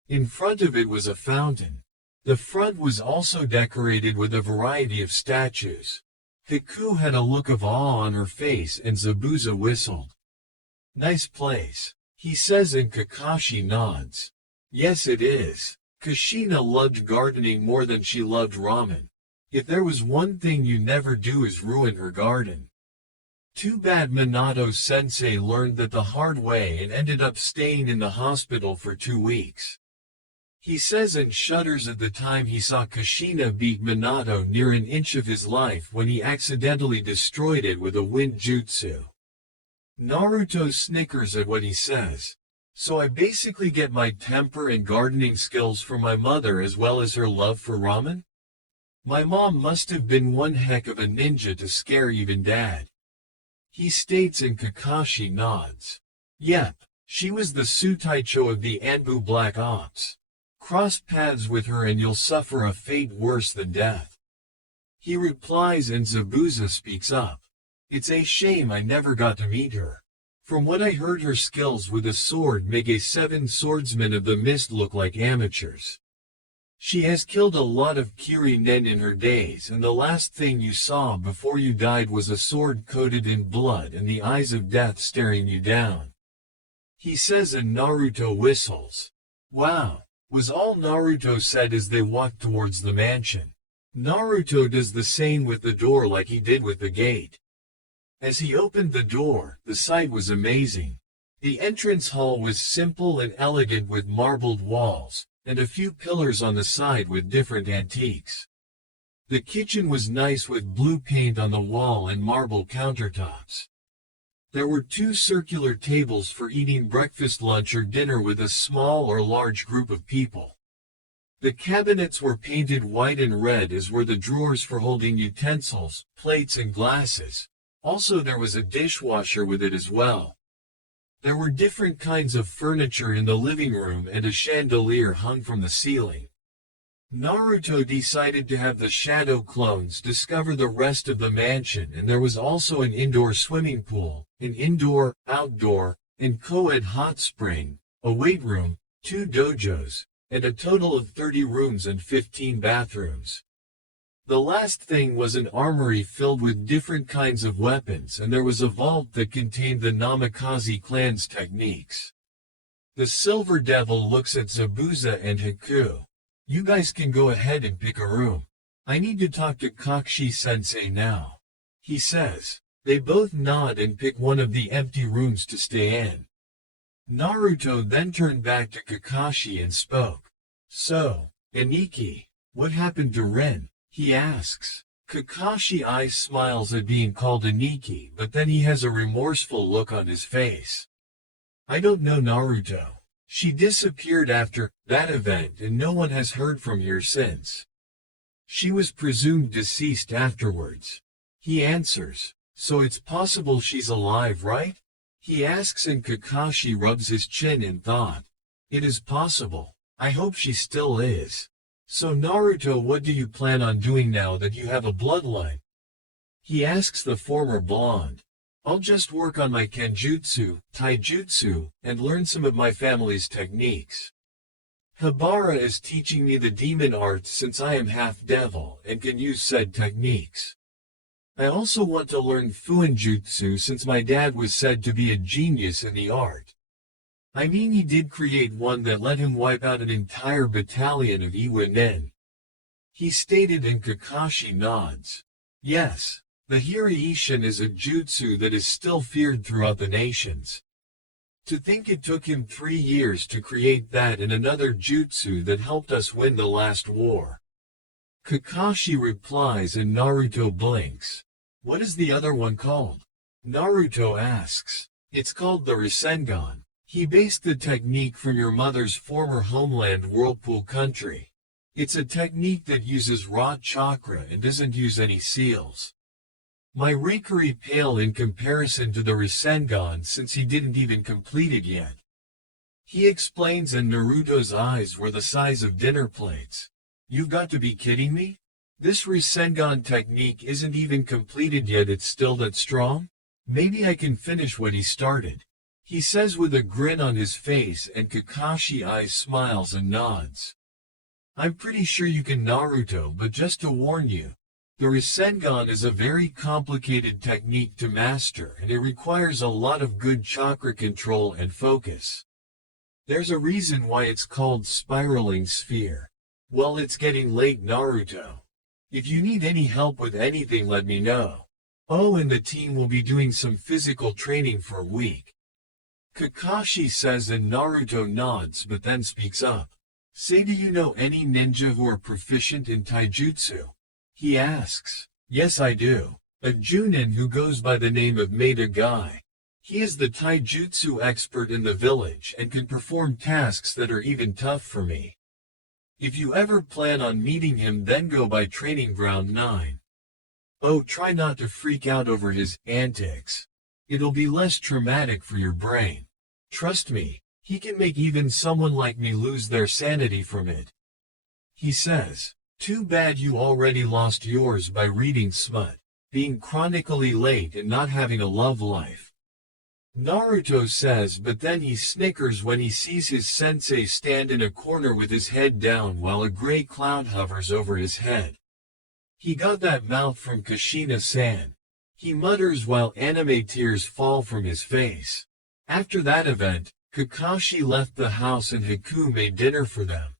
In front of it was a fountain. The front was also decorated with a variety of statues. Haku had a look of awe on her face and Zabuza whistled. Nice place, he says and Kakashi nods. Yes it is. Kushina loved gardening more than she loved ramen. If there was one thing you never do is ruin her garden. Too bad Minato-sensei learned that the hard way and ended up staying in the hospital for 2 weeks. He says and shudders at the time he saw Kushina beat Minato near an inch of his life when he accidentally destroyed it with a wind jutsu. Naruto snickers at what he says. So I basically get my temper and gardening skills from my mother as well as her love for ramen? My mom must have been one heck of a ninja to scare even Dad. He states and Kakashi nods. Yep, she was the Sutaicho of the Anbu Black Ops. Cross paths with her and you'll suffer a fate worse than death. He replies and Zabuza speaks up. It's a shame I never got to meet her. From what I heard, her skills with a sword make a 7 swordsmen of the mist look like amateurs. She has killed a lot of Kiri-nen in her days, and the last thing you saw before you died was a sword coated in blood and the eyes of death staring you down. He says and Naruto whistles. Wow, was all Naruto said as they walked towards the mansion. Naruto does the same with the door like he did with the gate. As he opened the door, the sight was amazing. The entrance hall was simple and elegant with marbled walls, and a few pillars on the side with different antiques. The kitchen was nice with blue paint on the wall and marble countertops. There were 2 circular tables for eating breakfast, lunch, or dinner with a small or large group of people. The cabinets were painted white and red, as were the drawers for holding utensils, plates, and glasses. Also, there was a dishwasher with it as well. There were different kinds of furniture in the living room and a chandelier hung from the ceiling. Naruto decided to have the shadow clones discover the rest of the mansion, and there was also an indoor swimming pool, an indoor, outdoor, and co-ed hot spring, a weight room, 2 dojos, and a total of 30 rooms and 15 bathrooms. The last thing was an armory filled with different kinds of weapons, and there was a vault that contained the Namikaze clan's techniques. The Silver Devil looks at Zabuza and Haku. You guys can go ahead and pick a room. I need to talk to Kakashi-sensei now, he says. They both nod and pick one of the empty rooms to stay in. Naruto then turned back to Kakashi and spoke. So, Aniki, what happened to Rin? He asks. Kakashi eyes smiles at being called Aniki, but then he has a remorseful look on his face. I don't know, Naruto. She disappeared after that event and no one has heard from her since. She was presumed deceased afterwards. He answers. So it's possible she's alive, right? He asks, and Kakashi rubs his chin in thought. It is possible. I hope she still is. So Naruto, what do you plan on doing now that you have a bloodline? He asks the former blonde. I'll just work on my kenjutsu, taijutsu, and learn some of my family's techniques. Habara is teaching me the demon arts since I am half devil and can use said techniques. I also want to learn fuinjutsu since my dad was said to be a genius in the art. I mean, he did create one that let him wipe out an entire battalion of Iwa-nin. He stated, and Kakashi nods. Yes. The Hiraishin is a jutsu that is still feared throughout the nations. To think it took him 3 years to create that and another jutsu that helped us win the last war. Kakashi replies and Naruto blinks. What is the other one called? Naruto asks. It's called the Rasengan. He based the technique from your mother's former homeland, Whirlpool country. It's a technique that uses raw chakra and doesn't use any seals. My Rikari pale in comparison to the Rasengan since he didn't even complete it yet. He explains, and Naruto's eyes were the size of dinner plates. You've got to be kidding me? This Rasengan technique isn't even completed yet, it's still that strong? Maybe I can finish what he started. He says with a grin on his face, and Kakashi eyes smiles and nods. I'm pretty sure you can, Naruto, but just to warn you, the Rasengan is a very complicated technique to master and it requires a lot of good chakra control and focus. There's a reason why it's called spiraling sphere. Well, it's getting late, Naruto. If you need any help with anything, let me know. Oh, and the team will be doing some physical training for a week. Kakashi says, and Naruto nods but then speaks up. Say, do you know any ninja who are proficient in taijutsu? He asks. Yes, I do. A Junin who goes by the name of Maida Guy. He is the taijutsu expert in the village and can perform tasks that are even tough for me. If you ever plan on meeting him, then go by Training Ground 9. Oh, try not to freak out over his antics. It'll be less traumatic for your brain. Trust me, he can make even someone like me lose their sanity from it. He says. Too bad you already lost yours by reading smut, being chronically late and not having a love life. Naruto says, but then he snickers when he sees his sensei stand in a corner with his head down while a gray cloud hovers over his head. He got that mouth from Kushina-san. He mutters while anime tears fall from his face. After that event, Kakashi left the house and Haku made dinner for them.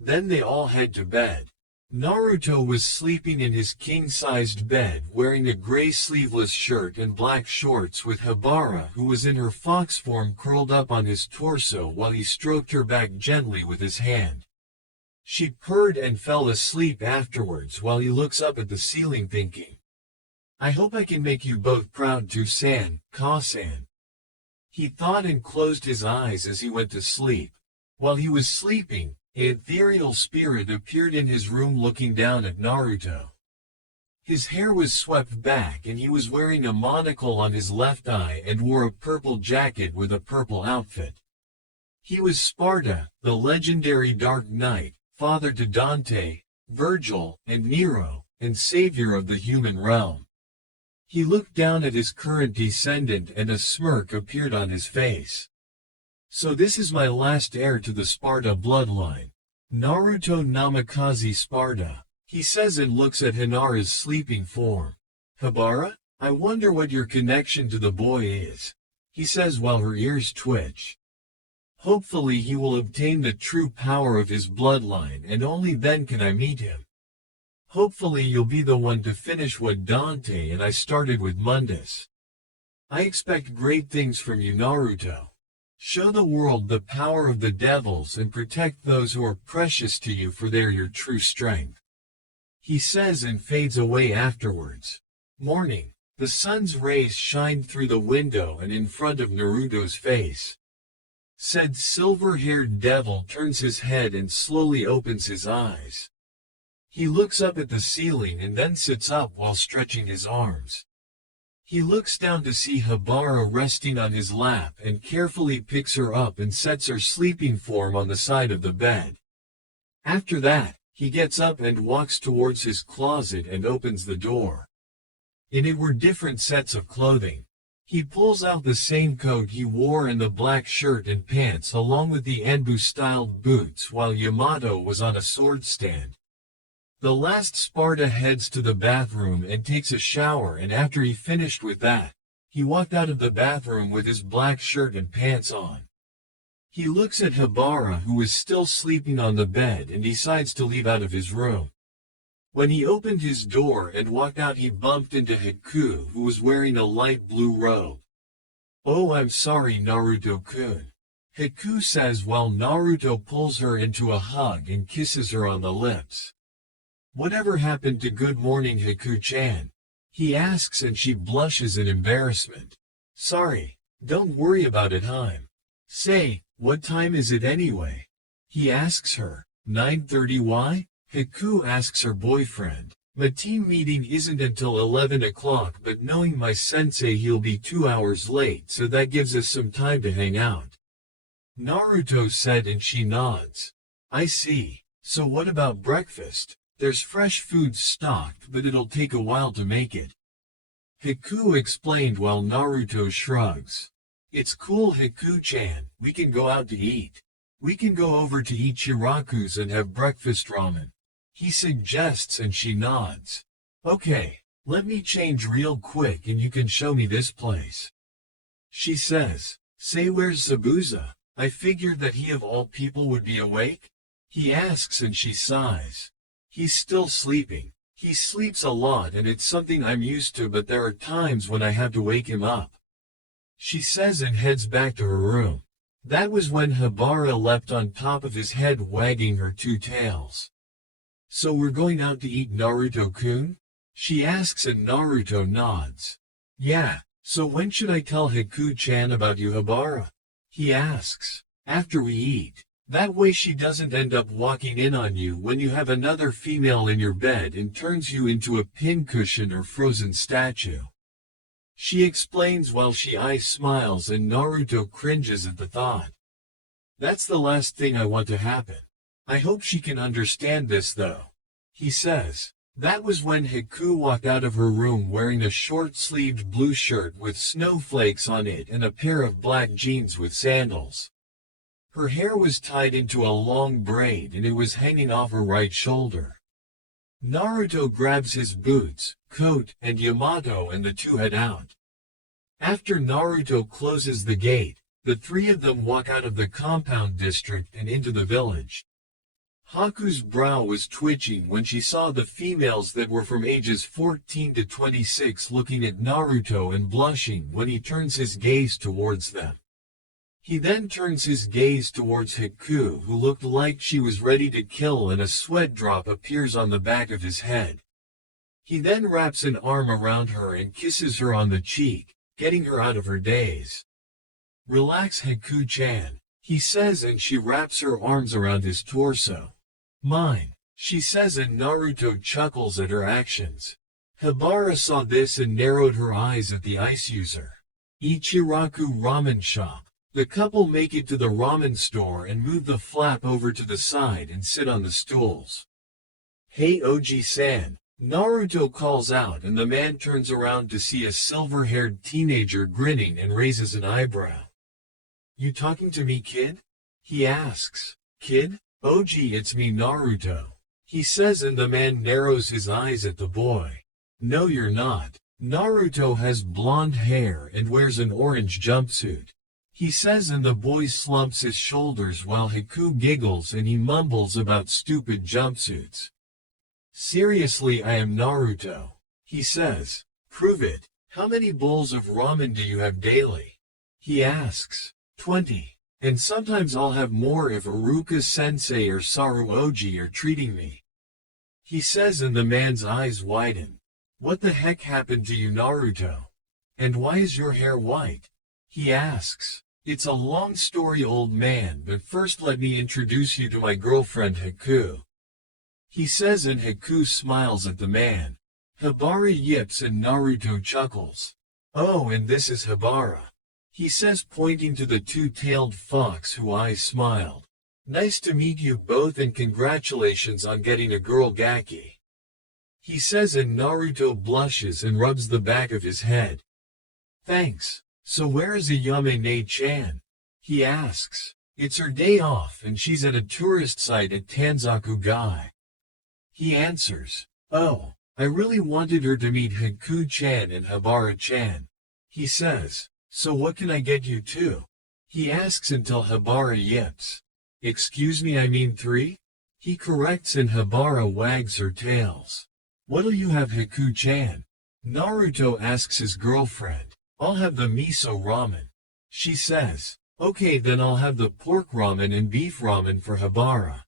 Then they all head to bed. Naruto was sleeping in his king-sized bed wearing a gray sleeveless shirt and black shorts with Hibara, who was in her fox form, curled up on his torso while he stroked her back gently with his hand. She purred and fell asleep afterwards while he looks up at the ceiling thinking, "I hope I can make you both proud too, San, Ka-san." He thought and closed his eyes as he went to sleep. While he was sleeping, an ethereal spirit appeared in his room looking down at Naruto. His hair was swept back and he was wearing a monocle on his left eye and wore a purple jacket with a purple outfit. He was Sparta, the legendary Dark Knight, father to Dante, Virgil, and Nero, and savior of the human realm. He looked down at his current descendant and a smirk appeared on his face. "So this is my last heir to the Sparta bloodline. Naruto Namikaze Sparta," he says and looks at Hinata's sleeping form. "Hibara, I wonder what your connection to the boy is," he says while her ears twitch. "Hopefully he will obtain the true power of his bloodline and only then can I meet him. Hopefully you'll be the one to finish what Dante and I started with Mundus. I expect great things from you, Naruto. Show the world the power of the devils and protect those who are precious to you, for they are your true strength," he says and fades away afterwards. Morning. The sun's rays shined through the window and in front of Naruto's face. Said silver-haired devil turns his head and slowly opens his eyes. He looks up at the ceiling and then sits up while stretching his arms. He looks down to see Hibara resting on his lap and carefully picks her up and sets her sleeping form on the side of the bed. After that, he gets up and walks towards his closet and opens the door. In it were different sets of clothing. He pulls out the same coat he wore and the black shirt and pants along with the Enbu-styled boots while Yamato was on a sword stand. The last Sparta heads to the bathroom and takes a shower, and after he finished with that, he walked out of the bathroom with his black shirt and pants on. He looks at Hibara, who is still sleeping on the bed, and decides to leave out of his room. When he opened his door and walked out, he bumped into Haku, who was wearing a light blue robe. "Oh, I'm sorry, Naruto-kun," Haku says while Naruto pulls her into a hug and kisses her on the lips. "Whatever happened to good morning, Haku-chan?" he asks, and she blushes in embarrassment. "Sorry, don't worry about it, Haim. Say, what time is it anyway?" he asks her. 9:30. Why? Haku asks her boyfriend. "My team meeting isn't until 11 o'clock, but knowing my sensei, he'll be 2 hours late, so that gives us some time to hang out," Naruto said, and she nods. "I see. So what about breakfast? There's fresh food stocked, but it'll take a while to make it," Haku explained while Naruto shrugs. "It's cool, Haku-chan, we can go out to eat. We can go over to Ichiraku's and have breakfast ramen," he suggests, and she nods. "Okay, let me change real quick and you can show me this place," she says. "Say, where's Zabuza? I figured that he of all people would be awake," he asks, and she sighs. "He's still sleeping. He sleeps a lot and it's something I'm used to, but there are times when I have to wake him up," she says and heads back to her room. That was when Hibara leapt on top of his head, wagging her two tails. "So we're going out to eat, Naruto-kun?" she asks, and Naruto nods. "Yeah, so when should I tell Haku-chan about you, Hibara?" he asks. "After we eat. That way she doesn't end up walking in on you when you have another female in your bed and turns you into a pincushion or frozen statue," she explains while she smiles, and Naruto cringes at the thought. "That's the last thing I want to happen. I hope she can understand this though," he says. That was when Haku walked out of her room wearing a short-sleeved blue shirt with snowflakes on it and a pair of black jeans with sandals. Her hair was tied into a long braid and it was hanging off her right shoulder. Naruto grabs his boots, coat, and Yamato, and the two head out. After Naruto closes the gate, the three of them walk out of the compound district and into the village. Haku's brow was twitching when she saw the females that were from ages 14 to 26 looking at Naruto and blushing when he turns his gaze towards them. He then turns his gaze towards Haku, who looked like she was ready to kill, and a sweat drop appears on the back of his head. He then wraps an arm around her and kisses her on the cheek, getting her out of her daze. "Relax, Haku-chan," he says, and she wraps her arms around his torso. "Mine," she says, and Naruto chuckles at her actions. Hibara saw this and narrowed her eyes at the ice user. Ichiraku Ramen Shop. The couple make it to the ramen store and move the flap over to the side and sit on the stools. "Hey Oji-san," Naruto calls out, and the man turns around to see a silver-haired teenager grinning and raises an eyebrow. "You talking to me, kid?" he asks. "Kid? Oji, it's me, Naruto," he says, and the man narrows his eyes at the boy. "No, you're not. Naruto has blonde hair and wears an orange jumpsuit," he says, and the boy slumps his shoulders while Haku giggles and he mumbles about stupid jumpsuits. "Seriously, I am Naruto," he says. "Prove it. How many bowls of ramen do you have daily?" he asks. 20. "And sometimes I'll have more if Iruka-sensei or Saruoji are treating me," he says, and the man's eyes widen. "What the heck happened to you, Naruto? And why is your hair white?" he asks. "It's a long story, old man, but first let me introduce you to my girlfriend Haku," he says, and Haku smiles at the man. Hibara yips and Naruto chuckles. "Oh, and this is Hibara," he says, pointing to the two-tailed fox who I smiled. "Nice to meet you both and congratulations on getting a girl Gaki," he says, and Naruto blushes and rubs the back of his head. "Thanks. So where is Ayame-chan?" he asks. "It's her day off and she's at a tourist site at Tanzaku-gai," he answers. "Oh, I really wanted her to meet Haku-chan and Hibara-chan," he says. "So what can I get you two?" he asks until Hibara yips. "Excuse me, I mean 3? He corrects, and Hibara wags her tails. "What'll you have, Haku-chan?" Naruto asks his girlfriend. "I'll have the miso ramen," she says. "Okay, then I'll have the pork ramen and beef ramen for Hibara,"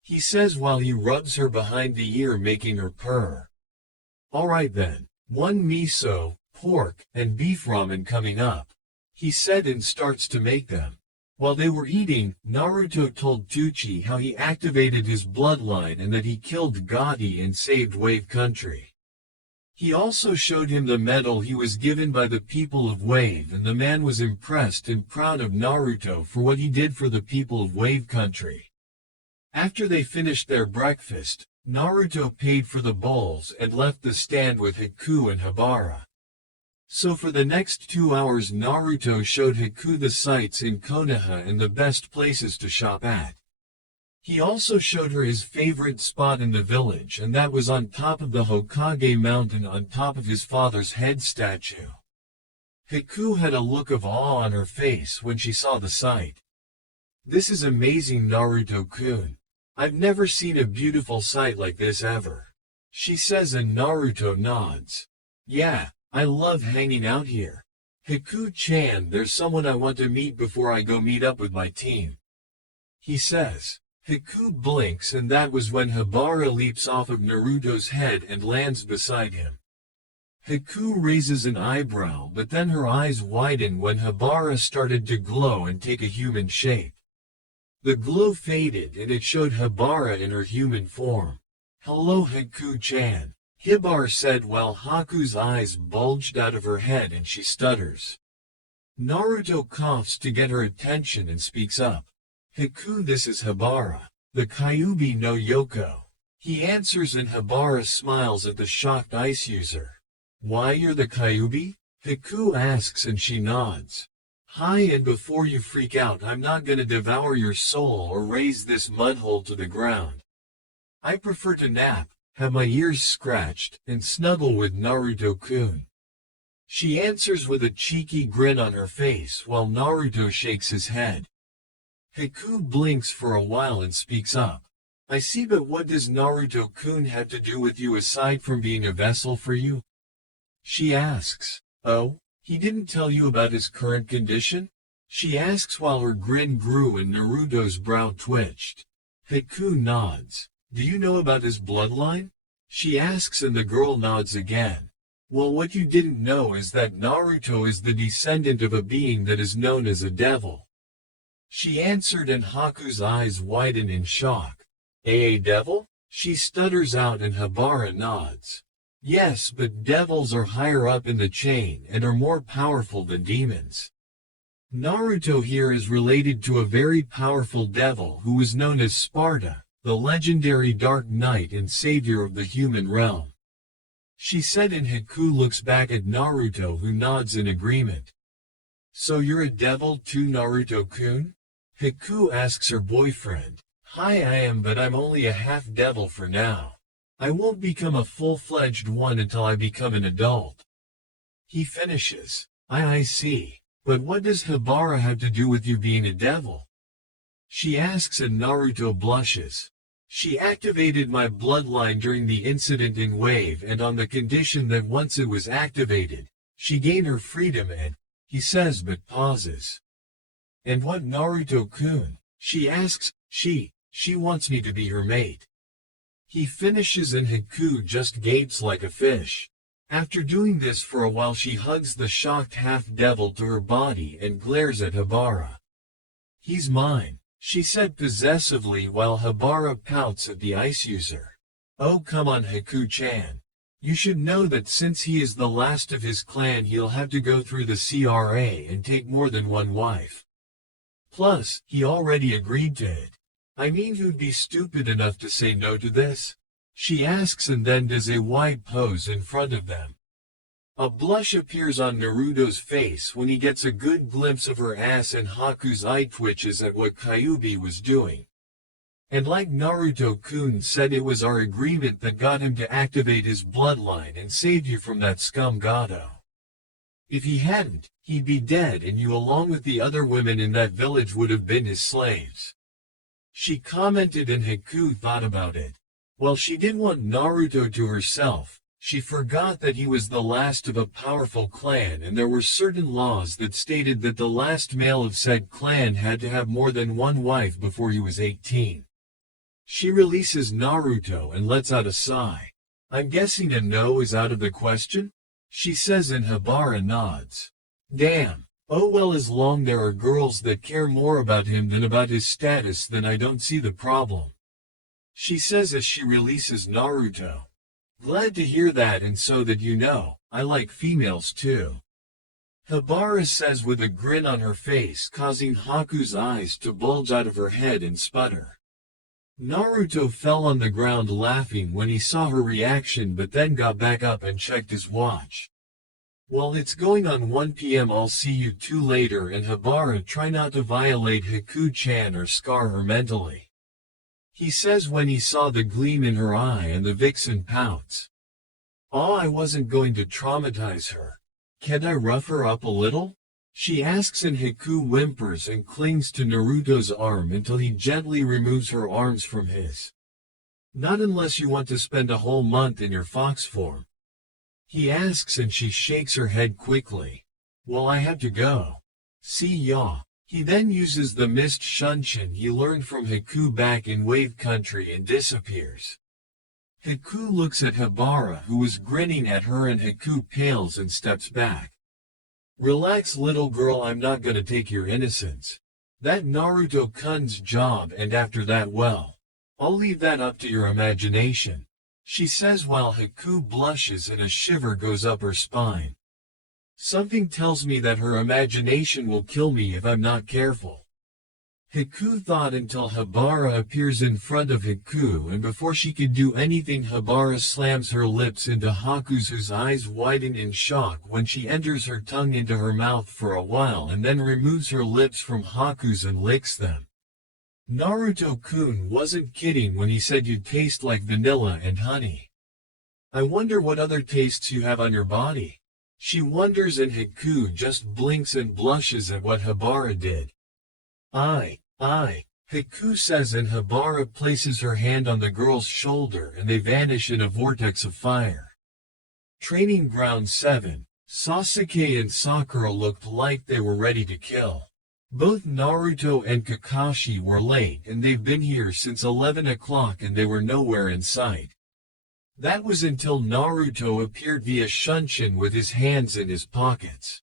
he says while he rubs her behind the ear, making her purr. "Alright then, 1 miso, pork, and beef ramen coming up," he said, and starts to make them. While they were eating, Naruto told Tucci how he activated his bloodline and that he killed Gotti and saved Wave Country. He also showed him the medal he was given by the people of Wave, and the man was impressed and proud of Naruto for what he did for the people of Wave Country. After they finished their breakfast, Naruto paid for the bowls and left the stand with Haku and Hibara. So for the next 2 hours Naruto showed Haku the sights in Konoha and the best places to shop at. He also showed her his favorite spot in the village, and that was on top of the Hokage mountain on top of his father's head statue. Haku had a look of awe on her face when she saw the sight. "This is amazing, Naruto-kun. I've never seen a beautiful sight like this ever," she says, and Naruto nods. "Yeah, I love hanging out here. Haku-chan, there's someone I want to meet before I go meet up with my team," he says. Haku blinks, and that was when Hibara leaps off of Naruto's head and lands beside him. Haku raises an eyebrow, but then her eyes widen when Hibara started to glow and take a human shape. The glow faded and it showed Hibara in her human form. "Hello, Haku-chan," Hibara said while Haku's eyes bulged out of her head and she stutters. Naruto coughs to get her attention and speaks up. "Haku, this is Hibara, the Kyuubi no Yoko," he answers, and Hibara smiles at the shocked ice user. "Why, you're the Kyuubi?" Haku asks, and she nods. "Hi, and before you freak out, I'm not gonna devour your soul or raise this mudhole to the ground. I prefer to nap, have my ears scratched, and snuggle with Naruto-kun," she answers with a cheeky grin on her face while Naruto shakes his head. Haku blinks for a while and speaks up. I see, but what does Naruto-kun have to do with you aside from being a vessel for you? She asks. Oh, he didn't tell you about his current condition? She asks while her grin grew and Naruto's brow twitched. Haku nods. Do you know about his bloodline? She asks and the girl nods again. Well, what you didn't know is that Naruto is the descendant of a being that is known as a devil. She answered and Haku's eyes widen in shock. A devil? She stutters out and Habara nods. Yes, but devils are higher up in the chain and are more powerful than demons. Naruto here is related to a very powerful devil who was known as Sparta, the legendary Dark Knight and savior of the human realm. She said and Haku looks back at Naruto who nods in agreement. So you're a devil too, Naruto-kun? Haku asks her boyfriend. Hi, I am, but I'm only a half-devil for now. I won't become a full-fledged one until I become an adult. He finishes. I see. But what does Habara have to do with you being a devil? She asks and Naruto blushes. She activated my bloodline during the incident in Wave and on the condition that once it was activated, she gained her freedom and, he says but pauses. And what Naruto-kun? She asks. She wants me to be her mate. He finishes and Haku just gapes like a fish. After doing this for a while she hugs the shocked half-devil to her body and glares at Habara. He's mine, she said possessively while Habara pouts at the ice user. Oh come on Haku-chan. You should know that since he is the last of his clan he'll have to go through the CRA and take more than one wife. Plus, he already agreed to it. I mean, who'd be stupid enough to say no to this? She asks and then does a wide pose in front of them. A blush appears on Naruto's face when he gets a good glimpse of her ass and Haku's eye twitches at what Kyuubi was doing. And like Naruto-kun said, it was our agreement that got him to activate his bloodline and saved you from that scum Gato. If he hadn't, he'd be dead and you along with the other women in that village would have been his slaves. She commented and Haku thought about it. While she did want Naruto to herself, she forgot that he was the last of a powerful clan and there were certain laws that stated that the last male of said clan had to have more than one wife before he was 18. She releases Naruto and lets out a sigh. I'm guessing a no is out of the question? She says and Habara nods. Damn. Oh well, as long there are girls that care more about him than about his status, then I don't see the problem. She says as she releases Naruto. Glad to hear that, and so that you know, I like females too. Habara says with a grin on her face, causing Haku's eyes to bulge out of her head and sputter. Naruto fell on the ground laughing when he saw her reaction but then got back up and checked his watch. Well, it's going on 1 p.m. I'll see you two later, and Habara try not to violate Haku-chan or scar her mentally. He says when he saw the gleam in her eye and the vixen pouts. Oh, I wasn't going to traumatize her. Can't I rough her up a little? She asks and Haku whimpers and clings to Naruto's arm until he gently removes her arms from his. Not unless you want to spend a whole month in your fox form. He asks and she shakes her head quickly. Well, I have to go. See ya. He then uses the mist shunshin he learned from Haku back in Wave Country and disappears. Haku looks at Habara who was grinning at her and Haku pales and steps back. Relax little girl, I'm not gonna take your innocence. That Naruto-kun's job, and after that, well, I'll leave that up to your imagination. She says while Haku blushes and a shiver goes up her spine. Something tells me that her imagination will kill me if I'm not careful. Haku thought until Habara appears in front of Haku, and before she could do anything Habara slams her lips into Haku's whose eyes widen in shock when she enters her tongue into her mouth for a while and then removes her lips from Haku's and licks them. Naruto-kun wasn't kidding when he said you'd taste like vanilla and honey. I wonder what other tastes you have on your body. She wonders and Haku just blinks and blushes at what Habara did. Haku says, and Habara places her hand on the girl's shoulder and they vanish in a vortex of fire. Training Ground 7. Sasuke and Sakura looked like they were ready to kill. Both Naruto and Kakashi were late and they've been here since 11 o'clock and they were nowhere in sight. That was until Naruto appeared via Shunshin with his hands in his pockets.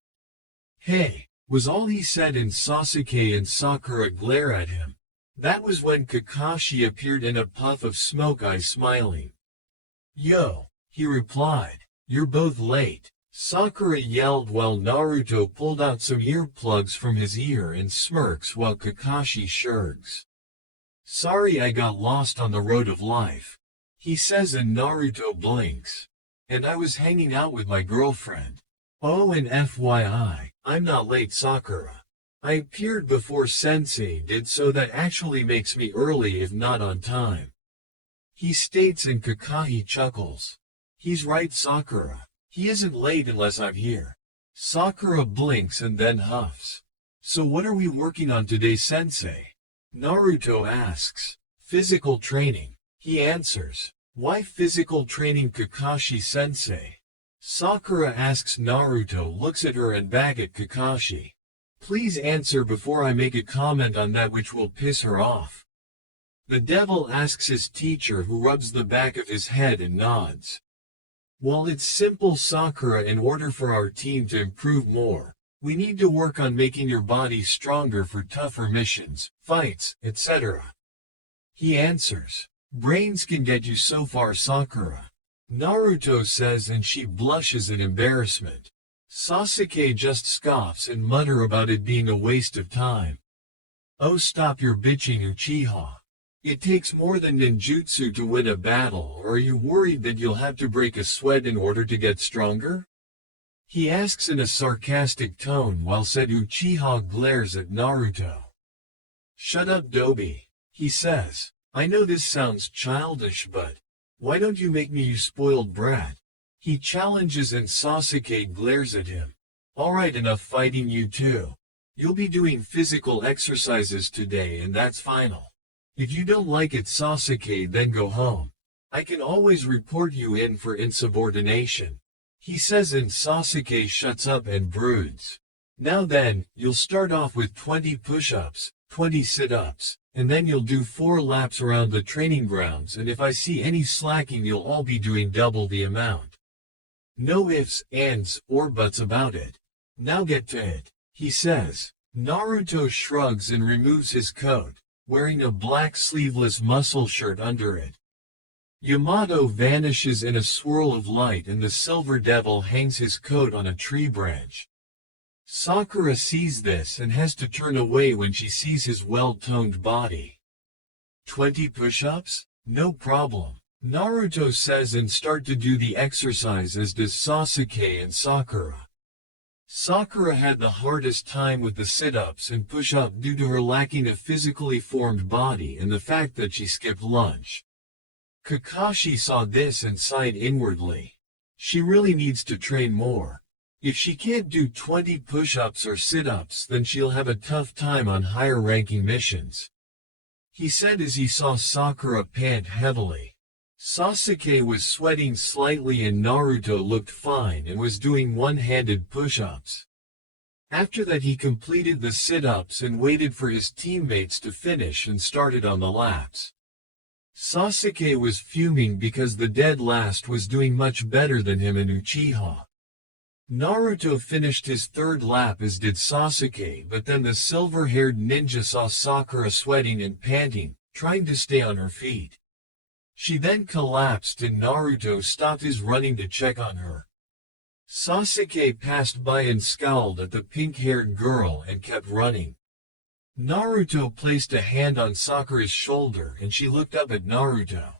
"Hey," was all he said, and Sasuke and Sakura glare at him. That was when Kakashi appeared in a puff of smoke, eyes smiling. "Yo," he replied, "you're both late." Sakura yelled while Naruto pulled out some earplugs from his ear and smirks while Kakashi shrugs. "Sorry, I got lost on the road of life," he says, and Naruto blinks. "And I was hanging out with my girlfriend. Oh, and FYI, I'm not late, Sakura. I appeared before Sensei did, so that actually makes me early if not on time," he states, and Kakashi chuckles. "He's right, Sakura. He isn't late unless I'm here." Sakura blinks and then huffs. "So what are we working on today, Sensei?" Naruto asks. "Physical training," he answers. "Why physical training, Kakashi-sensei?" Sakura asks. Naruto looks at her and back at Kakashi. "Please answer before I make a comment on that which will piss her off." The devil asks his teacher, who rubs the back of his head and nods. "Well, it's simple, Sakura. In order for our team to improve more, we need to work on making your body stronger for tougher missions, fights, etc." he answers. "Brains can get you so far, Sakura," Naruto says, and she blushes in embarrassment. Sasuke just scoffs and mutter about it being a waste of time. "Oh, stop your bitching, Uchiha. It takes more than ninjutsu to win a battle, or are you worried that you'll have to break a sweat in order to get stronger?" he asks in a sarcastic tone, while said Uchiha glares at Naruto. "Shut up, Dobi," he says. "I know this sounds childish, but why don't you make me, you spoiled brat?" he challenges, and Sasuke glares at him. "Alright, enough fighting, you two. You'll be doing physical exercises today, and that's final. If you don't like it, Sasuke, then go home. I can always report you in for insubordination," he says, and Sasuke shuts up and broods. "Now then, you'll start off with 20 push-ups, 20 sit-ups, and then you'll do 4 laps around the training grounds, and if I see any slacking, you'll all be doing double the amount. No ifs, ands, or buts about it. Now get to it," he says. Naruto shrugs and removes his coat, wearing a black sleeveless muscle shirt under it. Yamato vanishes in a swirl of light, and the Silver Devil hangs his coat on a tree branch. Sakura sees this and has to turn away when she sees his well-toned body. 20 push-ups? No problem, Naruto says, and start to do the exercise, as does Sasuke and Sakura. Sakura had the hardest time with the sit-ups and push-up due to her lacking a physically formed body and the fact that she skipped lunch. Kakashi saw this and sighed inwardly. She really needs to train more. If she can't do 20 push-ups or sit-ups, then she'll have a tough time on higher-ranking missions, he said as he saw Sakura pant heavily. Sasuke was sweating slightly and Naruto looked fine and was doing one-handed push-ups. After that he completed the sit-ups and waited for his teammates to finish and started on the laps. Sasuke was fuming because the dead last was doing much better than him and Uchiha. Naruto finished his 3rd lap, as did Sasuke, but then the silver-haired ninja saw Sakura sweating and panting, trying to stay on her feet. She then collapsed and Naruto stopped his running to check on her. Sasuke passed by and scowled at the pink-haired girl and kept running. Naruto placed a hand on Sakura's shoulder and she looked up at Naruto.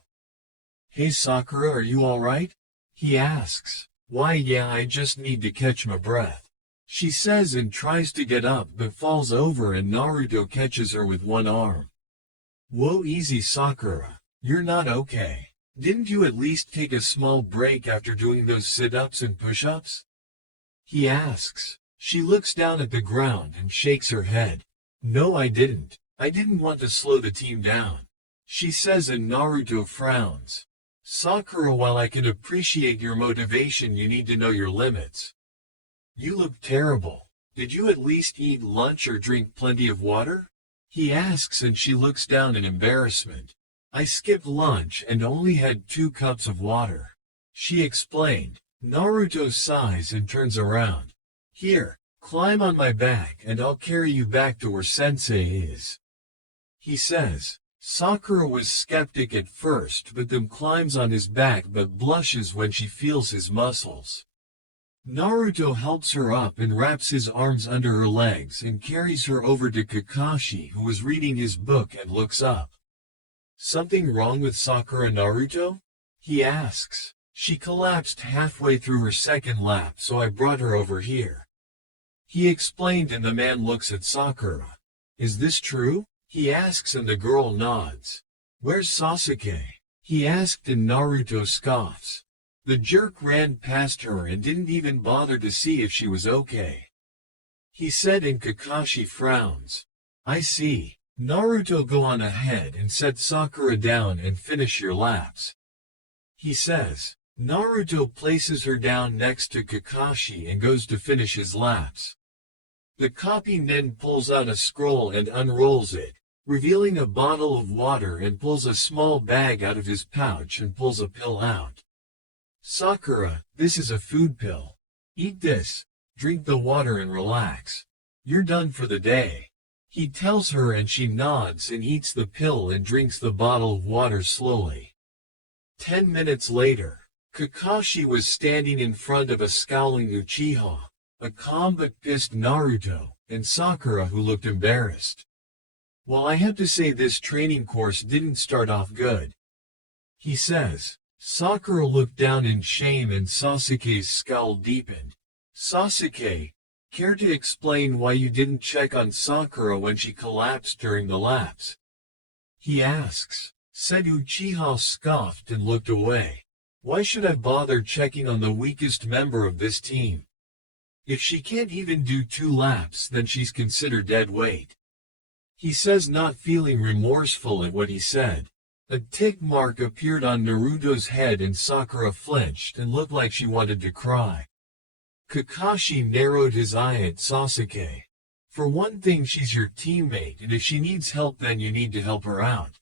"Hey Sakura, are you alright?" he asks. "Why, yeah, I just need to catch my breath," she says, and tries to get up but falls over, and Naruto catches her with one arm. "Whoa, easy Sakura. You're not okay. Didn't you at least take a small break after doing those sit-ups and push-ups?" he asks. She looks down at the ground and shakes her head. "No, I didn't. I didn't want to slow the team down, she says, and Naruto frowns. Sakura, while I can appreciate your motivation, you need to know your limits. You look terrible. Did you at least eat lunch or drink plenty of water? He asks, and she looks down in embarrassment. I skipped lunch and only had 2 cups of water, she explained. Naruto sighs and turns around. Here, climb on my back and I'll carry you back to where Sensei is, he says. Sakura was skeptic at first, but then climbs on his back but blushes when she feels his muscles. Naruto helps her up and wraps his arms under her legs and carries her over to Kakashi, who was reading his book, and looks up. Something wrong with Sakura, Naruto? He asks. She collapsed halfway through her second lap, so I brought her over here, he explained, and the man looks at Sakura. Is this true? He asks, and the girl nods. Where's Sasuke? He asked, and Naruto scoffs. The jerk ran past her and didn't even bother to see if she was okay, he said, and Kakashi frowns. I see. Naruto, go on ahead and set Sakura down and finish your laps, he says. Naruto places her down next to Kakashi and goes to finish his laps. The copy then pulls out a scroll and unrolls it, revealing a bottle of water, and pulls a small bag out of his pouch and pulls a pill out. Sakura, this is a food pill. Eat this, drink the water and relax. You're done for the day, he tells her, and she nods and eats the pill and drinks the bottle of water slowly. 10 minutes later, Kakashi was standing in front of a scowling Uchiha, a calm but pissed Naruto, and Sakura, who looked embarrassed. Well, I have to say this training course didn't start off good, he says. Sakura looked down in shame and Sasuke's scowl deepened. Sasuke, care to explain why you didn't check on Sakura when she collapsed during the laps? He asks. Said Uchiha scoffed and looked away. Why should I bother checking on the weakest member of this team? If she can't even do 2 laps, then she's considered dead weight, he says, not feeling remorseful at what he said. A tick mark appeared on Naruto's head and Sakura flinched and looked like she wanted to cry. Kakashi narrowed his eye at Sasuke. For one thing, she's your teammate, and if she needs help, then you need to help her out.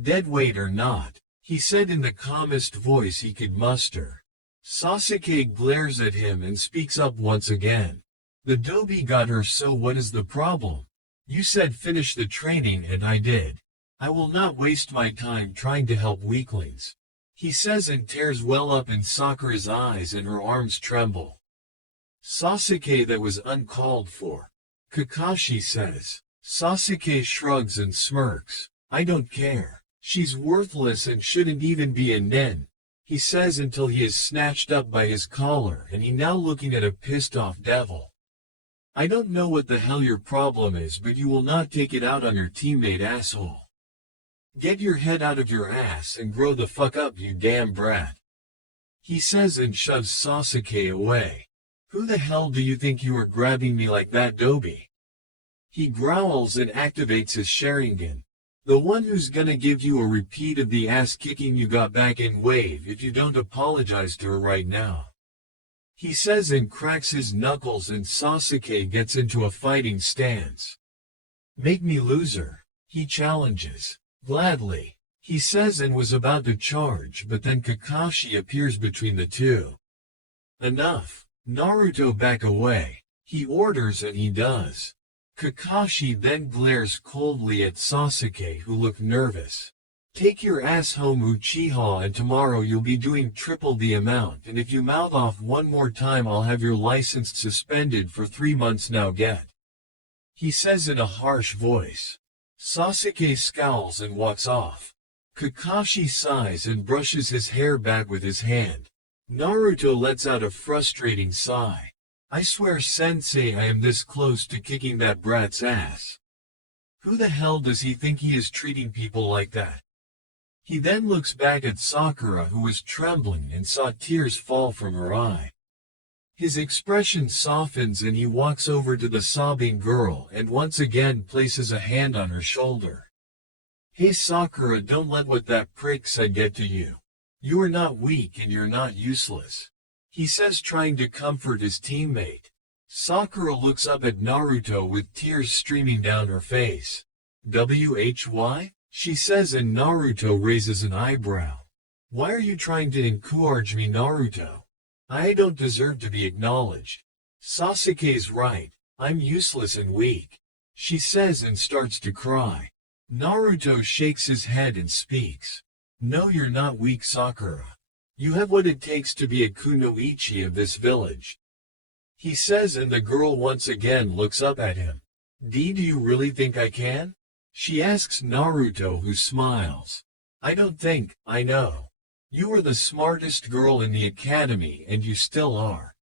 Dead weight or not, he said in the calmest voice he could muster. Sasuke glares at him and speaks up once again. The Dobi got her, so what is the problem? You said finish the training and I did. I will not waste my time trying to help weaklings, he says, and tears well up in Sakura's eyes and her arms tremble. Sasuke, that was uncalled for, Kakashi says. Sasuke shrugs and smirks. I don't care. She's worthless and shouldn't even be a nen, he says, until he is snatched up by his collar and he now looking at a pissed off devil. I don't know what the hell your problem is, but you will not take it out on your teammate, asshole. Get your head out of your ass and grow the fuck up, you damn brat, he says, and shoves Sasuke away. Who the hell do you think you are, grabbing me like that, Dobi? He growls and activates his Sharingan. The one who's gonna give you a repeat of the ass kicking you got back in Wave if you don't apologize to her right now, he says, and cracks his knuckles, and Sasuke gets into a fighting stance. Make me loser, he challenges. Gladly, he says, and was about to charge, but then Kakashi appears between the two. Enough. Naruto, back away, he orders, and he does. Kakashi then glares coldly at Sasuke, who looked nervous. Take your ass home, Uchiha, and tomorrow you'll be doing triple the amount, and if you mouth off one more time I'll have your license suspended for 3 months, now get, he says in a harsh voice. Sasuke scowls and walks off. Kakashi sighs and brushes his hair back with his hand. Naruto lets out a frustrating sigh. I swear, Sensei, I am this close to kicking that brat's ass. Who the hell does he think he is, treating people like that? He then looks back at Sakura, who was trembling and saw tears fall from her eye. His expression softens and he walks over to the sobbing girl and once again places a hand on her shoulder. Hey Sakura, don't let what that prick said get to you. You are not weak and you're not useless, he says, trying to comfort his teammate. Sakura looks up at Naruto with tears streaming down her face. Why? She says, and Naruto raises an eyebrow. Why are you trying to encourage me, Naruto? I don't deserve to be acknowledged. Sasuke's right, I'm useless and weak, she says and starts to cry. Naruto shakes his head and speaks. No, you're not weak, Sakura. You have what it takes to be a kunoichi of this village, he says, and the girl once again looks up at him. Do you really think I can? She asks Naruto, who smiles. I don't think, I know. You were the smartest girl in the academy and you still are.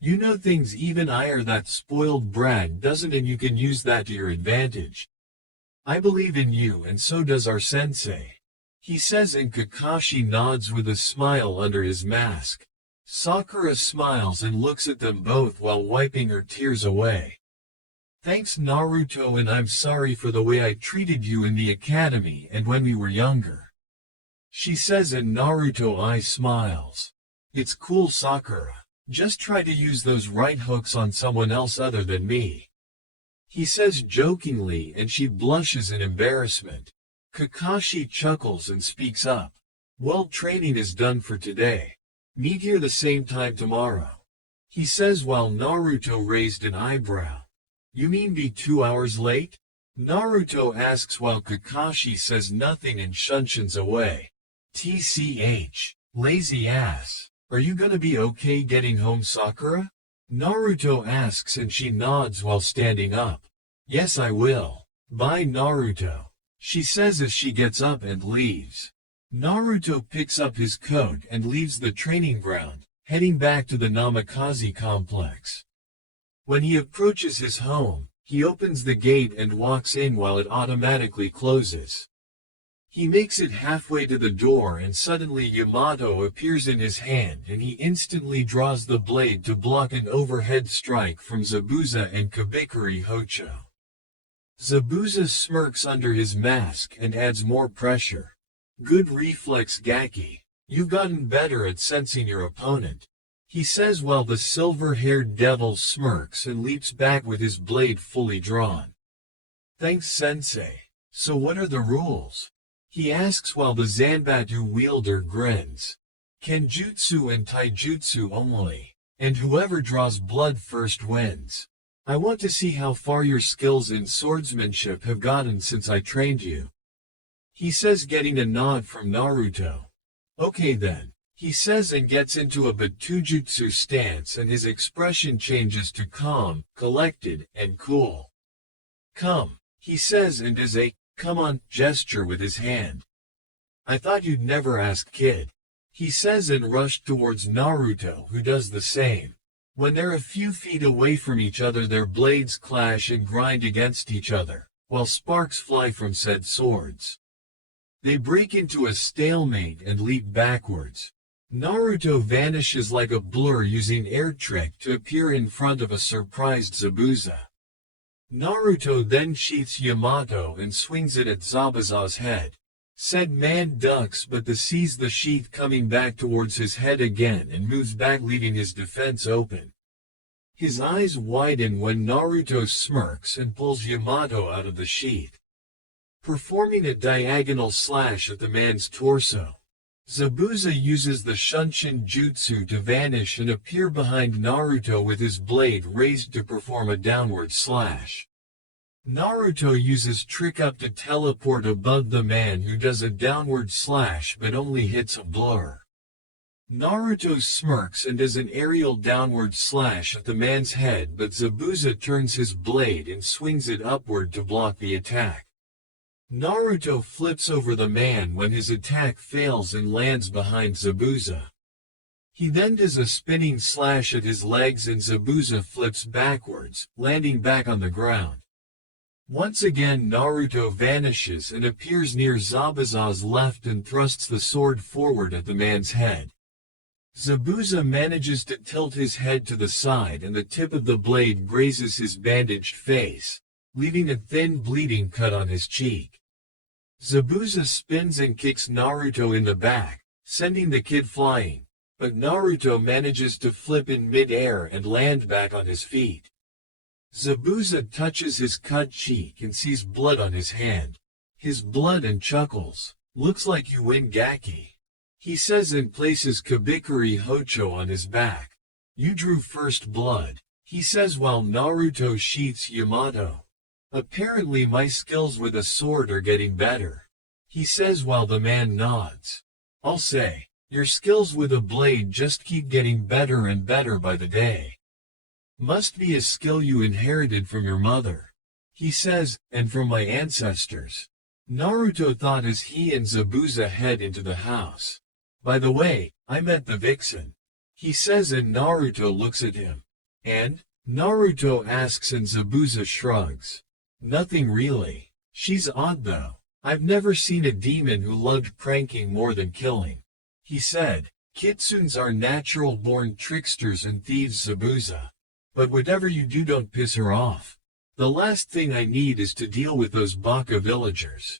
You know things even I or that spoiled brat doesn't, and you can use that to your advantage. I believe in you and so does our sensei, he says, and Kakashi nods with a smile under his mask. Sakura smiles and looks at them both while wiping her tears away. Thanks Naruto, and I'm sorry for the way I treated you in the academy and when we were younger, she says, and Naruto smiles. It's cool, Sakura. Just try to use those right hooks on someone else other than me, he says jokingly, and she blushes in embarrassment. Kakashi chuckles and speaks up. Well, training is done for today. Meet here the same time tomorrow, he says, while Naruto raised an eyebrow. You mean be 2 hours late? Naruto asks while Kakashi says nothing and shunshuns away. TCH, lazy ass. Are you gonna be okay getting home, Sakura? Naruto asks, and she nods while standing up. Yes, I will. Bye, Naruto, she says as she gets up and leaves. Naruto picks up his coat and leaves the training ground, heading back to the Namikaze complex. When he approaches his home, he opens the gate and walks in while it automatically closes. He makes it halfway to the door and suddenly Yamato appears in his hand, and he instantly draws the blade to block an overhead strike from Zabuza and Kabikari Hocho. Zabuza smirks under his mask and adds more pressure. Good reflex, Gaki. You've gotten better at sensing your opponent, he says, while the silver-haired devil smirks and leaps back with his blade fully drawn. Thanks, Sensei. So what are the rules? He asks while the Zanbatsu wielder grins. Kenjutsu and taijutsu only, and whoever draws blood first wins. I want to see how far your skills in swordsmanship have gotten since I trained you, he says, getting a nod from Naruto. Okay then, he says, and gets into a Batujutsu stance, and his expression changes to calm, collected, and cool. Come, he says, and does a come on gesture with his hand. I thought you'd never ask, kid, he says, and rushed towards Naruto, who does the same. When they're a few feet away from each other, their blades clash and grind against each other, while sparks fly from said swords. They break into a stalemate and leap backwards. Naruto vanishes like a blur using air trick to appear in front of a surprised Zabuza. Naruto then sheaths Yamato and swings it at Zabuza's head. Said man ducks but sees the sheath coming back towards his head again and moves back, leaving his defense open. His eyes widen when Naruto smirks and pulls Yamato out of the sheath, performing a diagonal slash at the man's torso. Zabuza uses the Shunshin Jutsu to vanish and appear behind Naruto with his blade raised to perform a downward slash. Naruto uses Trick Up to teleport above the man, who does a downward slash but only hits a blur. Naruto smirks and does an aerial downward slash at the man's head, but Zabuza turns his blade and swings it upward to block the attack. Naruto flips over the man when his attack fails and lands behind Zabuza. He then does a spinning slash at his legs and Zabuza flips backwards, landing back on the ground. Once again Naruto vanishes and appears near Zabuza's left and thrusts the sword forward at the man's head. Zabuza manages to tilt his head to the side and the tip of the blade grazes his bandaged face, leaving a thin bleeding cut on his cheek. Zabuza spins and kicks Naruto in the back, sending the kid flying, but Naruto manages to flip in mid-air and land back on his feet. Zabuza touches his cut cheek and sees blood on his hand. His blood and chuckles. "Looks like you win Gaki," he says and places Kabikuri Hocho on his back. "You drew first blood," he says while Naruto sheaths Yamato. "Apparently my skills with a sword are getting better," he says while the man nods. "I'll say, your skills with a blade just keep getting better and better by the day. Must be a skill you inherited from your mother," he says, "and from my ancestors." Naruto thought as he and Zabuza head into the house. "By the way, I met the vixen," he says and Naruto looks at him. "And?" Naruto asks and Zabuza shrugs. "Nothing really. She's odd though. I've never seen a demon who loved pranking more than killing," he said. "Kitsunes are natural-born tricksters and thieves, Zabuza. But whatever you do, don't piss her off. The last thing I need is to deal with those Baka villagers,"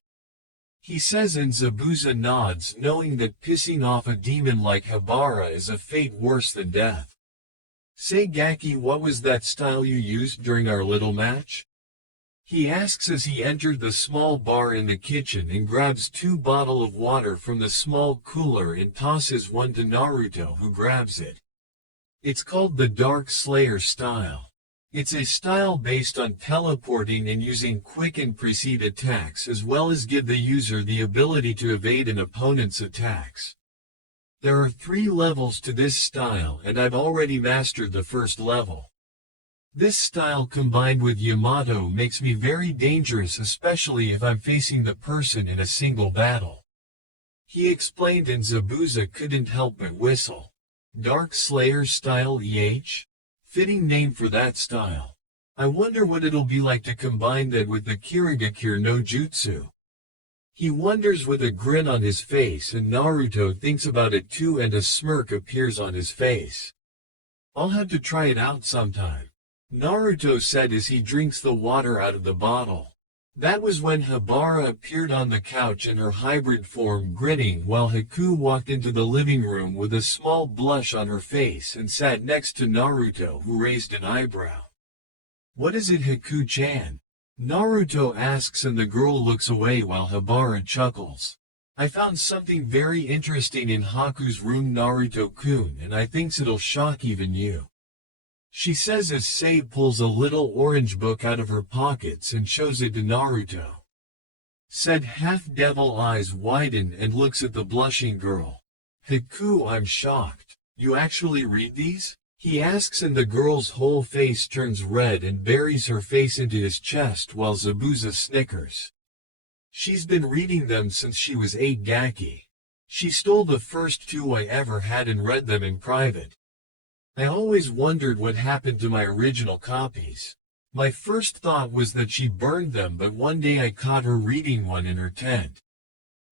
he says and Zabuza nods knowing that pissing off a demon like Habara is a fate worse than death. "Say Gaki, what was that style you used during our little match?" he asks as he entered the small bar in the kitchen and grabs 2 bottles of water from the small cooler and tosses one to Naruto who grabs it. "It's called the Dark Slayer style. It's a style based on teleporting and using quick and precise attacks as well as give the user the ability to evade an opponent's attacks. There are 3 levels to this style and I've already mastered the first level. This style combined with Yamato makes me very dangerous, especially if I'm facing the person in a single battle," he explained and Zabuza couldn't help but whistle. "Dark Slayer style Fitting name for that style. I wonder what it'll be like to combine that with the Kirigakure no Jutsu." He wonders with a grin on his face and Naruto thinks about it too and a smirk appears on his face. "I'll have to try it out sometime," Naruto said as he drinks the water out of the bottle. That was when Habara appeared on the couch in her hybrid form grinning while Haku walked into the living room with a small blush on her face and sat next to Naruto who raised an eyebrow. "What is it, Haku-chan?" Naruto asks and the girl looks away while Habara chuckles. "I found something very interesting in Haku's room, Naruto-kun, and I thinks it'll shock even you," she says as Sei pulls a little orange book out of her pockets and shows it to Naruto. Said half-devil eyes widen and looks at the blushing girl. "Haku, I'm shocked. You actually read these?" he asks and the girl's whole face turns red and buries her face into his chest while Zabuza snickers. "She's been reading them since she was 8 Gaki. She stole the first 2 I ever had and read them in private. I always wondered what happened to my original copies. My first thought was that she burned them, but one day I caught her reading one in her tent,"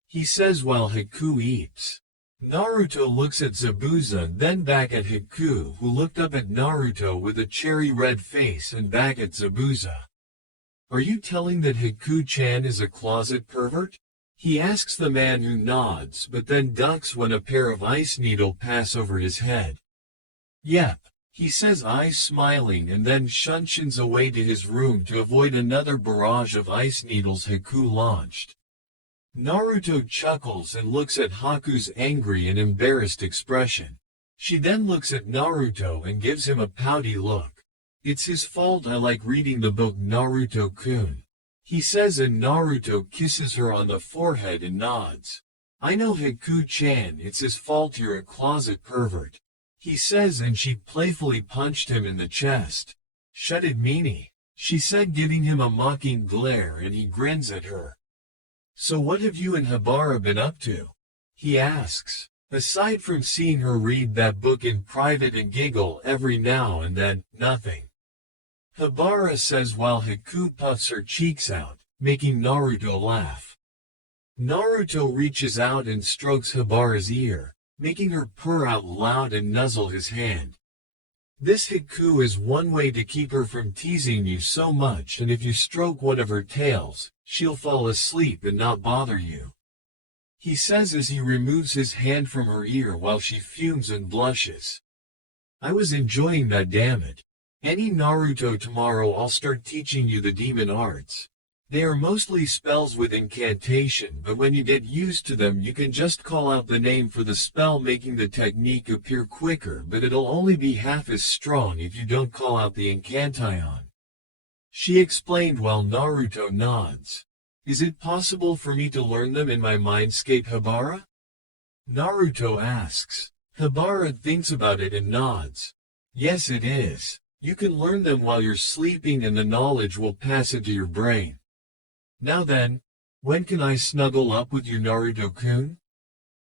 he says while Haku eats. Naruto looks at Zabuza, then back at Haku, who looked up at Naruto with a cherry-red face and back at Zabuza. "Are you telling that Haku-chan is a closet pervert?" he asks the man who nods but then ducks when a pair of ice needles pass over his head. "Yep," he says, eyes smiling, and then shunshes away to his room to avoid another barrage of ice needles Haku launched. Naruto chuckles and looks at Haku's angry and embarrassed expression. She then looks at Naruto and gives him a pouty look. "It's his fault I like reading the book, Naruto-kun," he says, and Naruto kisses her on the forehead and nods. "I know, Haku-chan, it's his fault you're a closet pervert," he says, and she playfully punched him in the chest. "Shut it, meanie," she said, giving him a mocking glare, and he grins at her. "So what have you and Habara been up to?" he asks. "Aside from seeing her read that book in private and giggle every now and then, nothing," Habara says while Haku puffs her cheeks out, making Naruto laugh. Naruto reaches out and strokes Habara's ear. making her purr out loud and nuzzle his hand. This Haku is one way to keep her from teasing you so much, and if you stroke one of her tails, she'll fall asleep and not bother you. He says as he removes his hand from her ear while she fumes and blushes. I was enjoying that, damn it. Any Naruto tomorrow I'll start teaching you the demon arts. They are mostly spells with incantation, but when you get used to them you can just call out the name for the spell, making the technique appear quicker, but it'll only be half as strong if you don't call out the incantation. She explained while Naruto nods. Is it possible for me to learn them in my mindscape, Habara? Naruto asks. Habara thinks about it and nods. Yes, it is. You can learn them while you're sleeping and the knowledge will pass into your brain. Now then, when can I snuggle up with you, Naruto-kun?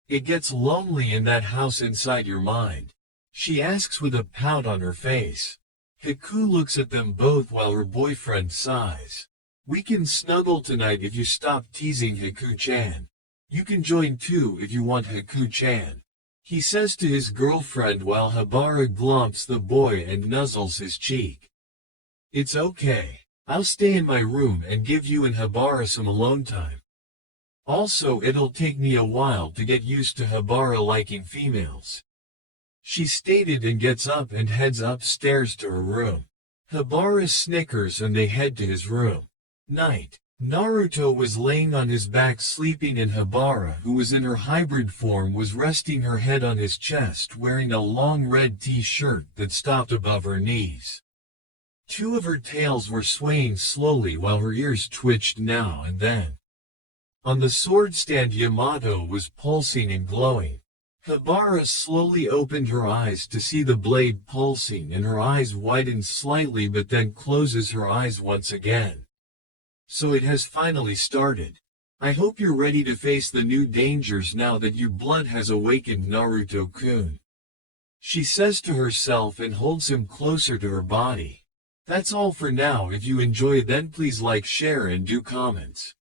It gets lonely in that house inside your mind. She asks with a pout on her face. Haku looks at them both while her boyfriend sighs. We can snuggle tonight if you stop teasing Haku-chan. You can join too if you want, Haku-chan. He says to his girlfriend while Habara glomps the boy and nuzzles his cheek. It's okay. I'll stay in my room and give you and Habara some alone time. Also, it'll take me a while to get used to Habara liking females. She stated and gets up and heads upstairs to her room. Habara snickers and they head to his room. Night. Naruto was laying on his back sleeping, and Habara, who was in her hybrid form, was resting her head on his chest wearing a long red t-shirt that stopped above her knees. Two of her tails were swaying slowly while her ears twitched now and then. On the sword stand Yamato was pulsing and glowing. Habara slowly opened her eyes to see the blade pulsing, and her eyes widened slightly but then closes her eyes once again. So it has finally started. I hope you're ready to face the new dangers now that your blood has awakened, Naruto-kun. She says to herself and holds him closer to her body. That's all for now. If you enjoy, then please like, share and do comments.